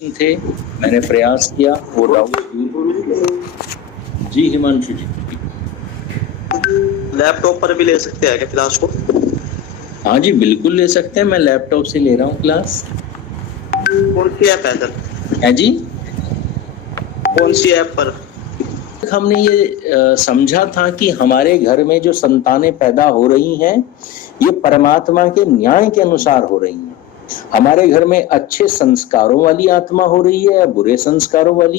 थे, मैंने प्रयास किया, वो डाउट दूर। जी हिमांशु जी, लैपटॉप पर भी ले सकते हैं क्या क्लास को? हाँ जी बिल्कुल ले सकते हैं। मैं लैपटॉप से ले रहा हूँ क्लास। कौन सी ऐप है सर? है जी, कौन सी ऐप पर? हमने ये समझा था कि हमारे घर में जो संतानें पैदा हो रही हैं ये परमात्मा के न्याय के अनुसार हो रही हैं। हमारे घर में अच्छे संस्कारों वाली आत्मा हो रही है या बुरे संस्कारों वाली,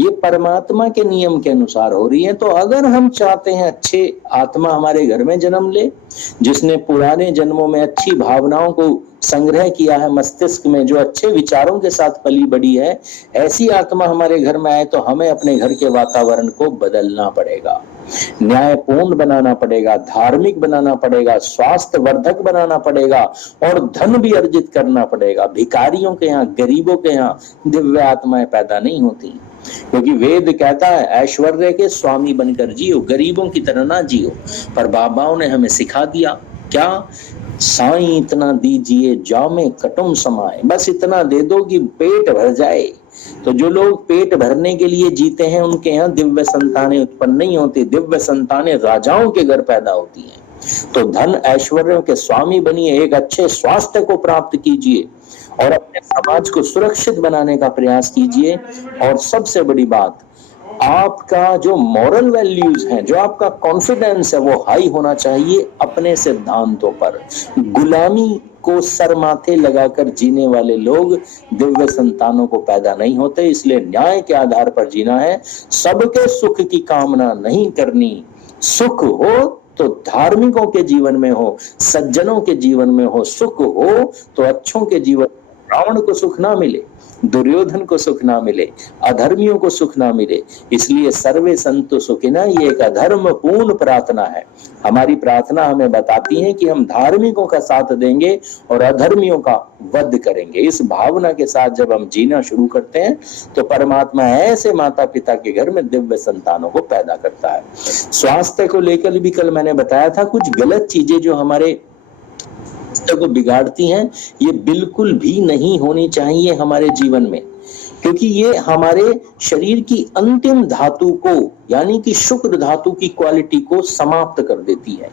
ये परमात्मा के नियम के अनुसार हो रही है। तो अगर हम चाहते हैं अच्छे आत्मा हमारे घर में जन्म ले, जिसने पुराने जन्मों में अच्छी भावनाओं को संग्रह किया है मस्तिष्क में, जो अच्छे विचारों के साथ पली बड़ी है, ऐसी आत्मा हमारे घर में आए तो हमें अपने घर के वातावरण को बदलना पड़ेगा, न्यायपूर्ण बनाना पड़ेगा, धार्मिक बनाना पड़ेगा, स्वास्थ्य वर्धक बनाना पड़ेगा और धन भी अर्जित करना पड़ेगा। भिखारियों के यहाँ, गरीबों के यहाँ दिव्य आत्माएं पैदा नहीं होती, क्योंकि वेद कहता है ऐश्वर्य के स्वामी बनकर जियो, गरीबों की तरह ना जियो। पर बाबाओं ने हमें सिखा दिया क्या? साईं इतना दीजिए जामे कटुम समाए, बस इतना दे दो कि पेट भर जाए। तो जो लोग पेट भरने के लिए जीते हैं उनके यहाँ दिव्य संतानें उत्पन्न नहीं होती, दिव्य संतानें राजाओं के घर पैदा होती हैं। तो धन ऐश्वर्यों के स्वामी बनिए, एक अच्छे स्वास्थ्य को प्राप्त कीजिए और अपने समाज को सुरक्षित बनाने का प्रयास कीजिए। और सबसे बड़ी बात, आपका जो मॉरल वैल्यूज हैं, जो आपका कॉन्फिडेंस है, वो हाई होना चाहिए अपने सिद्धांतों पर। गुलामी को सर माथे लगाकर जीने वाले लोग दिव्य संतानों को पैदा नहीं होते। इसलिए न्याय के आधार पर जीना है, सबके सुख की कामना नहीं करनी। सुख हो तो धार्मिकों के जीवन में हो, सज्जनों के जीवन में हो। सुख हो तो अच्छों के जीवन, रावण को सुख ना मिले, दुर्योधन को सुख ना मिले, अधर्मियों को सुख ना मिले। इसलिए सर्वे संतु सुखिना, ये एक अधर्म पूर्ण प्रार्थना है। हमारी प्रार्थना हमें बताती है कि हम धार्मिकों का साथ देंगे और अधर्मियों का वध करेंगे। इस भावना के साथ जब हम जीना शुरू करते हैं तो परमात्मा ऐसे माता पिता के घर में दिव्य संतानों को पैदा करता है। स्वास्थ्य को लेकर भी कल मैंने बताया था, कुछ गलत चीजें जो हमारे को बिगाड़ती हैं, ये बिल्कुल भी नहीं होनी चाहिए हमारे जीवन में, क्योंकि ये हमारे शरीर की अंतिम धातु को, यानी कि शुक्र धातु की क्वालिटी को समाप्त कर देती है।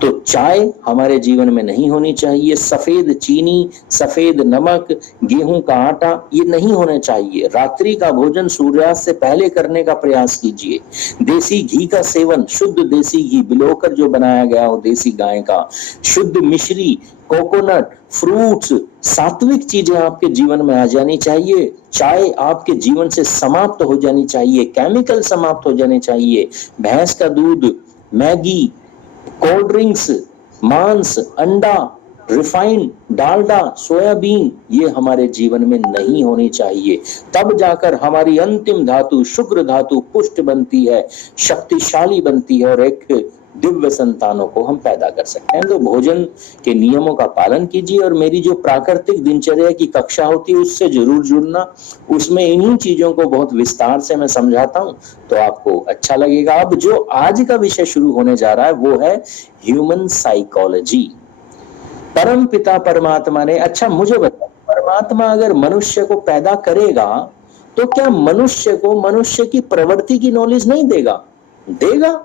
तो चाय हमारे जीवन में नहीं होनी चाहिए, सफेद चीनी, सफेद नमक, गेहूं का आटा, ये नहीं होने चाहिए। रात्रि का भोजन सूर्यास्त से पहले करने का प्रयास कीजिए। देसी घी का सेवन, शुद्ध देसी घी बिलोकर जो बनाया गया हो, देसी गाय का, शुद्ध मिश्री, कोकोनट, फ्रूट्स, सात्विक चीजें आपके जीवन में आ जानी चाहिए। चाय आपके जीवन से समाप्त हो जानी चाहिए, केमिकल समाप्त हो जाने चाहिए। भैंस का दूध, मैगी, कोल्ड ड्रिंक्स, मांस, अंडा, रिफाइंड, डालडा, सोयाबीन, ये हमारे जीवन में नहीं होनी चाहिए। तब जाकर हमारी अंतिम धातु शुक्र धातु पुष्ट बनती है, शक्तिशाली बनती है और एक दिव्य संतानों को हम पैदा कर सकते हैं। तो भोजन के नियमों का पालन कीजिए और मेरी जो प्राकृतिक दिनचर्या की कक्षा होती है उससे जरूर जुड़ना। उसमें इन्हीं चीजों को बहुत विस्तार से मैं समझाता हूं, तो आपको अच्छा लगेगा। अब जो आज का विषय शुरू होने जा रहा है वो है ह्यूमन साइकोलॉजी। परम पिता परमात्मा ने, अच्छा मुझे बताओ, परमात्मा अगर मनुष्य को पैदा करेगा तो क्या मनुष्य को मनुष्य की प्रवृत्ति की नॉलेज नहीं देगा? देगा।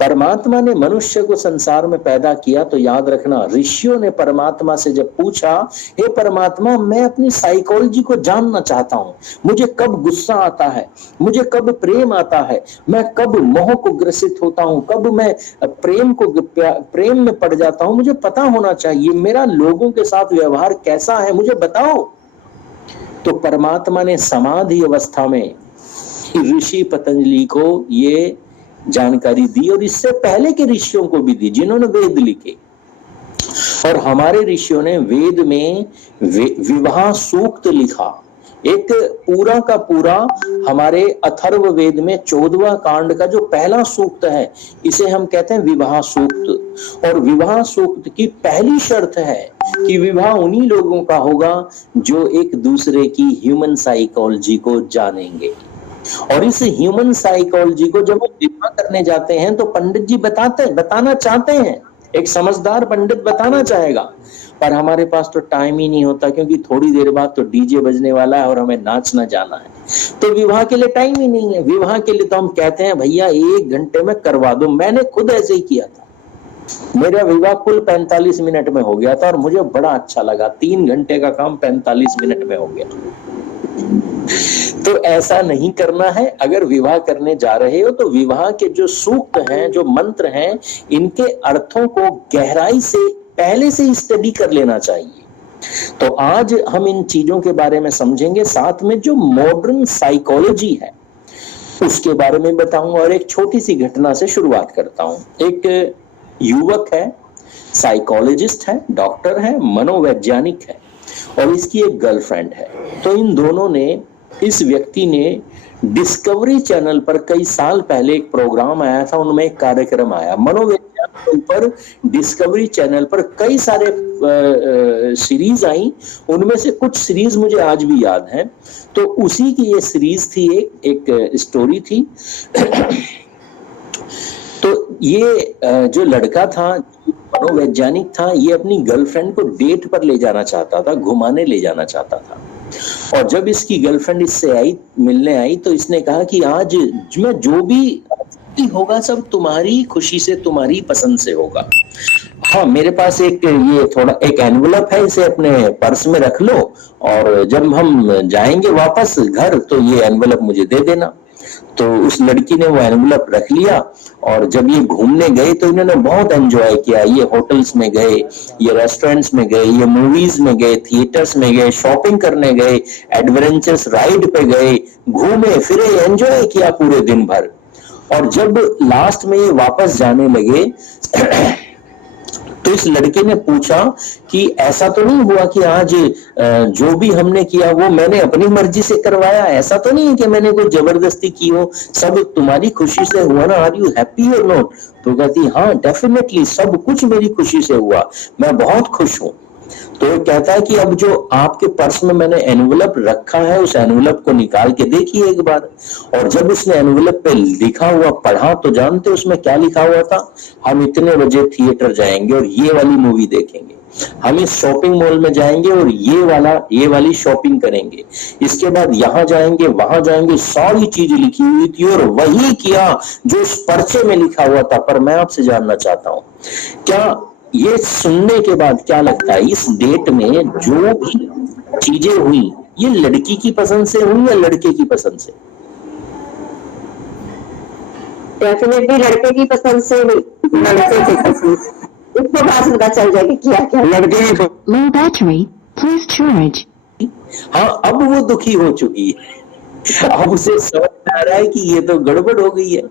परमात्मा ने मनुष्य को संसार में पैदा किया तो याद रखना, ऋषियों ने परमात्मा से जब पूछा, हे परमात्मा मैं अपनी साइकोलॉजी को जानना चाहता हूं, मुझे कब गुस्सा आता है, मुझे कब प्रेम आता है, मैं कब मोह को ग्रसित होता हूं, कब मैं प्रेम में पड़ जाता हूं, मुझे पता होना चाहिए, मेरा लोगों के साथ व्यवहार कैसा है, मुझे बताओ। तो परमात्मा ने समाधि अवस्था में ऋषि पतंजलि को ये जानकारी दी और इससे पहले के ऋषियों को भी दी जिन्होंने वेद लिखे। और हमारे ऋषियों ने वेद में विवाह सूक्त लिखा, एक पूरा का पूरा। हमारे अथर्व वेद में 14वां कांड का जो पहला सूक्त है इसे हम कहते हैं विवाह सूक्त। और विवाह सूक्त की पहली शर्त है कि विवाह उन्हीं लोगों का होगा जो एक दूसरे की ह्यूमन साइकोलॉजी को जानेंगे। और इस ह्यूमन साइकोलॉजी को जब हम विवाह करने जाते हैं तो पंडित जी बताना चाहते हैं एक समझदार पंडित बताना चाहेगा, पर हमारे पास तो टाइम ही नहीं होता, क्योंकि थोड़ी देर बाद तो डीजे बजने वाला है और हमें नाचना जाना है, तो विवाह के लिए टाइम ही नहीं है। विवाह के लिए तो हम कहते हैं भैया 1 घंटे में करवा दो। मैंने खुद ऐसे ही किया था, मेरा विवाह कुल 45 मिनट में हो गया था और मुझे बड़ा अच्छा लगा। 3 घंटे का काम 45 मिनट में हो गया। तो ऐसा नहीं करना है। अगर विवाह करने जा रहे हो तो विवाह के जो सूक्त हैं, जो मंत्र हैं, इनके अर्थों को गहराई से पहले से ही स्टडी कर लेना चाहिए। तो आज हम इन चीजों के बारे में समझेंगे, साथ में जो मॉडर्न साइकोलॉजी है उसके बारे में बताऊंगा और एक छोटी सी घटना से शुरुआत करता हूं। एक युवक है, साइकोलॉजिस्ट है, डॉक्टर है, मनोवैज्ञानिक है और इसकी एक गर्लफ्रेंड है। तो इन दोनों ने, इस व्यक्ति ने डिस्कवरी चैनल पर कई साल पहले एक प्रोग्राम आया था, उनमें एक कार्यक्रम आया मनोविज्ञान के ऊपर। डिस्कवरी चैनल पर कई सारे सीरीज आई, उनमें से कुछ सीरीज मुझे आज भी याद है। तो उसी की ये सीरीज थी, एक स्टोरी थी। तो ये जो लड़का था, मनोवैज्ञानिक था, ये अपनी गर्लफ्रेंड को डेट पर ले जाना चाहता था, घुमाने ले जाना चाहता था। और जब इसकी गर्लफ्रेंड इससे आई, मिलने आई, तो इसने कहा कि आज मैं जो भी होगा सब तुम्हारी खुशी से, तुम्हारी पसंद से होगा। हाँ, मेरे पास एक ये थोड़ा एक एनवलप है, इसे अपने पर्स में रख लो और जब हम जाएंगे वापस घर तो ये एनवलप मुझे दे देना। तो उस लड़की ने वो एनवलप रख लिया और जब ये घूमने गए तो इन्होंने बहुत एंजॉय किया। ये होटल्स में गए, ये रेस्टोरेंट्स में गए, ये मूवीज में गए, थिएटर्स में गए, शॉपिंग करने गए, एडवेंचर्स राइड पे गए, घूमे फिरे, एंजॉय किया पूरे दिन भर। और जब लास्ट में ये वापस जाने लगे तो इस लड़के ने पूछा कि ऐसा तो नहीं हुआ कि आज जो भी हमने किया वो मैंने अपनी मर्जी से करवाया, ऐसा तो नहीं है कि मैंने कोई जबरदस्ती की हो, सब तुम्हारी खुशी से हुआ ना, आर यू हैप्पी और नॉट? तो कहती हाँ डेफिनेटली, सब कुछ मेरी खुशी से हुआ, मैं बहुत खुश हूं। तो कहता है कि अब जो आपके पर्स में मैंने एनवलप रखा है, उस एनवलप को निकाल के देखिए एक बार। और जब उसने एनवलप पे लिखा हुआ पढ़ा तो जानते उसमें क्या लिखा हुआ था? हम इतने बजे थिएटर जाएंगे और ये वाली मूवी देखेंगे, हम इस शॉपिंग मॉल में जाएंगे और ये वाली शॉपिंग करेंगे, इसके बाद यहाँ जाएंगे, वहां जाएंगे, सारी चीज लिखी हुई थी और वही किया जो उस पर्चे में लिखा हुआ था। पर मैं आपसे जानना चाहता हूं, क्या ये सुनने के बाद क्या लगता है, इस डेट में जो भी चीजें हुई ये लड़की की पसंद से हुई या लड़के की पसंद से? डेफिनेटली लड़के की पसंद से हुई, लड़के की पसंद से। इसको बाद पता चल जाएगा क्या क्या लड़के की। Low battery, please charge. हाँ, अब वो दुखी हो चुकी है, अब उसे समझ में आ रहा है कि ये तो गड़बड़ हो गई है।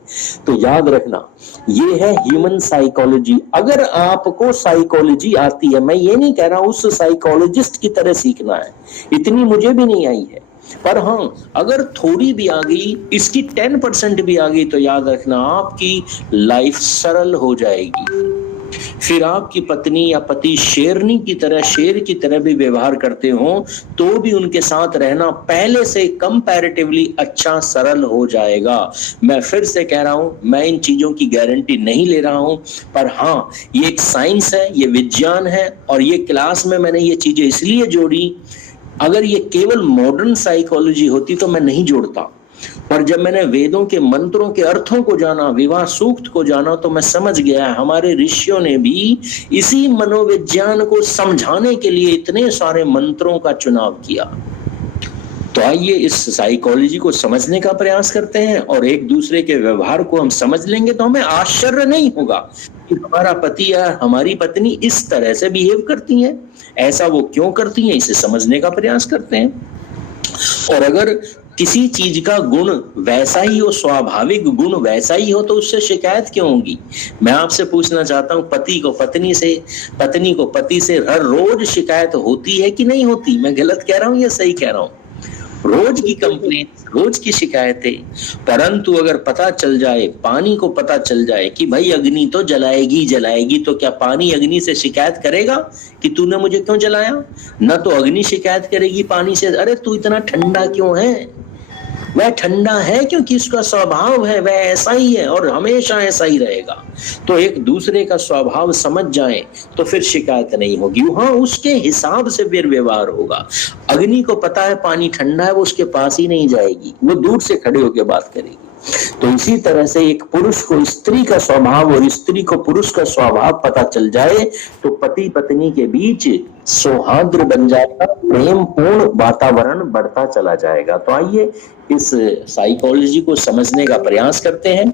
तो याद रखना, ये है ह्यूमन साइकोलॉजी। अगर आपको साइकोलॉजी आती है, मैं ये नहीं कह रहा हूं उस साइकोलॉजिस्ट की तरह सीखना है, इतनी मुझे भी नहीं आई है, पर हाँ अगर थोड़ी भी आ गई, इसकी 10% भी आ गई, तो याद रखना आपकी लाइफ सरल हो जाएगी। फिर आपकी पत्नी या पति शेरनी की तरह, शेर की तरह भी व्यवहार करते हो तो भी उनके साथ रहना पहले से कंपैरेटिवली अच्छा, सरल हो जाएगा। मैं फिर से कह रहा हूं, मैं इन चीजों की गारंटी नहीं ले रहा हूं, पर हाँ ये एक साइंस है, ये विज्ञान है और ये क्लास में मैंने ये चीजें इसलिए जोड़ी। अगर ये केवल मॉडर्न साइकोलॉजी होती तो मैं नहीं जोड़ता, पर जब मैंने वेदों के मंत्रों के अर्थों को जाना, विवाह सूक्त को जाना, तो मैं समझ गया हमारे ऋषियों ने भी इसी मनोविज्ञान को समझाने के लिए इतने सारे मंत्रों का चुनाव किया। तो आइए इस साइकोलॉजी को समझने का प्रयास करते हैं और एक दूसरे के व्यवहार को हम समझ लेंगे तो हमें आश्चर्य नहीं होगा कि हमारा पति या हमारी पत्नी इस तरह से बिहेव करती हैं, ऐसा वो क्यों करती हैं, इसे समझने का प्रयास करते हैं। और अगर किसी चीज का गुण वैसा ही हो, स्वाभाविक गुण वैसा ही हो, तो उससे शिकायत क्यों होगी? मैं आपसे पूछना चाहता हूं, पति को पत्नी से, पत्नी को पति से हर रोज शिकायत होती है कि नहीं होती? मैं गलत कह रहा हूं या सही कह रहा हूं? रोज की कंप्लेंट, रोज की शिकायतें। परंतु अगर पता चल जाए, पानी को पता चल जाए कि भाई अग्नि तो जलाएगी जलाएगी, तो क्या पानी अग्नि से शिकायत करेगा कि तूने मुझे क्यों जलाया? न तो अग्नि शिकायत करेगी पानी से, अरे तू इतना ठंडा क्यों है? वह ठंडा है क्योंकि उसका स्वभाव है, वह ऐसा ही है और हमेशा ऐसा ही रहेगा। तो एक दूसरे का स्वभाव समझ जाएं तो फिर शिकायत नहीं होगी, हाँ उसके हिसाब से फिर व्यवहार होगा। अग्नि को पता है पानी ठंडा है, वो उसके पास ही नहीं जाएगी, वो दूर से खड़े होकर बात करेगी। तो इसी तरह से एक पुरुष को स्त्री का स्वभाव और स्त्री को पुरुष का स्वभाव पता चल जाए तो पति पत्नी के बीच सौहार्द बन जाएगा, प्रेम पूर्ण वातावरण बढ़ता चला जाएगा। तो आइए इस साइकोलॉजी को समझने का प्रयास करते हैं।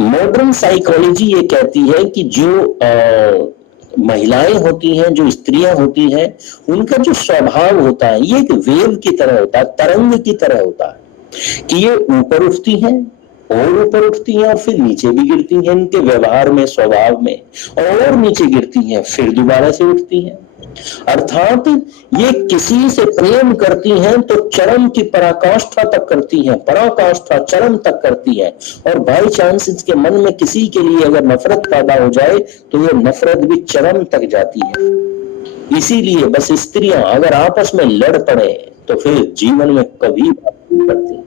मॉडर्न साइकोलॉजी ये कहती है कि जो महिलाएं होती हैं, जो स्त्रियां होती हैं, उनका जो स्वभाव होता है ये एक वेव की तरह होता है, तरंग की तरह होता है कि ये ऊपर उठती हैं और ऊपर उठती हैं और फिर नीचे भी गिरती हैं इनके व्यवहार में, स्वभाव में, और नीचे गिरती हैं फिर दोबारा से उठती हैं। अर्थात ये किसी से प्रेम करती हैं तो चरम की पराकाष्ठा तक करती हैं, पराकाष्ठा चरम तक करती हैं, और बाई चांस इसके मन में किसी के लिए अगर नफरत पैदा हो जाए तो ये नफरत भी चरम तक जाती है। इसीलिए बस स्त्रियां अगर आपस में लड़ पड़े तो फिर जीवन में कभी बात नहीं करती।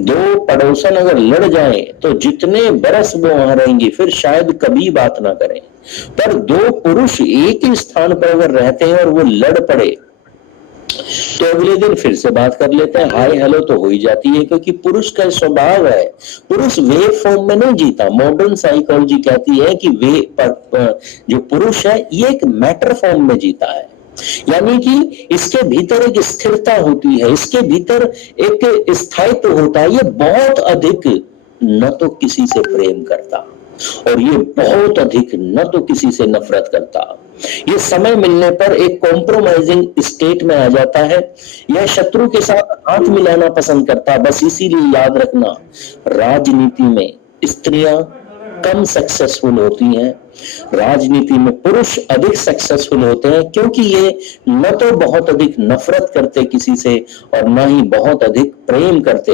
दो पड़ोसन अगर लड़ जाएं तो जितने बरस वो वहां रहेंगी फिर शायद कभी बात ना करें। पर दो पुरुष एक ही स्थान पर अगर रहते हैं और वो लड़ पड़े तो अगले दिन फिर से बात कर लेते हैं, हाय हेलो तो हो ही जाती है, क्योंकि पुरुष का स्वभाव है। पुरुष वेव फॉर्म में नहीं जीता। मॉडर्न साइकोलॉजी कहती है कि जो पुरुष है ये एक मैटर फॉर्म में जीता है, यानी कि इसके भीतर एक स्थिरता होती है, इसके भीतर एक स्थायित्व होता है। ये बहुत अधिक न तो किसी से प्रेम करता और ये बहुत अधिक न तो किसी से नफरत करता। ये समय मिलने पर एक कॉम्प्रोमाइजिंग स्टेट में आ जाता है। यह शत्रु के साथ हाथ मिलाना पसंद करता। बस इसीलिए याद रखना, राजनीति में स्त्रियां कम सक्सेसफुल होती हैं, राजनीति में पुरुष अधिक सक्सेसफुल होते हैं, क्योंकि ये न तो बहुत अधिक नफरत करते किसी से और न ही बहुत अधिक प्रेम करते।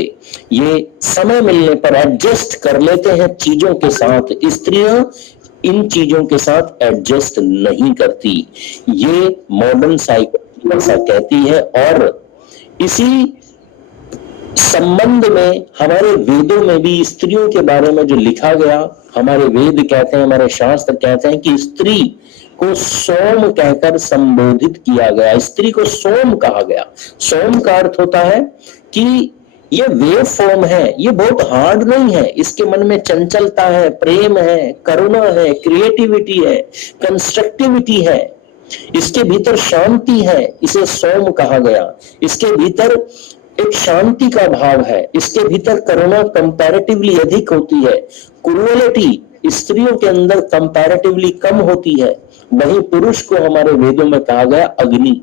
ये समय मिलने पर एडजस्ट कर लेते हैं चीजों के साथ। स्त्रियां इन चीजों के साथ एडजस्ट नहीं करती। ये मॉडर्न साइकोलॉजी ऐसा कहती है। और इसी संबंध में हमारे वेदों में भी स्त्रियों के बारे में जो लिखा गया, हमारे वेद कहते हैं, हमारे शास्त्र कहते हैं कि स्त्री को सोम कहकर संबोधित किया गया। स्त्री को सोम कहा गया। सोम का अर्थ होता है कि ये वेव फॉर्म है, ये बहुत हार्ड नहीं है, इसके मन में चंचलता है, प्रेम है, करुणा है, क्रिएटिविटी है, कंस्ट्रक्टिविटी है, इसके भीतर शांति है, इसे सोम कहा गया। इसके भीतर एक शांति का भाव है, इसके भीतर करुणा कंपैरेटिवली अधिक होती है, क्रूरलिटी स्त्रियों के अंदर कंपैरेटिवली कम होती है। वहीं पुरुष को हमारे वेदों में कहा गया अग्नि।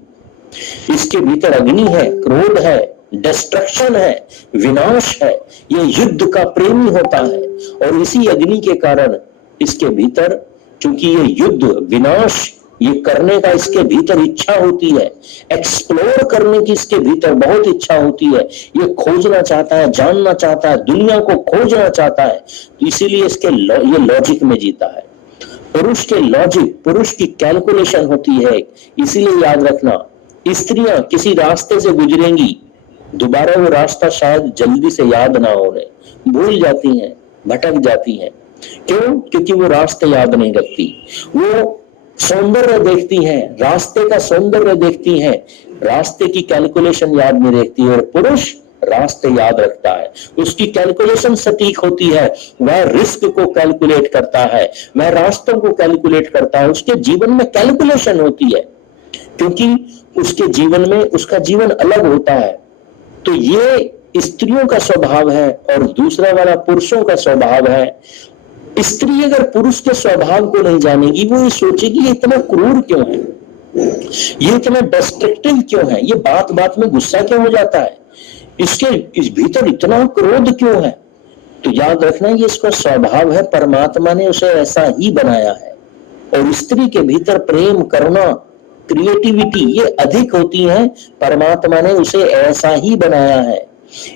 इसके भीतर अग्नि है, क्रोध है, डिस्ट्रक्शन है, विनाश है, ये युद्ध का प्रेमी होता है। और इसी अग्नि के कारण इसके भीतर, चूंकि ये युद्ध विनाश ये करने का इसके भीतर इच्छा होती है, एक्सप्लोर करने की इसके भीतर बहुत इच्छा होती है, ये खोजना चाहता है, जानना चाहता है, दुनिया को खोजना चाहता है। तो इसीलिए ये लॉजिक में जीता है। पुरुष के लॉजिक, पुरुष की कैलकुलेशन होती है। इसीलिए याद रखना, स्त्रियां किसी रास्ते से गुजरेंगी, दोबारा वो रास्ता शायद जल्दी से याद ना हो रहे, भूल जाती हैं, भटक जाती हैं। क्यों? क्योंकि वो रास्ते याद नहीं रखती। वो सौंदर्य देखती हैं, रास्ते का सौंदर्य देखती हैं, रास्ते की कैलकुलेशन याद नहीं रखती। और पुरुष रास्ते याद रखता है, उसकी कैलकुलेशन सटीक होती है, वह रिस्क को कैलकुलेट करता है, वह रास्तों को कैलकुलेट करता है। उसके जीवन में कैलकुलेशन होती है, क्योंकि उसके जीवन में उसका जीवन अलग होता है। तो ये स्त्रियों का स्वभाव है और दूसरा वाला पुरुषों का स्वभाव है। स्त्री अगर पुरुष के स्वभाव को नहीं जानेगी, वो ये सोचेगी ये इतना क्रूर क्यों है, ये इतना डिस्ट्रक्टिव क्यों है, ये बात बात में गुस्सा क्यों हो जाता है, इसके इस भीतर इतना क्रोध क्यों है। तो याद रखना, ये इसका स्वभाव है, परमात्मा ने उसे ऐसा ही बनाया है। और स्त्री के भीतर प्रेम, करुणा, क्रिएटिविटी ये अधिक होती है, परमात्मा ने उसे ऐसा ही बनाया है।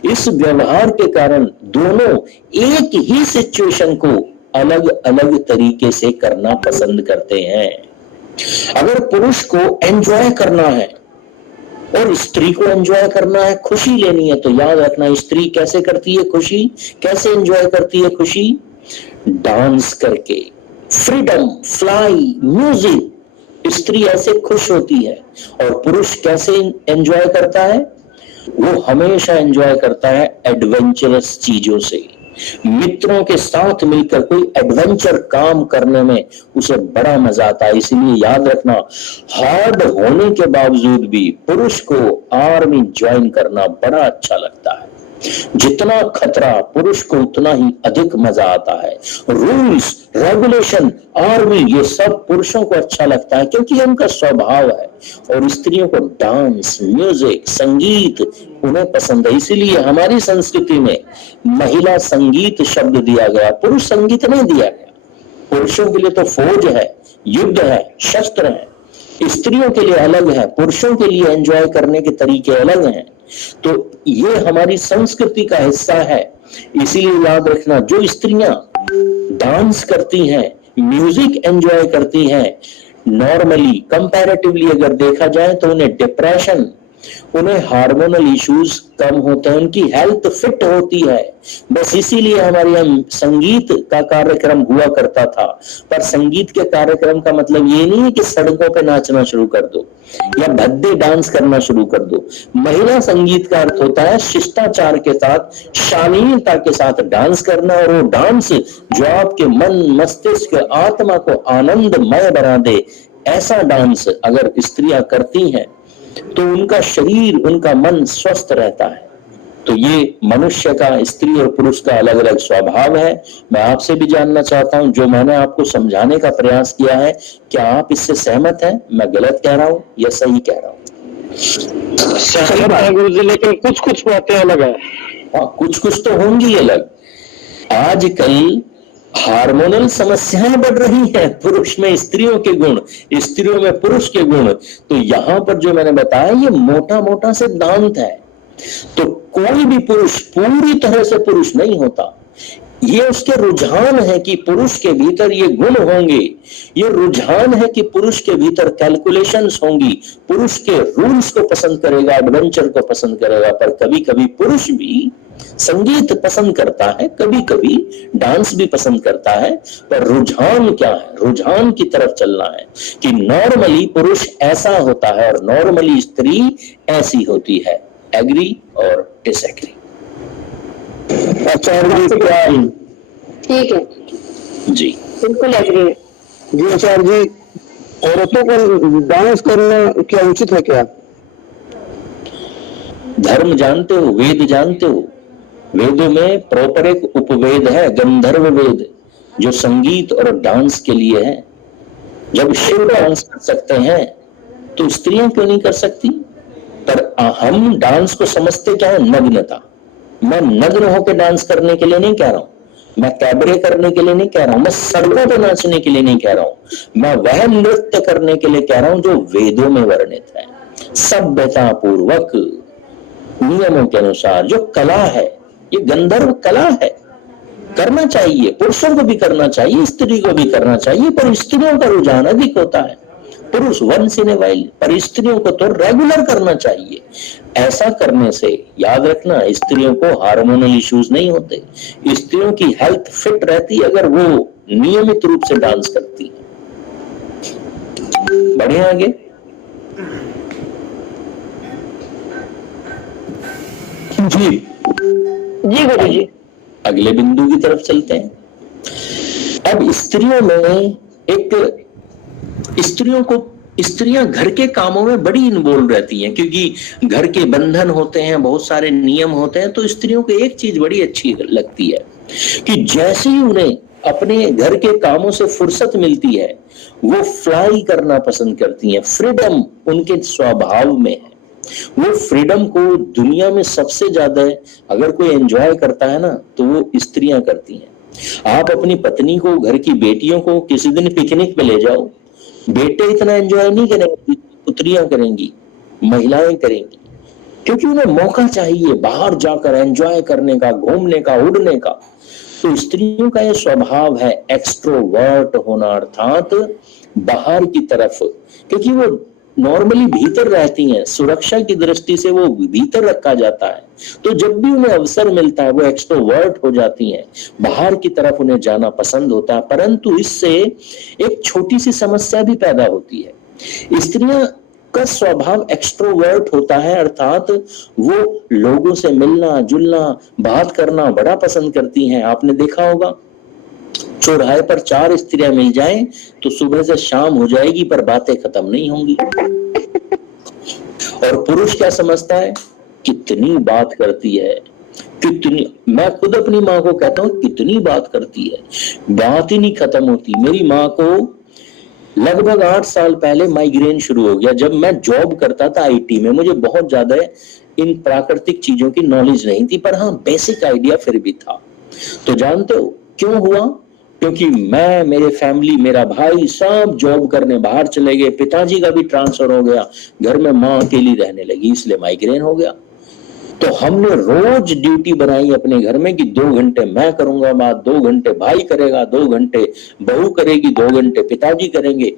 इस व्यवहार के कारण दोनों एक ही सिचुएशन को अलग अलग तरीके से करना पसंद करते हैं। अगर पुरुष को एंजॉय करना है और स्त्री को एंजॉय करना है, खुशी लेनी है, तो याद रखना स्त्री कैसे करती है खुशी, कैसे एंजॉय करती है खुशी? डांस करके, फ्रीडम, फ्लाई, म्यूजिक। स्त्री ऐसे खुश होती है। और पुरुष कैसे एंजॉय करता है? वो हमेशा एंजॉय करता है एडवेंचरस चीजों से, मित्रों के साथ मिलकर कोई एडवेंचर काम करने में उसे बड़ा मजा आता है। इसलिए याद रखना, हार्ड होने के बावजूद भी पुरुष को आर्मी ज्वाइन करना बड़ा अच्छा लगता है। जितना खतरा पुरुष को उतना ही अधिक मजा आता है। रूल्स, रेगुलेशन, आर्मी, ये सब पुरुषों को अच्छा लगता है क्योंकि उनका स्वभाव है। और स्त्रियों को डांस, म्यूजिक, संगीत उन्हें पसंद है। इसीलिए हमारी संस्कृति में महिला संगीत शब्द दिया गया, पुरुष संगीत नहीं दिया गया। पुरुषों के लिए तो फौज है, युद्ध है, शस्त्र है। स्त्रियों के लिए अलग है, पुरुषों के लिए एंजॉय करने के तरीके अलग हैं। तो ये हमारी संस्कृति का हिस्सा है। इसीलिए याद रखना, जो स्त्रियां डांस करती हैं, म्यूजिक एंजॉय करती हैं, नॉर्मली कंपैरेटिवली अगर देखा जाए तो उन्हें डिप्रेशन, उन्हें हार्मोनल इश्यूज कम होते हैं, उनकी हेल्थ फिट होती है। बस इसीलिए हमारे यहाँ संगीत का कार्यक्रम हुआ करता था। पर संगीत के कार्यक्रम का मतलब ये नहीं है कि सड़कों पे नाचना शुरू कर दो या भद्दे डांस करना शुरू कर दो। महिला संगीत का अर्थ होता है शिष्टाचार के साथ, शालीनता के साथ डांस करना। और वो डांस जो आपके मन, मस्तिष्क, आत्मा को आनंदमय बना दे, ऐसा डांस अगर स्त्रियां करती हैं तो उनका शरीर, उनका मन स्वस्थ रहता है। तो ये मनुष्य का, स्त्री और पुरुष का अलग अलग स्वभाव है। मैं आपसे भी जानना चाहता हूं, जो मैंने आपको समझाने का प्रयास किया है, क्या आप इससे सहमत हैं? मैं गलत कह रहा हूं या सही कह रहा हूं? सहमत है गुरुजी, लेकिन कुछ कुछ बातें अलग है। हाँ, कुछ कुछ तो होंगी अलग। आजकल हार्मोनल समस्याएं बढ़ रही हैं, पुरुष में स्त्रियों के गुण, स्त्रियों में पुरुष के गुण। तो यहां पर जो मैंने बताया ये मोटा मोटा सिद्धांत है। तो कोई भी पुरुष पूरी तरह से पुरुष नहीं होता। ये उसके रुझान है कि पुरुष के भीतर ये गुण होंगे। ये रुझान है कि पुरुष के भीतर कैलकुलेशंस होंगी, पुरुष के रूल्स को पसंद करेगा, एडवेंचर को पसंद करेगा। पर कभी कभी पुरुष भी संगीत पसंद करता है, कभी कभी डांस भी पसंद करता है। पर रुझान क्या है? रुझान की तरफ चलना है कि नॉर्मली पुरुष ऐसा होता है और नॉर्मली स्त्री ऐसी होती है। एग्री और डिसएग्री? आचार्य जी क्या? ठीक है जी बिल्कुल एग्री है। जी आचार्य जी, औरतों को डांस करना क्या उचित है क्या? धर्म जानते हो, वेद जानते हो? वेदों में प्रॉपर एक उपवेद है, गंधर्व वेद, जो संगीत और डांस के लिए है। जब शिव डांस कर सकते हैं तो स्त्रियां क्यों नहीं कर सकती? पर हम डांस को समझते क्या है? नग्नता। मैं नग्न होकर डांस करने के लिए नहीं कह रहा हूं, मैं कैबरे करने के लिए नहीं कह रहा हूं, मैं सड़कों पर नाचने के लिए नहीं कह रहा हूं, मैं वह नृत्य करने के लिए कह रहा हूं जो वेदों में वर्णित है, सभ्यता पूर्वक, नियमों के अनुसार। जो कला है, ये गंधर्व कला है, करना चाहिए, पुरुषों को भी करना चाहिए, स्त्री को भी करना चाहिए। पर स्त्रियों का रुझान अधिक होता है, पुरुष वंस इन ए वाइल, पर स्त्रियों को तो रेगुलर करना चाहिए। ऐसा करने से याद रखना, स्त्रियों को हार्मोनल इश्यूज नहीं होते, स्त्रियों की हेल्थ फिट रहती है अगर वो नियमित रूप से डांस करती है। बढ़े आगे। जी जी गुरु जी, अगले बिंदु की तरफ चलते हैं। अब स्त्रियों में स्त्रियां घर के कामों में बड़ी इन्वॉल्व रहती हैं, क्योंकि घर के बंधन होते हैं, बहुत सारे नियम होते हैं। तो स्त्रियों को एक चीज बड़ी अच्छी लगती है कि जैसे ही उन्हें अपने घर के कामों से फुर्सत मिलती है, वो फ्लाई करना पसंद करती हैं। फ्रीडम उनके स्वभाव में है। वो फ्रीडम को दुनिया में सबसे ज्यादा अगर कोई एंजॉय करता है ना, तो वो स्त्रियां करती हैं। आप अपनी पत्नी को, घर की बेटियों को किसी दिन पिकनिक पे ले जाओ, बेटे इतना एंजॉय नहीं करेंगे, पुत्रियां करेंगी, महिलाएं करेंगी, क्योंकि उन्हें मौका चाहिए बाहर जाकर एंजॉय करने का, घूमने का, उड़ने का। तो स्त्रियों का यह स्वभाव है एक्सट्रोवर्ट होना, अर्थात बाहर की तरफ, क्योंकि वो नॉर्मली भीतर रहती हैं, सुरक्षा की दृष्टि से वो भीतर रखा जाता है, तो जब भी उन्हें अवसर मिलता है वो एक्सट्रोवर्ट हो जाती हैं, बाहर की तरफ उन्हें जाना पसंद होता है। परंतु इससे एक छोटी सी समस्या भी पैदा होती है। स्त्रियां का स्वभाव एक्सट्रोवर्ट होता है, अर्थात वो लोगों से मिलना जुलना बात करना बड़ा पसंद करती हैं। आपने देखा होगा चौराहे पर 4 स्त्रियां मिल जाएं तो सुबह से शाम हो जाएगी पर बातें खत्म नहीं होंगी। और पुरुष क्या समझता है, कितनी बात करती है, कितनी, मैं खुद अपनी माँ को कहता हूँ कितनी बात करती है, बात ही नहीं खत्म होती। मेरी माँ को लगभग 8 साल पहले माइग्रेन शुरू हो गया। जब मैं जॉब करता था आईटी में, मुझे बहुत ज्यादा इन प्राकृतिक चीजों की नॉलेज नहीं थी, पर हाँ बेसिक आइडिया फिर भी था। तो जानते हो क्यों हुआ? क्योंकि मैं, मेरे फैमिली, मेरा भाई सब जॉब करने बाहर चले गए, पिताजी का भी ट्रांसफर हो गया, घर में माँ अकेली रहने लगी, इसलिए माइग्रेन हो गया। तो हमने रोज ड्यूटी बनाई अपने घर में कि 2 घंटे मैं करूंगा बात, 2 घंटे भाई करेगा, 2 घंटे बहू करेगी, 2 घंटे पिताजी करेंगे।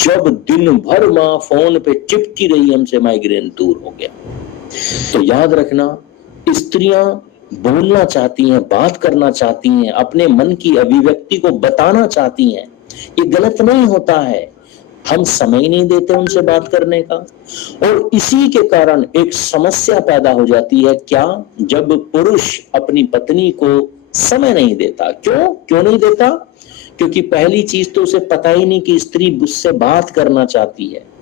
जब दिन भर माँ फोन पे चिपकी रही हमसे, माइग्रेन दूर हो गया। तो याद रखना, स्त्रियां बोलना चाहती हैं, बात करना चाहती हैं, अपने मन की अभिव्यक्ति को बताना चाहती हैं, ये गलत नहीं होता है। हम समय नहीं देते उनसे बात करने का, और इसी के कारण एक समस्या पैदा हो जाती है। क्या? जब पुरुष अपनी पत्नी को समय नहीं देता। क्यों नहीं देता? क्योंकि पहली चीज तो उसे पता ही नहीं कि स्त्री उससे बात करना चाहती है।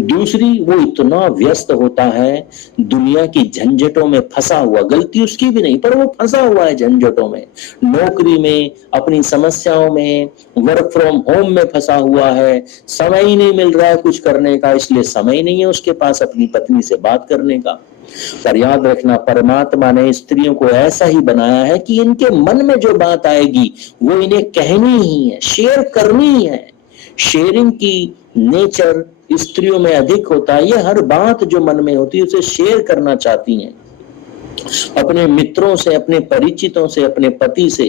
दूसरी, वो इतना व्यस्त होता है, दुनिया की झंझटों में फंसा हुआ, गलती उसकी भी नहीं पर वो फंसा हुआ है झंझटों में, नौकरी में, अपनी समस्याओं में, वर्क फ्रॉम होम में फंसा हुआ है, समय ही नहीं मिल रहा है कुछ करने का, इसलिए समय नहीं है उसके पास अपनी पत्नी से बात करने का। पर याद रखना, परमात्मा ने स्त्रियों को ऐसा ही बनाया है कि इनके मन में जो बात आएगी वो इन्हें कहनी ही है, शेयर करनी ही है। शेयरिंग की नेचर स्त्रियों में अधिक होता है। ये हर बात जो मन में होती है उसे शेयर करना चाहती हैं, अपने मित्रों से, अपने परिचितों से, अपने पति से।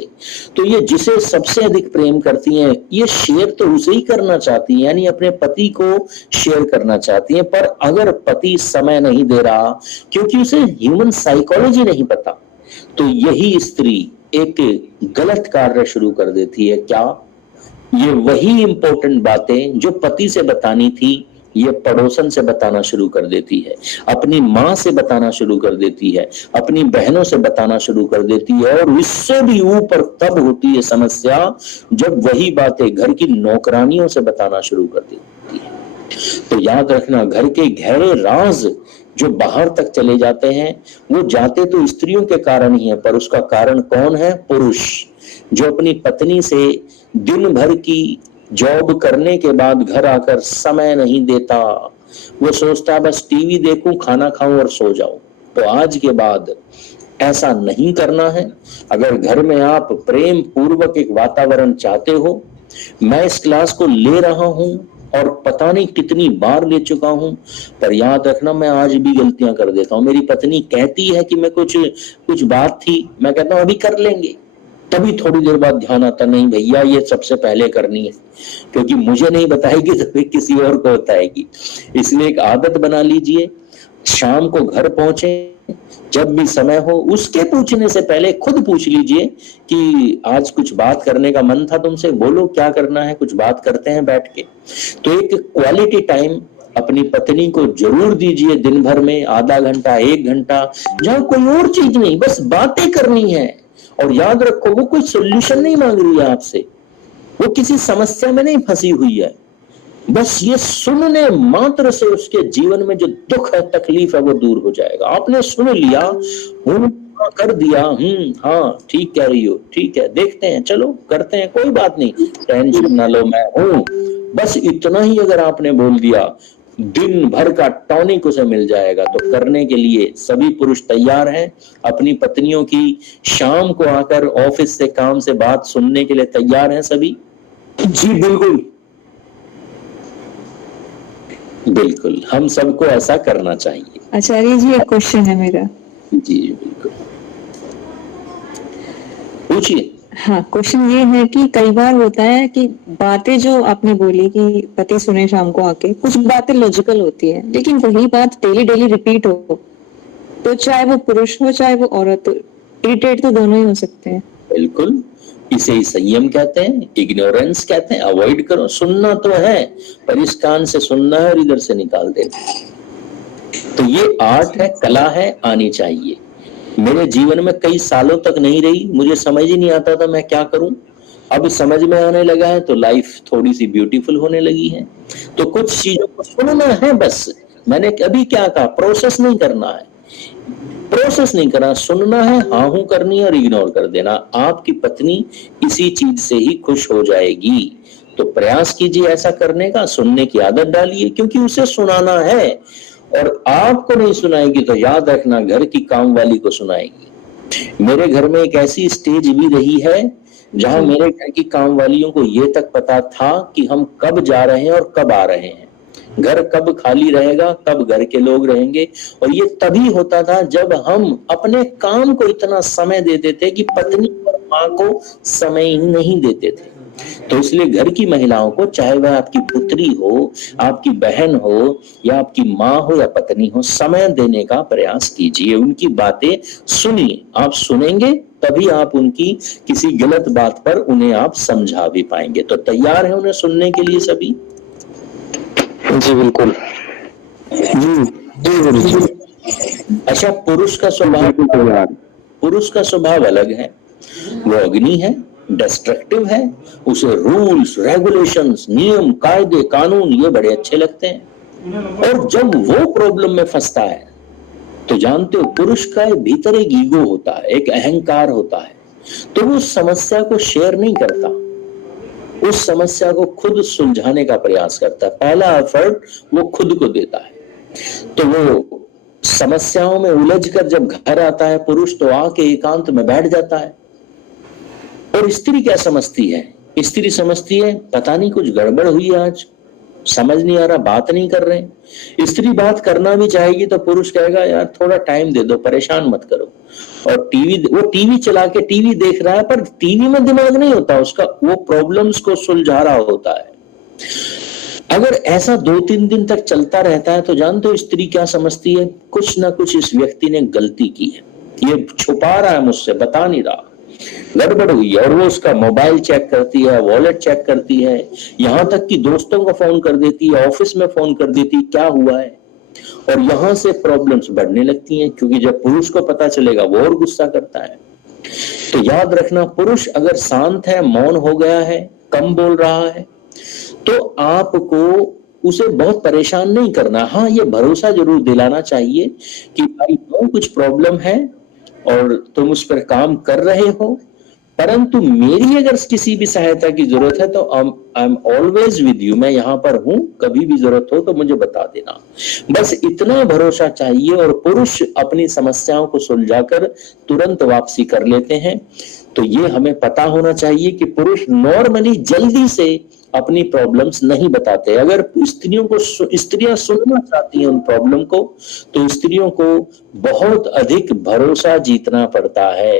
तो ये जिसे सबसे अधिक प्रेम करती हैं, ये शेयर तो उसे ही करना चाहती हैं, यानी अपने पति को शेयर करना चाहती हैं। पर अगर पति समय नहीं दे रहा, क्योंकि उसे ह्यूमन साइकोलॉजी नहीं पता, तो यही स्त्री एक गलत कार्य शुरू कर देती है। क्या? ये वही इंपॉर्टेंट बातें जो पति से बतानी थी, ये पड़ोसन से बताना शुरू कर देती है, अपनी माँ से बताना शुरू कर देती है, अपनी बहनों से बताना शुरू कर देती है। और इससे भी ऊपर तब होती है समस्या जब वही बातें घर की नौकरानियों से बताना शुरू कर देती है। तो याद रखना, घर के गहरे राज जो बाहर तक चले जाते हैं, वो जाते तो स्त्रियों के कारण ही है, पर उसका कारण कौन है? पुरुष, जो अपनी पत्नी से दिन भर की जॉब करने के बाद घर आकर समय नहीं देता। वो सोचता है बस टीवी देखूं, खाना खाऊं और सो जाऊं। तो आज के बाद ऐसा नहीं करना है। अगर घर में आप प्रेम पूर्वक एक वातावरण चाहते हो, मैं इस क्लास को ले रहा हूं और पता नहीं कितनी बार ले चुका हूं, पर याद रखना मैं आज भी गलतियां कर देता हूं। मेरी पत्नी कहती है कि मैं कुछ बात थी, मैं कहता हूं अभी कर लेंगे, तभी थोड़ी देर बाद ध्यान आता, नहीं भैया ये सबसे पहले करनी है, क्योंकि मुझे नहीं बताएगी तो फिर किसी और को बताएगी। इसलिए एक आदत बना लीजिए, शाम को घर पहुंचे, जब भी समय हो, उसके पूछने से पहले खुद पूछ लीजिए कि आज कुछ बात करने का मन था तुमसे, बोलो क्या करना है, कुछ बात करते हैं बैठ के। तो एक क्वालिटी टाइम अपनी पत्नी को जरूर दीजिए, दिन भर में आधा घंटा, 1 घंटा, जहां कोई और चीज नहीं, बस बातें करनी है। और याद रखो, वो कोई सोल्यूशन नहीं मांग रही है आपसे, वो किसी समस्या में नहीं फंसी हुई है, बस ये सुनने मात्र से उसके जीवन में जो दुख है, तकलीफ है, वो दूर हो जाएगा। आपने सुन लिया, कर दिया, हाँ ठीक कह रही हो, ठीक है, देखते हैं, चलो करते हैं, कोई बात नहीं, टेंशन ना लो, मैं हूं, बस इतना ही अगर आपने बोल दिया, दिन भर का टॉनिक उसे मिल जाएगा। तो करने के लिए सभी पुरुष तैयार हैं, अपनी पत्नियों की शाम को आकर ऑफिस से, काम से बात सुनने के लिए तैयार हैं सभी? जी बिल्कुल बिल्कुल, हम सबको ऐसा करना चाहिए। आचार्य जी, एक क्वेश्चन है मेरा। जी बिल्कुल, पूछिए। हाँ, क्वेश्चन ये है कि कई बार होता है कि बातें जो आपने बोली कि पति सुने शाम को आके, कुछ बातें लॉजिकल होती है, लेकिन वही बात डेली डेली रिपीट हो तो चाहे वो पुरुष हो चाहे वो औरत हो, इरिटेट तो दोनों ही हो सकते हैं। बिल्कुल, इसे ही संयम कहते हैं, इग्नोरेंस कहते हैं। अवॉइड करो, सुनना तो है पर इस कान से सुनना है और इधर से निकाल देना। तो ये आर्ट है, कला है, आनी चाहिए। मेरे जीवन में कई सालों तक नहीं रही, मुझे समझ ही नहीं आता था मैं क्या करूं। अब समझ में आने लगा है तो लाइफ थोड़ी सी ब्यूटीफुल होने लगी है। तो कुछ चीजों को सुनना है बस। मैंने अभी क्या कहा, प्रोसेस नहीं करना है, प्रोसेस नहीं करना, सुनना है, हाँ हूं करनी है और इग्नोर कर देना। आपकी पत्नी इसी चीज से ही खुश हो जाएगी। तो प्रयास कीजिए ऐसा करने का, सुनने की आदत डालिए, क्योंकि उसे सुनाना है और आपको नहीं सुनाएगी तो याद रखना घर की काम वाली को सुनाएगी। मेरे घर में एक ऐसी स्टेज भी रही है जहां मेरे घर की काम वालियों को ये तक पता था कि हम कब जा रहे हैं और कब आ रहे हैं, घर कब खाली रहेगा, कब घर के लोग रहेंगे। और ये तभी होता था जब हम अपने काम को इतना समय देते थे कि पत्नी और माँ को समय ही नहीं देते थे। तो इसलिए घर की महिलाओं को, चाहे वह आपकी पुत्री हो, आपकी बहन हो या आपकी माँ हो या पत्नी हो, समय देने का प्रयास कीजिए, उनकी बातें सुनिए। आप सुनेंगे तभी आप उनकी किसी गलत बात पर उन्हें आप समझा भी पाएंगे। तो तैयार है उन्हें सुनने के लिए सभी? जी बिल्कुल। जी जी गुरु जी। अच्छा, पुरुष का स्वभाव अलग है। वो अग्नि है, डिस्ट्रक्टिव है, उसे रूल्स, रेगुलेशंस, नियम, कायदे, कानून ये बड़े अच्छे लगते हैं। और जब वो प्रॉब्लम में फंसता है तो जानते हो पुरुष का भीतर एक ईगो होता है, एक अहंकार होता है, तो वो समस्या को शेयर नहीं करता, उस समस्या को खुद सुलझाने का प्रयास करता है। पहला एफर्ट वो खुद को देता है। तो वो समस्याओं में उलझ कर जब घर आता है पुरुष, तो आके एकांत में बैठ जाता है। और स्त्री क्या समझती है? स्त्री समझती है पता नहीं कुछ गड़बड़ हुई है, आज समझ नहीं आ रहा, बात नहीं कर रहे। स्त्री बात करना भी चाहेगी तो पुरुष कहेगा यार थोड़ा टाइम दे दो, परेशान मत करो। और वो टीवी चला के टीवी देख रहा है, पर टीवी में दिमाग नहीं होता उसका, वो प्रॉब्लम्स को सुलझा रहा होता है। अगर ऐसा 2-3 दिन तक चलता रहता है तो जानते हो स्त्री क्या समझती है? कुछ ना कुछ इस व्यक्ति ने गलती की है, ये छुपा रहा है मुझसे, बता नहीं रहा, गड़बड़ हुई है। और वो उसका मोबाइल चेक करती है, वॉलेट चेक करती है, यहां तक कि दोस्तों को फोन कर देती है, ऑफिस में फोन कर देती है क्या हुआ है। और यहां से प्रॉब्लम्स बढ़ने लगती हैं, क्योंकि जब पुरुष को पता चलेगा वो और गुस्सा करता है। तो याद रखना, पुरुष अगर शांत है, मौन हो गया है, कम बोल रहा है, तो आपको उसे बहुत परेशान नहीं करना। हाँ, ये भरोसा जरूर दिलाना चाहिए कि भाई कुछ प्रॉब्लम है और तुम उस पर काम कर रहे हो, परंतु मेरी अगर किसी भी सहायता की जरूरत है तो I am always with you, मैं यहाँ पर हूं, कभी भी जरूरत हो तो मुझे बता देना। बस इतना भरोसा चाहिए और पुरुष अपनी समस्याओं को सुलझाकर तुरंत वापसी कर लेते हैं। तो ये हमें पता होना चाहिए कि पुरुष नॉर्मली जल्दी से अपनी प्रॉब्लम्स नहीं बताते। अगर स्त्रियां सुनना चाहती हैं उन प्रॉब्लम को, तो स्त्रियों को बहुत अधिक भरोसा जीतना पड़ता है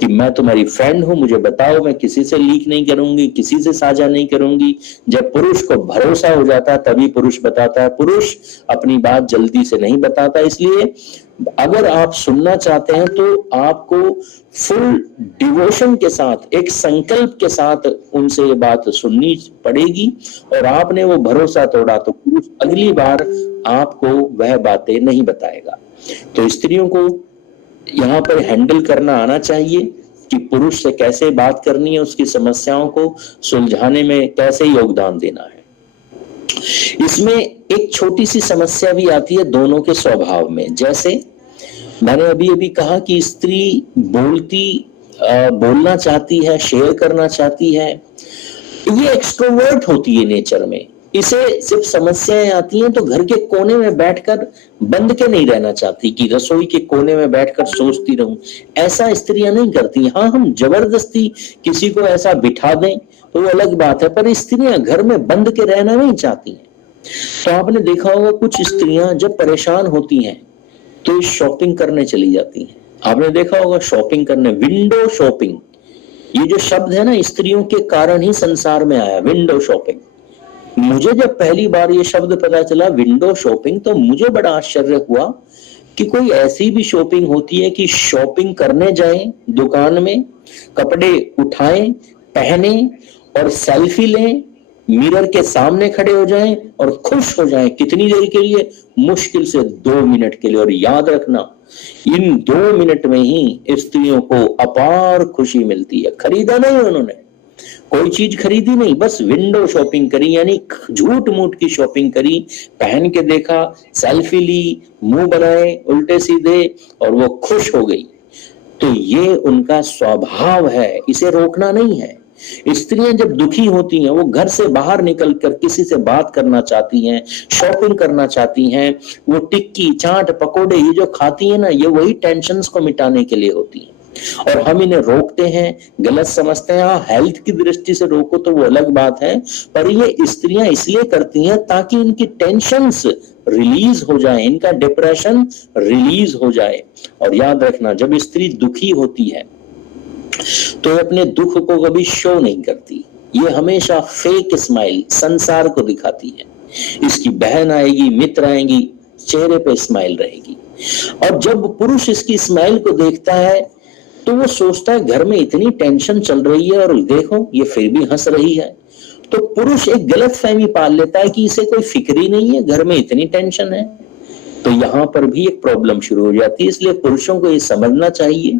कि मैं तुम्हारी फ्रेंड हूं, मुझे बताओ, मैं किसी से लीक नहीं करूंगी, किसी से साझा नहीं करूंगी। जब पुरुष को भरोसा हो जाता है तभी पुरुष बताता है, पुरुष अपनी बात जल्दी से नहीं बताता। इसलिए अगर आप सुनना चाहते हैं तो आपको फुल डिवोशन के साथ, एक संकल्प के साथ उनसे ये बात सुननी पड़ेगी। और आपने वो भरोसा तोड़ा तो पुरुष अगली बार आपको वह बातें नहीं बताएगा। तो स्त्रियों को यहाँ पर हैंडल करना आना चाहिए कि पुरुष से कैसे बात करनी है, उसकी समस्याओं को सुलझाने में कैसे योगदान देना है। इसमें एक छोटी सी समस्या भी आती है दोनों के स्वभाव में। जैसे मैंने अभी कहा कि स्त्री बोलना चाहती है, शेयर करना चाहती है, ये एक्सट्रोवर्ट होती है नेचर में। इसे सिर्फ समस्याएं आती हैं तो घर के कोने में बैठकर बंद के नहीं रहना चाहती कि रसोई के कोने में बैठकर सोचती रहूं। ऐसा स्त्रियां नहीं करती। हाँ, हम जबरदस्ती किसी को ऐसा बिठा दें तो वो अलग बात है, पर स्त्रियां घर में बंद के रहना नहीं चाहती हैं। तो आपने देखा होगा कुछ स्त्रियां जब परेशान होती हैं तो शॉपिंग करने चली जाती हैं। आपने देखा होगा शॉपिंग करने, विंडो शॉपिंग, ये जो शब्द है ना, स्त्रियों के कारण ही संसार में आया, विंडो शॉपिंग। मुझे जब पहली बार ये शब्द पता चला विंडो शॉपिंग, तो मुझे बड़ा आश्चर्य हुआ कि कोई ऐसी भी शॉपिंग होती है कि शॉपिंग करने जाएं दुकान में, कपड़े उठाएं, पहने और सेल्फी लें, मिरर के सामने खड़े हो जाएं और खुश हो जाएं। कितनी देर के लिए? मुश्किल से 2 मिनट के लिए। और याद रखना, इन 2 मिनट में ही स्त्रियों को अपार खुशी मिलती है। खरीदा नहीं उन्होंने, कोई चीज खरीदी नहीं, बस विंडो शॉपिंग करी, यानी झूठ मूठ की शॉपिंग करी, पहन के देखा, सेल्फी ली, मुंह बनाए उल्टे सीधे और वो खुश हो गई। तो ये उनका स्वभाव है, इसे रोकना नहीं है। स्त्रियां जब दुखी होती हैं, वो घर से बाहर निकलकर किसी से बात करना चाहती हैं, शॉपिंग करना चाहती हैं, वो टिक्की चाट पकोड़े ये जो खाती हैं ना, ये वही टेंशन्स को मिटाने के लिए होती हैं। और हम इन्हें रोकते हैं, गलत समझते हैं। हाँ, हेल्थ की दृष्टि से रोको तो वो अलग बात है, पर ये स्त्रियां इसलिए करती हैं ताकि इनकी टेंशन्स रिलीज हो जाए, इनका डिप्रेशन रिलीज हो जाए। और याद रखना, जब स्त्री दुखी होती है तो अपने दुख को कभी शो नहीं करती, ये हमेशा फेक स्माइल संसार को दिखाती है। इसकी बहन आएगी, मित्र आएंगी, चेहरे पे स्माइल रहेगी। और जब पुरुष इसकी स्माइल को देखता है तो वो सोचता है घर में इतनी टेंशन चल रही है और देखो ये फिर भी हंस रही है। तो पुरुष एक गलत फहमी पाल लेता है कि इसे कोई फिक्र ही नहीं है, घर में इतनी टेंशन है। तो यहां पर भी एक प्रॉब्लम शुरू हो जाती है। इसलिए पुरुषों को ये समझना चाहिए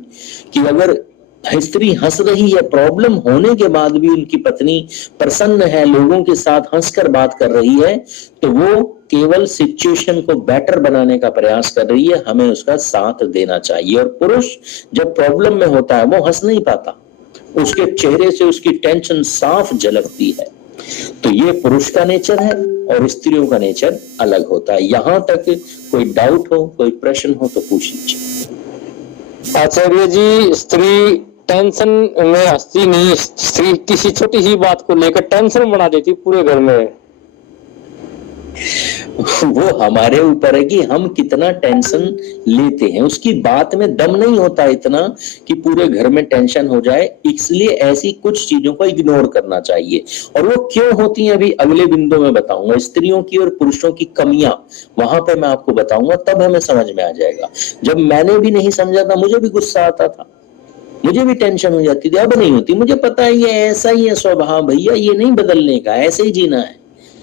कि अगर स्त्री हंस रही है, प्रॉब्लम होने के बाद भी उनकी पत्नी प्रसन्न है, लोगों के साथ हंसकर बात कर रही है, तो वो केवल सिचुएशन को बेटर बनाने का प्रयास कर रही है, हमें उसका साथ देना चाहिए। और पुरुष जब प्रॉब्लम में होता है वो हंस नहीं पाता, उसके चेहरे से उसकी टेंशन साफ झलकती है। तो ये पुरुष का नेचर है और स्त्रियों का नेचर अलग होता है। यहां तक कोई डाउट हो, कोई प्रश्न हो तो पूछ लीजिए। आचार्य जी, स्त्री टेंशन में हंसती नहीं, स्त्री किसी छोटी सी बात को लेकर टेंशन बना देती पूरे घर में। वो हमारे ऊपर है कि हम कितना टेंशन लेते हैं। उसकी बात में दम नहीं होता इतना कि पूरे घर में टेंशन हो जाए, इसलिए ऐसी कुछ चीजों को इग्नोर करना चाहिए। और वो क्यों होती हैं अभी अगले बिंदु में बताऊंगा। स्त्रियों की और पुरुषों की कमियां वहां पे मैं आपको बताऊंगा, तब हमें समझ में आ जाएगा। जब मैंने भी नहीं समझा था, मुझे भी गुस्सा आता था, मुझे भी टेंशन हो जाती थी, अब नहीं होती। मुझे पता है ये ऐसा ही है स्वभाव भैया, ये नहीं बदलने का, ऐसे ही जीना है।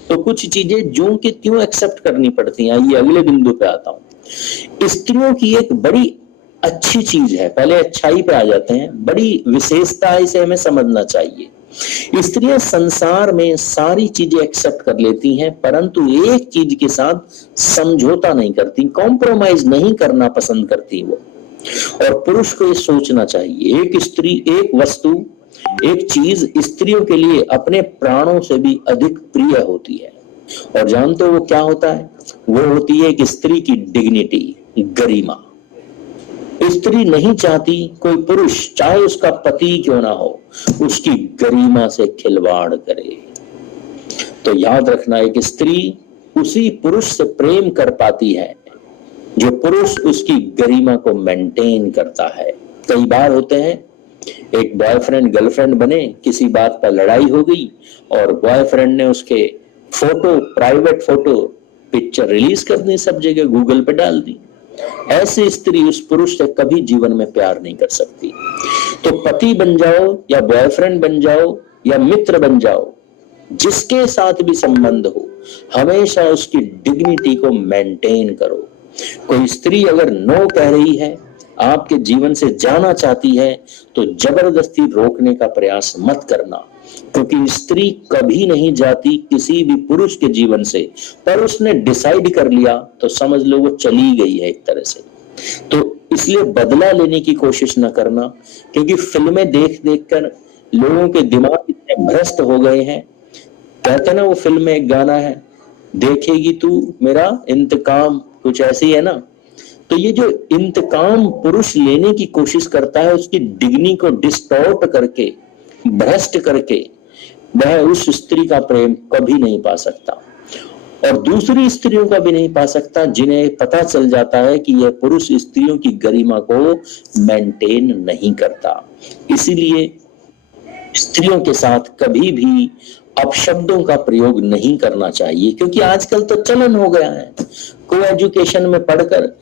तो कुछ चीजें जो कि त्यों एक्सेप्ट करनी पड़ती हैं। ये अगले बिंदु पे आता हूं। स्त्रियों की एक बड़ी अच्छी चीज है, पहले अच्छाई पे आ जाते हैं, बड़ी विशेषता है, इसे हमें समझना चाहिए। स्त्रियां संसार में सारी चीजें एक्सेप्ट कर लेती हैं, परंतु एक चीज के साथ समझौता नहीं करती, कॉम्प्रोमाइज नहीं करना पसंद करती वो। और पुरुष को ये सोचना चाहिए, एक स्त्री, एक वस्तु, एक चीज स्त्रियों के लिए अपने प्राणों से भी अधिक प्रिय होती है। और जानते हो वो क्या होता है? वो होती है एक स्त्री की डिग्निटी, गरिमा। स्त्री नहीं चाहती कोई पुरुष, चाहे उसका पति क्यों ना हो, उसकी गरिमा से खिलवाड़ करे। तो याद रखना, एक स्त्री उसी पुरुष से प्रेम कर पाती है जो पुरुष उसकी गरिमा को मेंटेन करता है। कई बार होते हैं, एक बॉयफ्रेंड गर्लफ्रेंड बने, किसी बात पर लड़ाई हो गई और बॉयफ्रेंड ने उसके photo, private photo, picture release कर दी, सब जगह गूगल पे डाल दी। ऐसी स्त्री उस पुरुष से कभी जीवन में प्यार नहीं कर सकती। तो पति बन जाओ या बॉयफ्रेंड बन जाओ या मित्र बन जाओ, जिसके साथ भी संबंध हो, हमेशा उसकी डिग्निटी को मेंटेन करो। कोई स्त्री अगर नो कह रही है, आपके जीवन से जाना चाहती है, तो जबरदस्ती रोकने का प्रयास मत करना, क्योंकि स्त्री कभी नहीं जाती किसी भी पुरुष के जीवन से। पर उसने डिसाइड कर लिया तो समझ लो वो चली गई है एक तरह से। तो इसलिए बदला लेने की कोशिश न करना, क्योंकि फिल्में देख देख कर लोगों के दिमाग इतने भ्रष्ट हो गए हैं। कहते ना वो फिल्म में एक गाना है, देखेगी तू मेरा इंतकाम, कुछ ऐसी है ना। तो ये जो इंतकाम पुरुष लेने की कोशिश करता है, उसकी डिग्नी को डिस्टॉर्ट करके, भ्रष्ट करके, वह उस स्त्री का प्रेम कभी नहीं पा सकता और दूसरी स्त्रियों का भी नहीं पा सकता, जिन्हें पता चल जाता है कि यह पुरुष स्त्रियों की गरिमा को मेंटेन नहीं करता। इसीलिए स्त्रियों के साथ कभी भी अपशब्दों का प्रयोग नहीं करना चाहिए, क्योंकि आजकल तो चलन हो गया है। को एजुकेशन में पढ़कर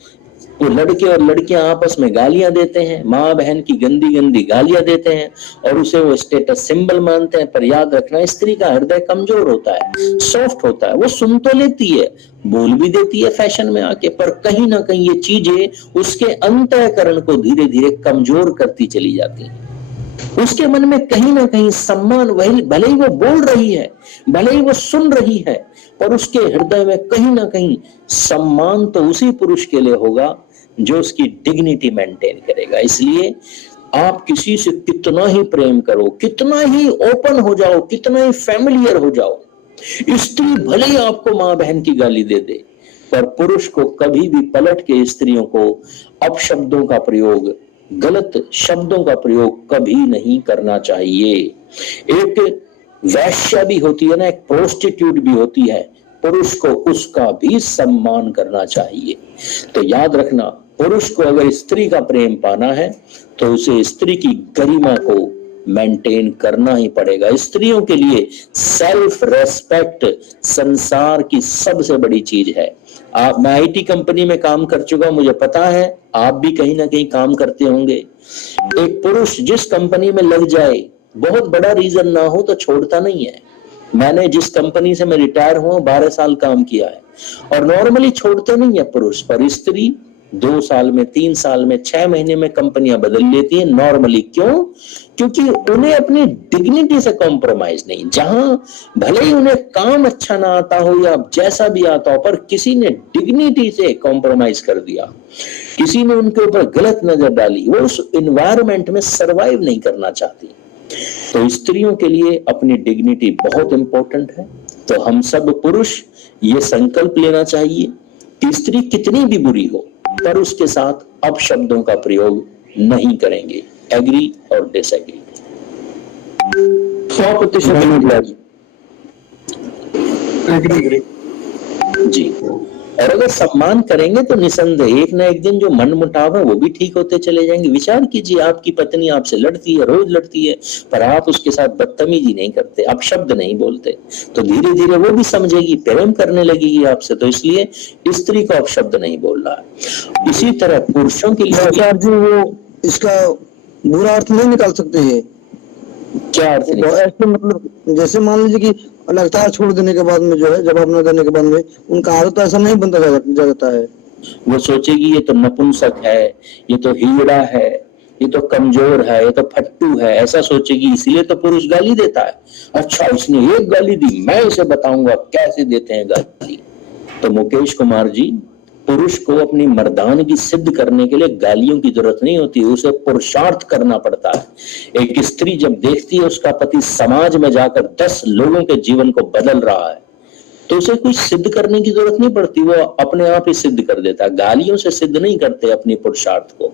वो लड़के और लड़कियां आपस में गालियां देते हैं, माँ बहन की गंदी गंदी गालियां देते हैं और उसे वो स्टेटस सिंबल मानते हैं। पर याद रखना, स्त्री का हृदय कमजोर होता है, सॉफ्ट होता है, वो सुन तो लेती है, बोल भी देती है फैशन में आके, पर कहीं ना कहीं ये चीजें उसके अंतःकरण को धीरे धीरे कमजोर करती चली जाती हैं। उसके मन में कहीं ना कहीं सम्मान, वही भले ही वो बोल रही है, भले ही वो सुन रही है, पर उसके हृदय में कहीं ना कहीं सम्मान तो उसी पुरुष के लिए होगा जो उसकी डिग्निटी मेंटेन करेगा। इसलिए आप किसी से कितना ही प्रेम करो, कितना ही ओपन हो जाओ, कितना ही फैमिलियर हो जाओ, स्त्री भले ही आपको माँ बहन की गाली दे दे, पर पुरुष को कभी भी पलट के स्त्रियों को अपशब्दों का प्रयोग, गलत शब्दों का प्रयोग कभी नहीं करना चाहिए। एक वैश्या भी होती है ना, एक प्रोस्टिट्यूट भी होती है, पुरुष को उसका भी सम्मान करना चाहिए। तो याद रखना, पुरुष को अगर स्त्री का प्रेम पाना है तो उसे स्त्री की गरिमा को मेंटेन करना ही पड़ेगा। स्त्रियों के लिए सेल्फ रेस्पेक्ट संसार की सबसे बड़ी चीज है। मैं आईटी कंपनी में काम कर चुका, मुझे पता है आप भी कहीं ना कहीं काम करते होंगे। एक पुरुष जिस कंपनी में लग जाए, बहुत बड़ा रीजन ना हो तो छोड़ता नहीं है। मैंने जिस कंपनी से मैं रिटायर हुआ 12 साल काम किया है, और नॉर्मली छोड़ते नहीं है पुरुष, पर स्त्री 2 साल में, 3 साल में, 6 महीने में कंपनियां बदल लेती हैं नॉर्मली। क्यों? क्योंकि उन्हें अपनी डिग्निटी से कॉम्प्रोमाइज नहीं। जहां भले ही उन्हें काम अच्छा ना आता हो या जैसा भी आता हो, पर किसी ने डिग्निटी से कॉम्प्रोमाइज कर दिया, किसी ने उनके ऊपर गलत नजर डाली, वो उस एनवायरनमेंट में सरवाइव नहीं करना चाहती। तो स्त्रियों के लिए अपनी डिग्निटी बहुत इंपॉर्टेंट है। तो हम सब पुरुष ये संकल्प लेना चाहिए कि स्त्री कितनी भी बुरी हो, पर उसके साथ अपशब्दों का प्रयोग नहीं करेंगे। एग्री और डिसएग्री 100% जी। और अगर सम्मान करेंगे तो निसंदेह एक ना एक दिन जो मन मुटाव है वो भी ठीक होते चले जाएंगे। विचार कीजिए, आपकी पत्नी आपसे लड़ती है, रोज लड़ती है, पर आप उसके साथ बदतमीजी नहीं करते, अपशब्द नहीं बोलते, तो धीरे धीरे वो भी समझेगी, प्रेम करने लगेगी आपसे। तो इसलिए स्त्री को अपशब्द नहीं बोल रहा है। इसी तरह पुरुषों के लिए वो इसका बुरा अर्थ नहीं निकाल सकते हैं। क्या अर्थ है? ऐसे मतलब जैसे मान लीजिए कि लगातार छोड़ देने के बाद में जो है, जवाब न देने के बाद में उनका आदत ऐसा नहीं बनता जाता है। वो सोचेगी ये तो नपुंसक है, ये तो हीड़ा है, ये तो कमजोर है, ये तो फट्टू है, ऐसा सोचेगी। इसीलिए तो पुरुष गाली देता है। अच्छा, इसने एक गाली दी, मैं इसे बताऊंगा कैसे देते हैं गाली। तो मुकेश कुमार जी, पुरुष को अपनी मर्दानगी सिद्ध करने के लिए गालियों की जरूरत नहीं होती, उसे पुरुषार्थ करना पड़ता है। एक स्त्री जब देखती है उसका पति समाज में जाकर 10 लोगों के जीवन को बदल रहा है, तो उसे कुछ सिद्ध करने की जरूरत नहीं पड़ती, वो अपने आप ही सिद्ध कर देता है। गालियों से सिद्ध नहीं करते अपनी पुरुषार्थ को,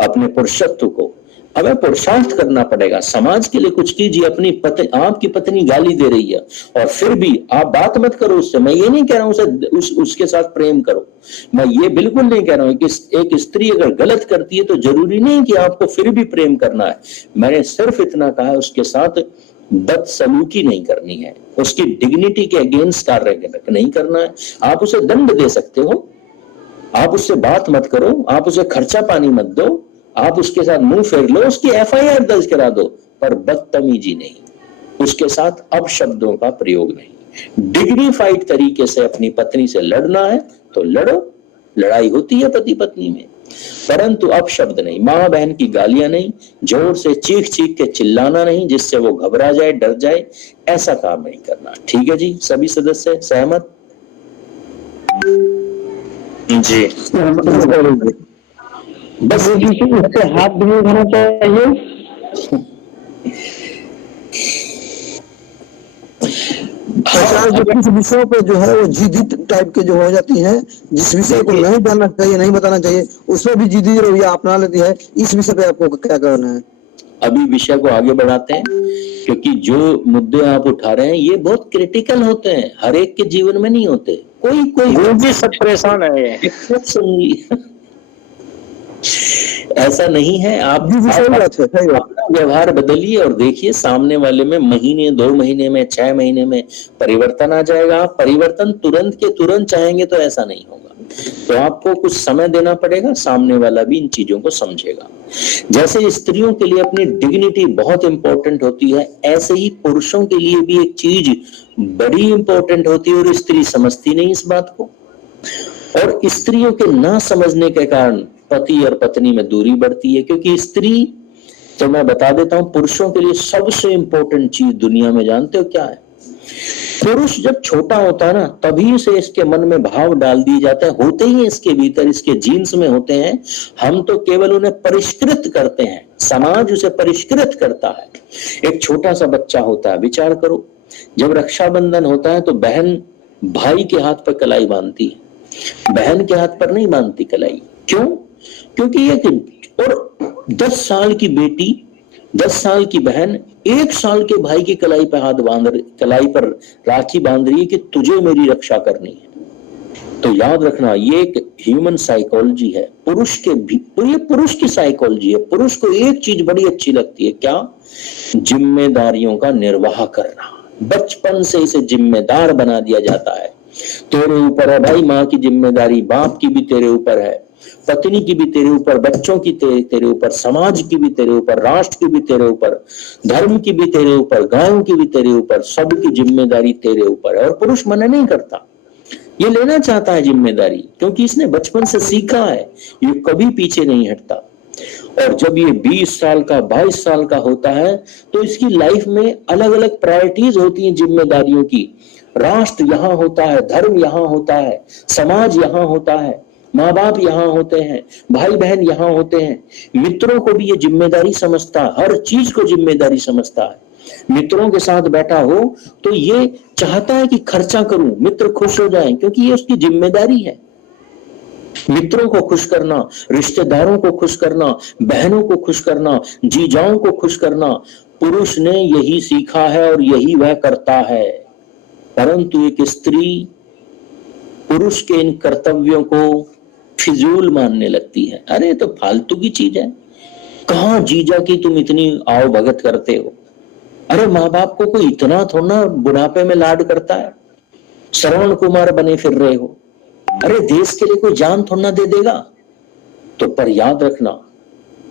अपने पुरुषत्व को। हमें पुरुषार्थ करना पड़ेगा, समाज के लिए कुछ कीजिए। अपनी आपकी पत्नी गाली दे रही है और फिर भी आप बात मत करो उससे। मैं ये नहीं कह रहा हूं उसके साथ प्रेम करो, मैं ये बिल्कुल नहीं कह रहा हूं कि एक स्त्री अगर गलत करती है तो जरूरी नहीं कि आपको फिर भी प्रेम करना है। मैंने सिर्फ इतना कहा है उसके साथ बदसलूकी नहीं करनी है, उसकी डिग्निटी के अगेंस्ट कार्य नहीं करना है। आप उसे दंड दे सकते हो, आप उससे बात मत करो, आप उसे खर्चा पानी मत दो, आप उसके साथ मुंह फेर लो, उसकी FIR दर्ज करा दो, पर बदतमीजी नहीं, उसके साथ अपशब्दों का प्रयोग नहीं। डिग्निफाइड तरीके से अपनी पत्नी से लड़ना है तो लड़ो, लड़ाई होती है पति पत्नी में, परंतु अपशब्द नहीं, माँ बहन की गालियां नहीं, जोर से चीख चीख के चिल्लाना नहीं जिससे वो घबरा जाए, डर जाए, ऐसा काम नहीं करना। ठीक है जी, सभी सदस्य सहमत? जी। बस उससे हाथ भी नहीं धोना चाहिए। कुछ विषयों पे जो है वो जिद्दी टाइप के जो हो जाती हैं, जिस विषय को नहीं जानना चाहिए, नहीं बताना चाहिए, उसमें भी जिद्दी रवैया अपना लेती है। इस विषय पे आपको क्या करना है? अभी विषय को आगे बढ़ाते हैं, क्योंकि जो मुद्दे आप उठा रहे हैं ये बहुत क्रिटिकल होते हैं, हर एक के जीवन में नहीं होते। कोई सब परेशान है। ऐसा नहीं है। आप जी सही बात है, सही बात। अपना व्यवहार बदलिए और देखिए सामने वाले में महीने, 2 महीने में, 6 महीने में परिवर्तन आ जाएगा। आप परिवर्तन तुरंत के तुरंत चाहेंगे तो ऐसा नहीं होगा, तो आपको कुछ समय देना पड़ेगा, सामने वाला भी इन चीजों को समझेगा। जैसे स्त्रियों के लिए अपनी डिग्निटी बहुत इंपॉर्टेंट होती है, ऐसे ही पुरुषों के लिए भी एक चीज बड़ी इंपॉर्टेंट होती है और स्त्री समझती नहीं इस बात को। और स्त्रियों के ना समझने के कारण पति और पत्नी में दूरी बढ़ती है, क्योंकि स्त्री, तो मैं बता देता हूं, पुरुषों के लिए सबसे इंपॉर्टेंट चीज दुनिया में जानते हो क्या है? पुरुष जब छोटा होता है ना, तभी से इसके मन में भाव डाल दिए जाते हैं, होते ही इसके भीतर, इसके जीन्स में होते हैं। हम तो केवल उन्हें परिष्कृत करते हैं, समाज उसे परिष्कृत करता है। एक छोटा सा बच्चा होता है, विचार करो, जब रक्षाबंधन होता है तो बहन भाई के हाथ पर कलाई बांधती है, बहन के हाथ पर नहीं बांधती कलाई। क्यों? क्योंकि ये, और 10 साल की बेटी, 10 साल की बहन 1 साल के भाई की कलाई पर हाथ कलाई पर राखी बांध रही है कि तुझे मेरी रक्षा करनी है। तो याद रखना, ये एक ह्यूमन साइकोलॉजी है, पुरुष के भी, ये पुरुष की साइकोलॉजी है। पुरुष को एक चीज बड़ी अच्छी लगती है, क्या? जिम्मेदारियों का निर्वाह करना। बचपन से इसे जिम्मेदार बना दिया जाता है। तेरे ऊपर है भाई, माँ की जिम्मेदारी, बाप की भी तेरे ऊपर है, पत्नी की भी तेरे ऊपर, बच्चों की तेरे ऊपर, समाज की भी तेरे ऊपर, राष्ट्र की भी तेरे ऊपर, धर्म की भी तेरे ऊपर, गांव की भी तेरे ऊपर, सबकी जिम्मेदारी तेरे ऊपर है। और पुरुष मना नहीं करता, ये लेना चाहता है जिम्मेदारी, क्योंकि इसने बचपन से सीखा है, ये कभी पीछे नहीं हटता। और जब ये 20 साल का, 22 साल का होता है तो इसकी लाइफ में अलग अलग प्रायोरिटीज होती हैं जिम्मेदारियों की। राष्ट्र यहाँ होता है, धर्म यहाँ होता है, समाज यहाँ होता है, माँ बाप यहाँ होते हैं, भाई बहन यहाँ होते हैं, मित्रों को भी ये जिम्मेदारी समझता है, हर चीज को जिम्मेदारी समझता है। मित्रों के साथ बैठा हो तो ये चाहता है कि खर्चा करूं, मित्र खुश हो जाएं, क्योंकि ये उसकी जिम्मेदारी है। मित्रों को खुश करना, रिश्तेदारों को खुश करना, बहनों को खुश करना, जीजाओं को खुश करना, पुरुष ने यही सीखा है और यही वह करता है। परंतु एक स्त्री पुरुष के इन कर्तव्यों को फिजूल मानने लगती है। अरे तो फालतू की चीज है, कहां जीजा की तुम इतनी आओ भगत करते हो? अरे माँ बाप को कोई इतना थोड़ा बुढ़ापे में लाड करता है, श्रवण कुमार बने फिर रहे हो। अरे देश के लिए कोई जान थोड़ा दे देगा? तो पर याद रखना,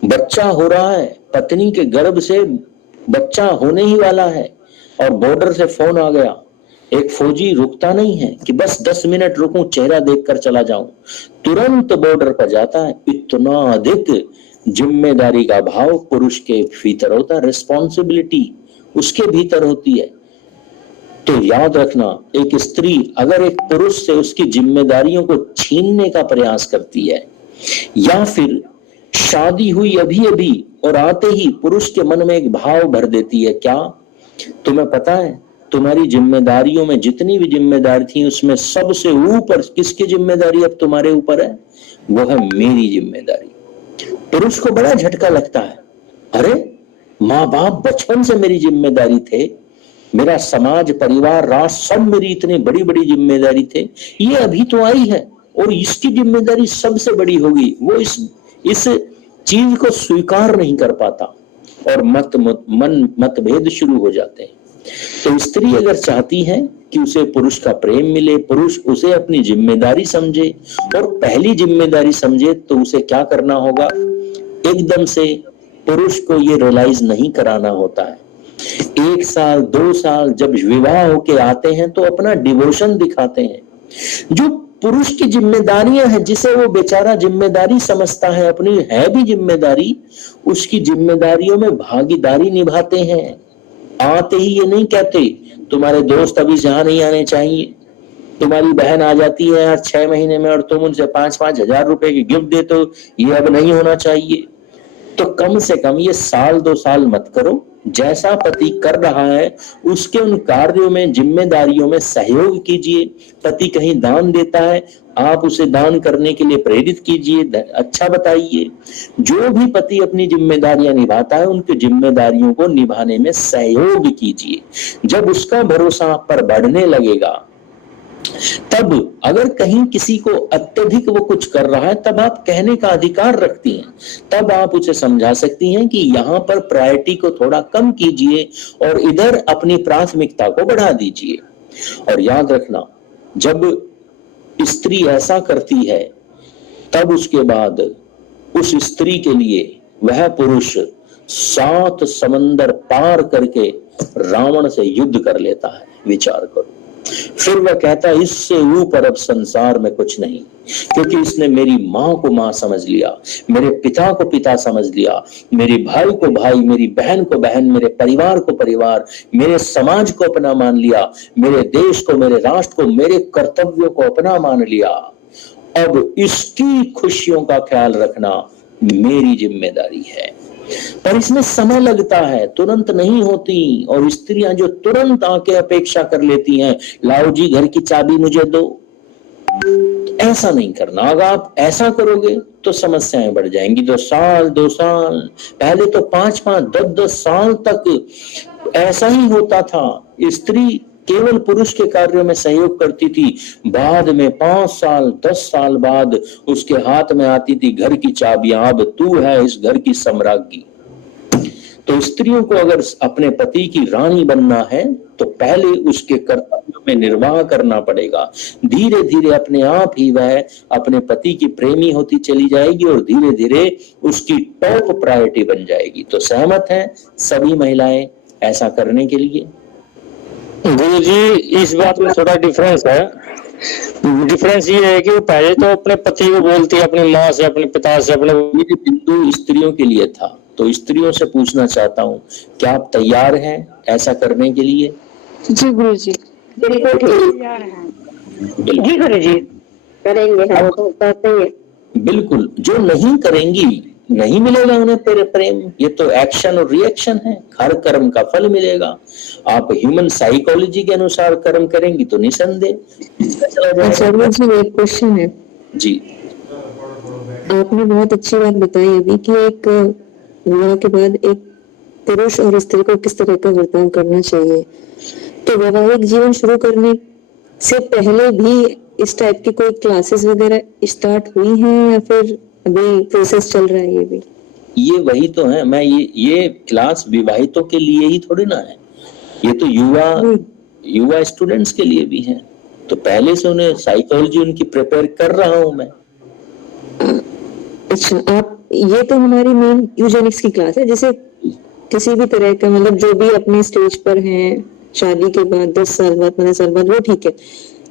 बच्चा हो रहा है, पत्नी के गर्भ से बच्चा होने ही वाला है, और बॉर्डर से फोन आ गया। एक फौजी रुकता नहीं है कि बस 10 मिनट रुकूं, चेहरा देखकर चला जाऊं, तुरंत बॉर्डर पर जाता है। इतना अधिक जिम्मेदारी का भाव पुरुष के भीतर होता है, रिस्पॉन्सिबिलिटी उसके भीतर होती है। तो याद रखना, एक स्त्री अगर एक पुरुष से उसकी जिम्मेदारियों को छीनने का प्रयास करती है, या फिर शादी हुई अभी अभी और आते ही पुरुष के मन में एक भाव भर देती है, क्या तुम्हें पता है तुम्हारी जिम्मेदारियों में जितनी भी जिम्मेदारी थी उसमें सबसे ऊपर किसकी जिम्मेदारी अब तुम्हारे ऊपर है? वो है मेरी जिम्मेदारी। पुरुष को बड़ा झटका लगता है, अरे माँ बाप बचपन से मेरी जिम्मेदारी थे, मेरा समाज, परिवार, राष्ट्र सब मेरी इतनी बड़ी बड़ी जिम्मेदारी थे, ये अभी तो आई है और इसकी जिम्मेदारी सबसे बड़ी होगी। वो इस चीज को स्वीकार नहीं कर पाता और मतभेद शुरू हो जाते हैं। तो स्त्री अगर चाहती है कि उसे पुरुष का प्रेम मिले, पुरुष उसे अपनी जिम्मेदारी समझे और पहली जिम्मेदारी समझे, तो उसे क्या करना होगा? एकदम से पुरुष को ये रियलाइज नहीं कराना होता है। 1 साल 2 साल जब विवाह होके आते हैं तो अपना डिवोशन दिखाते हैं। जो पुरुष की जिम्मेदारियां हैं, जिसे वो बेचारा जिम्मेदारी समझता है, अपनी है भी जिम्मेदारी, उसकी जिम्मेदारियों में भागीदारी निभाते हैं। आते ही ये नहीं कहते तुम्हारे दोस्त अभी यहाँ नहीं आने चाहिए, तुम्हारी बहन आ जाती है यार 6 महीने में और तुम उनसे 5-5 हजार रुपए की गिफ्ट देते हो, ये अब नहीं होना चाहिए। तो कम से कम ये 1-2 साल मत करो। जैसा पति कर रहा है उसके उन कार्यों में, जिम्मेदारियों में सहयोग कीजिए। पति कहीं दान देता है, आप उसे दान करने के लिए प्रेरित कीजिए, अच्छा बताइए। जो भी पति अपनी जिम्मेदारियां निभाता है उनकी जिम्मेदारियों को निभाने में सहयोग कीजिए। जब उसका भरोसा आप पर बढ़ने लगेगा तब अगर कहीं किसी को अत्यधिक वो कुछ कर रहा है तब आप कहने का अधिकार रखती हैं, तब आप उसे समझा सकती हैं कि यहाँ पर प्रायोरिटी को थोड़ा कम कीजिए और इधर अपनी प्राथमिकता को बढ़ा दीजिए। और याद रखना, जब स्त्री ऐसा करती है तब उसके बाद उस स्त्री के लिए वह पुरुष 7 समंदर पार करके रावण से युद्ध कर लेता है। विचार करो। फिर वह कहता है इससे ऊपर अब संसार में कुछ नहीं, क्योंकि इसने मेरी माँ को माँ समझ लिया, मेरे पिता को पिता समझ लिया, मेरे भाई को भाई, मेरी बहन को बहन, मेरे परिवार को परिवार, मेरे समाज को अपना मान लिया, मेरे देश को, मेरे राष्ट्र को, मेरे कर्तव्यों को अपना मान लिया। अब इसकी खुशियों का ख्याल रखना मेरी जिम्मेदारी है। पर इसमें समय लगता है, तुरंत नहीं होती। और स्त्रियां जो तुरंत आके अपेक्षा कर लेती हैं, लाओ जी घर की चाबी मुझे दो, ऐसा नहीं करना। अगर आप ऐसा करोगे तो समस्याएं बढ़ जाएंगी। 2 साल 2 साल, पहले तो 5-5 10-10 साल तक ऐसा ही होता था। स्त्री केवल पुरुष के कार्यों में सहयोग करती थी, बाद में 5 साल 10 साल बाद उसके हाथ में आती थी घर की चाबियां, अब तू है इस घर की सम्राज्ञी। तो स्त्रियों को अगर अपने पति की रानी बनना है तो पहले उसके कर्तव्यों में निर्वाह करना पड़ेगा। धीरे धीरे अपने आप ही वह अपने पति की प्रेमी होती चली जाएगी और धीरे धीरे उसकी टॉप प्रायोरिटी बन जाएगी। तो सहमत हैं सभी महिलाएं ऐसा करने के लिए? गुरु जी, इस बात में थोड़ा डिफरेंस है। डिफरेंस ये है कि वो पहले तो अपने पति को बोलती है, अपनी माँ से, अपने पिता से, अपने। ये बिंदु स्त्रियों के लिए था, तो स्त्रियों से पूछना चाहता हूँ, क्या आप तैयार हैं ऐसा करने के लिए? जी गुरु जी, बिल्कुल ठीक जी गुरु जी, करेंगे हम तो करते हैं। बिल्कुल। जो नहीं करेंगी नहीं मिलेगा उन्हें प्रेम। ये तो एक्शन और रिएक्शन है, हर कर्म का फल मिलेगा। आप ह्यूमन साइकोलॉजी के अनुसार कर्म करेंगी तो निसंदेह। आचार्य जी एक क्वेश्चन है जी। आपने बहुत अच्छी बात बताई अभी कि एक विवाह के बाद एक पुरुष और स्त्री को किस तरह का बर्ताव करना चाहिए। तो वैवाहिक जीवन शुरू करने से पहले भी इस टाइप की कोई क्लासेस वगैरह स्टार्ट हुई हैं या फिर अभी प्रोसेस चल रहा है? ये वही तो है। मैं ये क्लास विवाहितों के लिए ही थोड़ी ना है, ये तो युवा स्टूडेंट्स के लिए भी है। तो पहले से उन्हें साइकोलॉजी उनकी प्रिपेयर कर रहा हूं मैं। अच्छा, आप ये तो हमारी मेन यूजेनिक्स की क्लास है, जैसे किसी भी तरह का मतलब जो भी अपने स्टेज पर हैं शादी के बाद 10 साल बाद 15 साल बाद, वो ठीक है।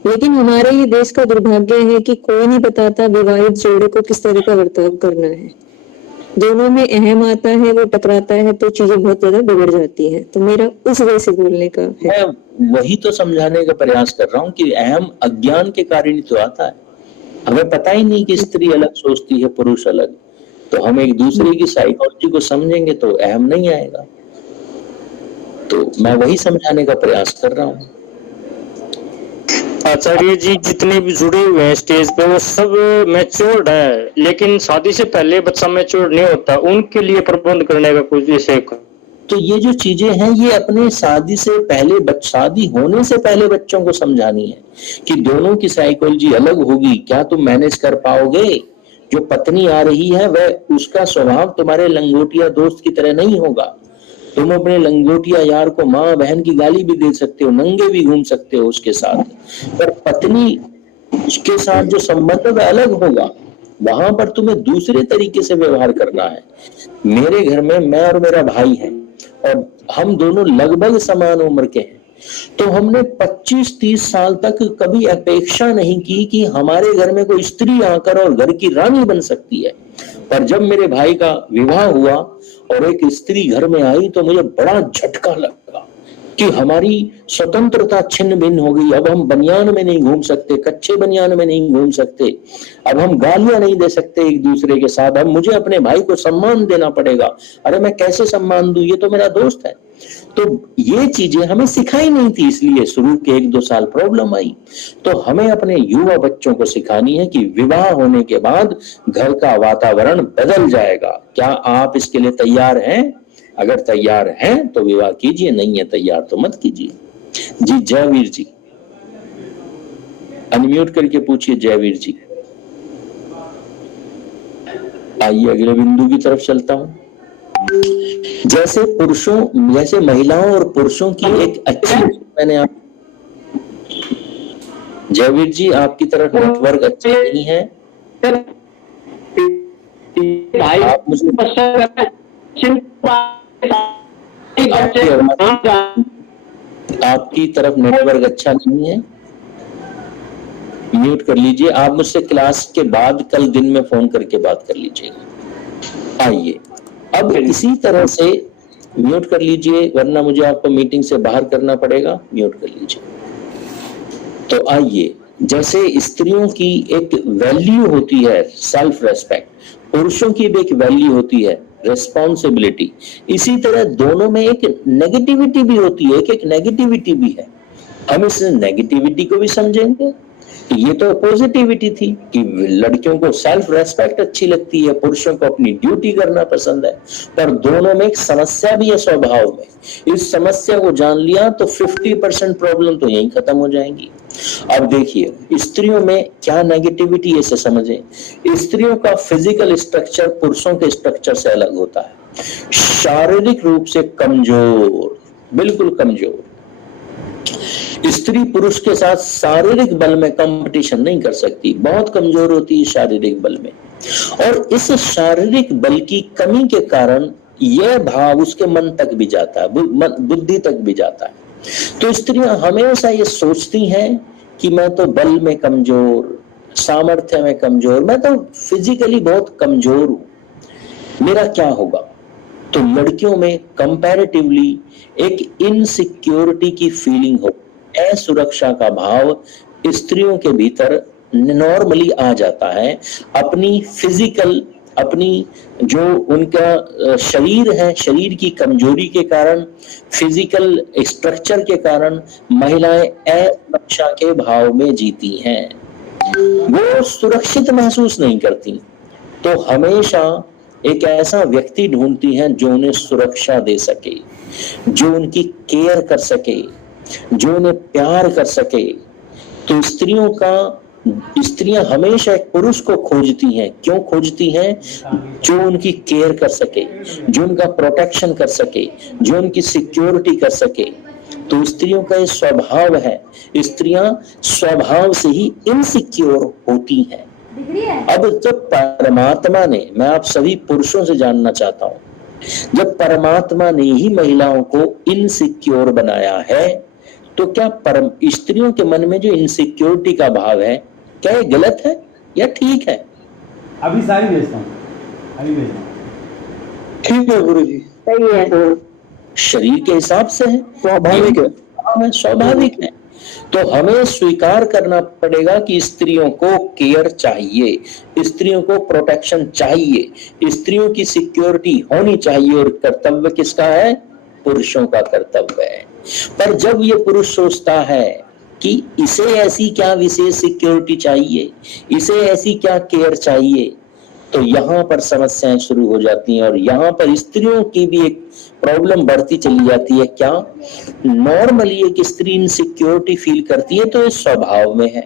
लेकिन हमारे ये देश का दुर्भाग्य है कि कोई नहीं बताता विवाहित जोड़े को किस तरह का बर्ताव करना है। दोनों में अहम आता है, वो टकराता है तो चीजें बहुत ज्यादा बिगड़ जाती है। तो मेरा उस वजह से बोलने का है। मैं वही तो समझाने का प्रयास कर रहा हूँ कि अहम अज्ञान के कारण ही तो आता है। हमें पता ही नहीं कि स्त्री अलग सोचती है, पुरुष अलग। तो हम एक दूसरे की साइकोलॉजी को समझेंगे तो अहम नहीं आएगा। तो मैं वही समझाने का प्रयास कर रहा हूँ। आचार्य जी, जितने भी जुड़े हुए हैं स्टेज पे वो सब मैच्योर्ड है, लेकिन शादी से पहले बच्चा मैच्योर्ड नहीं होता, उनके लिए प्रबंध करने का कुछ विषय का। तो ये जो चीजें हैं ये अपने शादी से पहले, शादी होने से पहले बच्चों को समझानी है कि दोनों की साइकोलॉजी अलग होगी। क्या तुम मैनेज कर पाओगे? जो पत्नी आ रही है वह, उसका स्वभाव तुम्हारे लंगोटिया दोस्त की तरह नहीं होगा। तुम अपने लंगोटिया यार को माँ बहन की गाली भी दे सकते हो, नंगे भी घूम सकते हो उसके साथ, पर पत्नी उसके साथ जो संबंध है अलग होगा। वहां पर तुम्हें दूसरे तरीके से व्यवहार करना है। मेरे घर में मैं और मेरा भाई है और हम दोनों लगभग समान उम्र के हैं, तो हमने 25-30 साल तक कभी अपेक्षा नहीं की कि हमारे घर में कोई स्त्री आकर और घर की रानी बन सकती है। पर जब मेरे भाई का विवाह हुआ और एक स्त्री घर में आई तो मुझे बड़ा झटका लगा कि हमारी स्वतंत्रता छिन्न भिन्न हो गई। अब हम बनियान में नहीं घूम सकते, कच्चे बनियान में नहीं घूम सकते, अब हम गालियां नहीं दे सकते एक दूसरे के साथ। अब मुझे अपने भाई को सम्मान देना पड़ेगा। अरे मैं कैसे सम्मान दूं, ये तो मेरा दोस्त है। तो ये चीजें हमें सिखाई नहीं थी, इसलिए शुरू के 1-2 साल प्रॉब्लम आई। तो हमें अपने युवा बच्चों को सिखानी है कि विवाह होने के बाद घर का वातावरण बदल जाएगा। क्या आप इसके लिए तैयार हैं? अगर तैयार हैं तो विवाह कीजिए, नहीं है तैयार तो मत कीजिए। जी जयवीर जी। अनम्यूट करके पूछिए जयवीर जी। आइए अगले बिंदु की तरफ चलता हूं। जैसे महिलाओं और पुरुषों की एक अच्छी, मैंने आप जयवीर जी आपकी तरफ नेटवर्क अच्छा नहीं है, आप मुझे आपकी तरफ नेटवर्क अच्छा नहीं है, म्यूट कर लीजिए। आप मुझसे क्लास के बाद कल दिन में फोन करके बात कर लीजिएगा। आइए अब इसी तरह से म्यूट कर लीजिए, वरना मुझे आपको मीटिंग से बाहर करना पड़ेगा। म्यूट कर लीजिए। तो आइए, जैसे स्त्रियों की एक वैल्यू होती है सेल्फ रेस्पेक्ट, पुरुषों की भी एक वैल्यू होती है रिस्पॉन्सिबिलिटी, इसी तरह दोनों में एक नेगेटिविटी भी होती है, एक नेगेटिविटी भी है। हम इस नेगेटिविटी को भी समझेंगे। ये तो पॉजिटिविटी थी कि लड़कियों को सेल्फ रेस्पेक्ट अच्छी लगती है, पुरुषों को अपनी ड्यूटी करना पसंद है, पर दोनों में एक समस्या भी है स्वभाव में। इस समस्या को जान लिया तो 50% प्रॉब्लम तो यहीं खत्म हो जाएंगी। अब देखिए स्त्रियों में क्या नेगेटिविटी है, इसे समझें। स्त्रियों का फिजिकल स्ट्रक्चर पुरुषों के स्ट्रक्चर से अलग होता है। शारीरिक रूप से कमजोर, बिल्कुल कमजोर। स्त्री पुरुष के साथ शारीरिक बल में कंपटीशन नहीं कर सकती, बहुत कमजोर होती है शारीरिक बल में। और इस शारीरिक बल की कमी के कारण यह भाव उसके मन तक भी जाता है, बुद्धि तक भी जाता है। तो स्त्रियां हमेशा ये सोचती हैं कि मैं तो बल में कमजोर, सामर्थ्य में कमजोर, मैं तो फिजिकली बहुत कमजोर हूं, मेरा क्या होगा। तो लड़कियों में कंपैरेटिवली एक इनसिक्योरिटी की फीलिंग हो, असुरक्षा का भाव स्त्रियों के भीतर नॉर्मली आ जाता है। अपनी फिजिकल, अपनी जो उनका शरीर है, शरीर की कमजोरी के कारण, फिजिकल स्ट्रक्चर के कारण महिलाएं असुरक्षा के भाव में जीती हैं, वो सुरक्षित महसूस नहीं करती। तो हमेशा एक ऐसा व्यक्ति ढूंढती हैं जो उन्हें सुरक्षा दे सके, जो उनकी केयर कर सके, जो उन्हें प्यार कर सके। तो स्त्रियां हमेशा एक पुरुष को खोजती हैं। क्यों खोजती हैं? जो उनकी केयर कर सके, जो उनका प्रोटेक्शन कर सके, जो उनकी सिक्योरिटी कर सके। तो स्त्रियों का ये स्वभाव है, स्त्रियां स्वभाव से ही इनसिक्योर होती हैं। अब जब परमात्मा ने, मैं आप सभी पुरुषों से जानना चाहता हूं, जब परमात्मा ने ही महिलाओं को इनसिक्योर बनाया है, तो क्या स्त्रियों के मन में जो इनसिक्योरिटी का भाव है, क्या ये गलत है या ठीक है? अभी सारी भेजता हूं, अभी भेजता हूं। ठीक है गुरुजी, सही है। शरीर के हिसाब से है, स्वाभाविक है, स्वाभाविक है। तो हमें स्वीकार करना पड़ेगा कि स्त्रियों को केयर चाहिए, स्त्रियों को प्रोटेक्शन चाहिए, स्त्रियों की सिक्योरिटी होनी चाहिए। और कर्तव्य किसका है? पुरुषों का कर्तव्य है। पर जब ये पुरुष सोचता है कि इसे ऐसी क्या विशेष सिक्योरिटी चाहिए, इसे ऐसी क्या केयर चाहिए, तो यहाँ पर समस्याएं शुरू हो जाती हैं। और यहाँ पर स्त्रियों की भी एक प्रॉब्लम बढ़ती चली जाती है। क्या नॉर्मली एक स्त्री इनसिक्योरिटी फील करती है तो ये स्वभाव में है,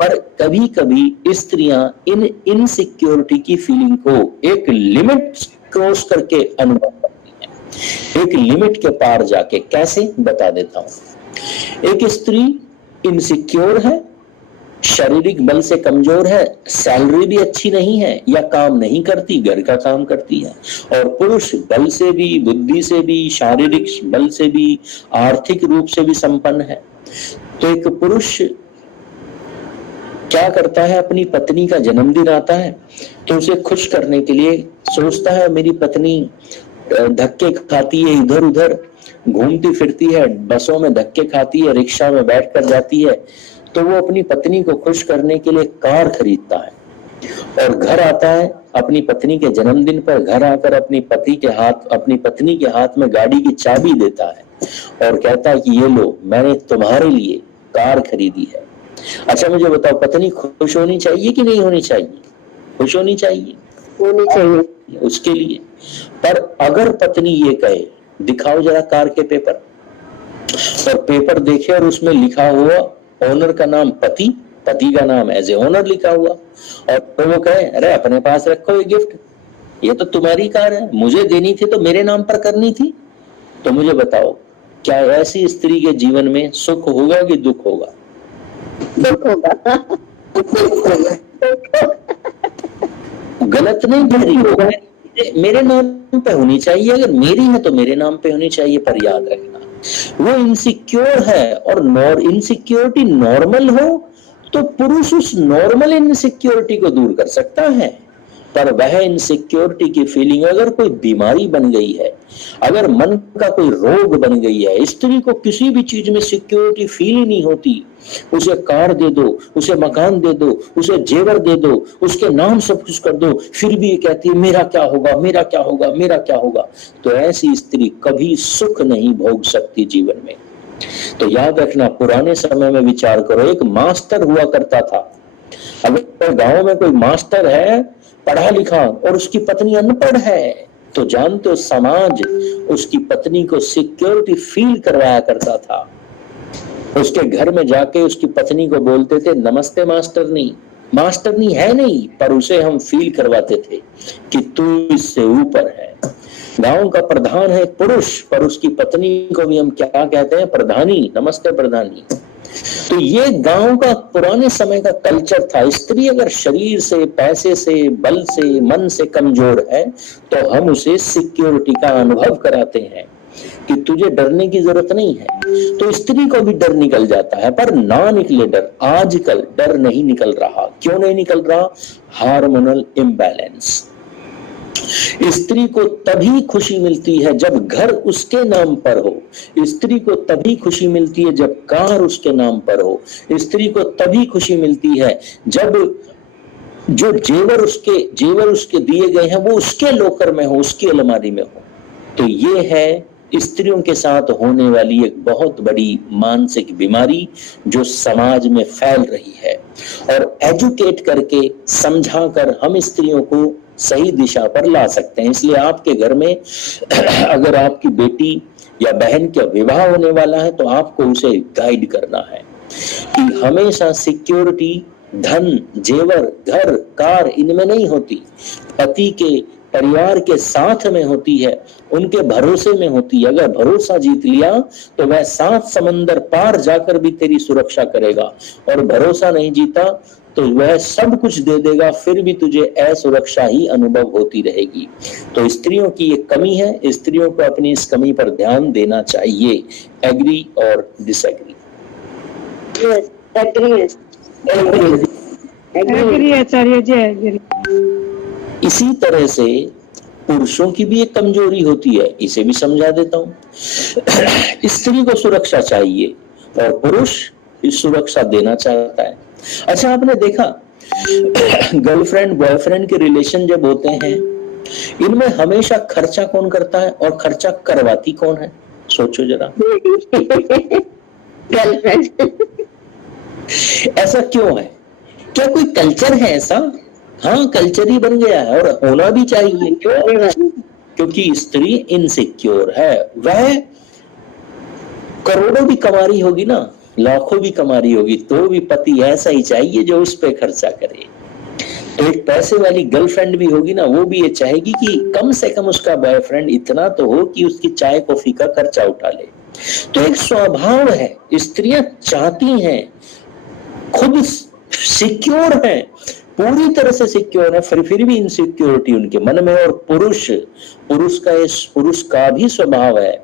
पर कभी कभी स्त्रियां इन इनसिक्योरिटी की फीलिंग को एक लिमिट क्रॉस करके अनुभव करती हैं, एक लिमिट के पार जाके। कैसे, बता देता हूं। एक स्त्री इनसिक्योर है, शारीरिक बल से कमजोर है, सैलरी भी अच्छी नहीं है या काम नहीं करती, घर का काम करती है, और पुरुष बल से भी, बुद्धि से भी, शारीरिक बल से भी, आर्थिक रूप से भी संपन्न है। तो एक पुरुष क्या करता है, अपनी पत्नी का जन्मदिन आता है तो उसे खुश करने के लिए सोचता है मेरी पत्नी धक्के खाती है, इधर उधर घूमती फिरती है, बसों में धक्के खाती है, रिक्शा में बैठकर जाती है, तो वो अपनी पत्नी को खुश करने के लिए कार खरीदता है और घर आता है अपनी पत्नी के जन्मदिन पर। घर आकर अपनी पत्नी के हाथ में गाड़ी की चाबी देता है और कहता है कि ये लो, मैंने तुम्हारे लिए कार खरीदी है। अच्छा मुझे बताओ, पत्नी खुश होनी चाहिए कि नहीं होनी चाहिए? खुश होनी चाहिए, होनी चाहिए उसके लिए। पर अगर पत्नी ये कहे दिखाओ जरा कार के पेपर, और पेपर देखे और उसमें लिखा हुआ ओनर का नाम पति पति का नाम एज ए ओनर लिखा हुआ, और तो वो कहे अरे अपने पास रखो ये गिफ्ट, ये तो तुम्हारी कार है, मुझे देनी थी तो मेरे नाम पर करनी थी। तो मुझे बताओ, क्या ऐसी स्त्री के जीवन में सुख होगा कि दुख होगा? दुख होगा। गलत नहीं कह रही हो, मेरे नाम पे होनी चाहिए, अगर मेरी है तो मेरे नाम पे होनी चाहिए, पर याद रखना वो इनसिक्योर है, और इनसिक्योरिटी नॉर्मल हो तो पुरुष उस नॉर्मल इनसिक्योरिटी को दूर कर सकता है, पर वह इनसिक्योरिटी की फीलिंग अगर कोई बीमारी बन गई है, अगर मन का कोई रोग बन गई है, स्त्री को किसी भी चीज में सिक्योरिटी फील ही नहीं होती, उसे कार दे दो, उसे मकान दे दो, उसे जेवर दे दो, उसके नाम सब कुछ कर दो, फिर भी ये कहती है मेरा क्या होगा, मेरा क्या होगा, मेरा क्या होगा, तो ऐसी स्त्री कभी सुख नहीं भोग सकती जीवन में। तो याद रखना, पुराने समय में विचार करो, एक मास्टर हुआ करता था। अगर गांव में कोई मास्टर है पढ़ा लिखा और उसकी पत्नी अनपढ़ है, तो जानते हो समाज उसकी पत्नी को सिक्योरिटी फील करवाया करता था। उसके घर में जाके उसकी पत्नी को बोलते थे नमस्ते मास्टरनी, मास्टरनी है नहीं, पर उसे हम फील करवाते थे कि तू इससे ऊपर है। गांव का प्रधान है पुरुष, पर उसकी पत्नी को भी हम क्या कहते हैं, प्रधानी, नमस्ते प्रधानी। तो ये गांव का पुराने समय का कल्चर था। स्त्री अगर शरीर से, पैसे से, बल से, मन से कमजोर है तो हम उसे सिक्योरिटी का अनुभव कराते हैं कि तुझे डरने की जरूरत नहीं है, तो स्त्री को भी डर निकल जाता है, पर ना निकले डर। आजकल डर नहीं निकल रहा, क्यों नहीं निकल रहा? Hormonal imbalance. स्त्री को तभी खुशी मिलती है जब घर उसके नाम पर हो, स्त्री को तभी खुशी मिलती है जब कार उसके नाम पर हो, स्त्री को तभी खुशी मिलती है जब जो जेवर उसके दिए गए हैं वो उसके लॉकर में हो, उसकी अलमारी में हो। तो ये है स्त्रियों के साथ होने वाली एक बहुत बड़ी मानसिक बीमारी जो समाज में फैल रही है, और एजुकेट करके, समझाकर हम स्त्रियों को सही दिशा पर ला सकते हैं। इसलिए आपके घर में अगर आपकी बेटी या बहन का विवाह होने वाला है तो आपको उसे गाइड करना है कि हमेशा सिक्योरिटी धन, जेवर, घर, कार इनमें नहीं होती, पति के परिवार के साथ में होती है, उनके भरोसे में होती है। अगर भरोसा जीत लिया तो वह 7 समंदर पार जाकर भी तेरी सुरक्षा करेगा, और भरोसा नहीं जीता तो वह सब कुछ दे देगा, फिर भी तुझे असुरक्षा ही अनुभव होती रहेगी। तो स्त्रियों की ये कमी है, स्त्रियों को अपनी इस कमी पर ध्यान देना चाहिए। एग्री और डिसएग्री? एग्री आचार्य जी, एग्री। इसी तरह से पुरुषों की भी एक कमजोरी होती है, इसे भी समझा देता हूं। स्त्री को सुरक्षा चाहिए और पुरुष इस सुरक्षा देना चाहता है। अच्छा, आपने देखा गर्लफ्रेंड बॉयफ्रेंड के रिलेशन जब होते हैं, इनमें हमेशा खर्चा कौन करता है और खर्चा करवाती कौन है? सोचो जरा। गर्लफ्रेंड। ऐसा क्यों है? क्या कोई कल्चर है ऐसा? हाँ, कल्चर ही बन गया है, और होना भी चाहिए। क्यों? क्योंकि स्त्री इनसिक्योर है। वह करोड़ों भी कमा रही होगी ना, लाखों भी कमा रही होगी, तो भी पति ऐसा ही चाहिए जो उस पे खर्चा करे। तो एक पैसे वाली गर्लफ्रेंड भी होगी ना, वो भी ये चाहेगी कि कम से कम उसका बॉयफ्रेंड इतना तो हो कि उसकी चाय कॉफी का खर्चा उठा ले। तो एक स्वभाव है, स्त्रियां चाहती हैं, खुद सिक्योर है, पूरी तरह से सिक्योर है, फिर भी इनसिक्योरिटी उनके मन में। और पुरुष का भी स्वभाव है,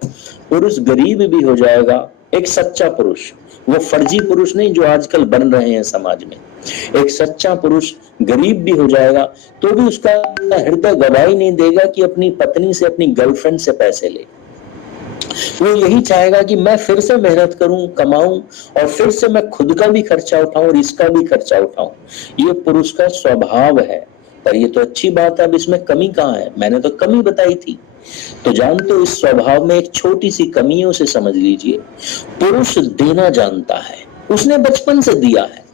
पुरुष गरीब भी हो जाएगा। एक सच्चा पुरुष, वो फर्जी पुरुष नहीं जो आजकल बन रहे हैं समाज में, एक सच्चा पुरुष गरीब भी हो जाएगा तो भी उसका हृदय गवाही नहीं देगा कि अपनी पत्नी से, अपनी गर्लफ्रेंड से पैसे ले। वो यही चाहेगा कि मैं फिर से मेहनत करूं, कमाऊं, और फिर से मैं खुद का भी खर्चा उठाऊं और इसका भी खर्चा उठाऊं। ये पुरुष का स्वभाव है। पर ये तो अच्छी बात है, अब इसमें कमी कहाँ है? मैंने तो कमी बताई थी। तो जानते हो, इस स्वभाव में एक छोटी सी कमी है, उसे समझ लीजिए। पुरुष देना जानता है, उसने बचपन से दिया है,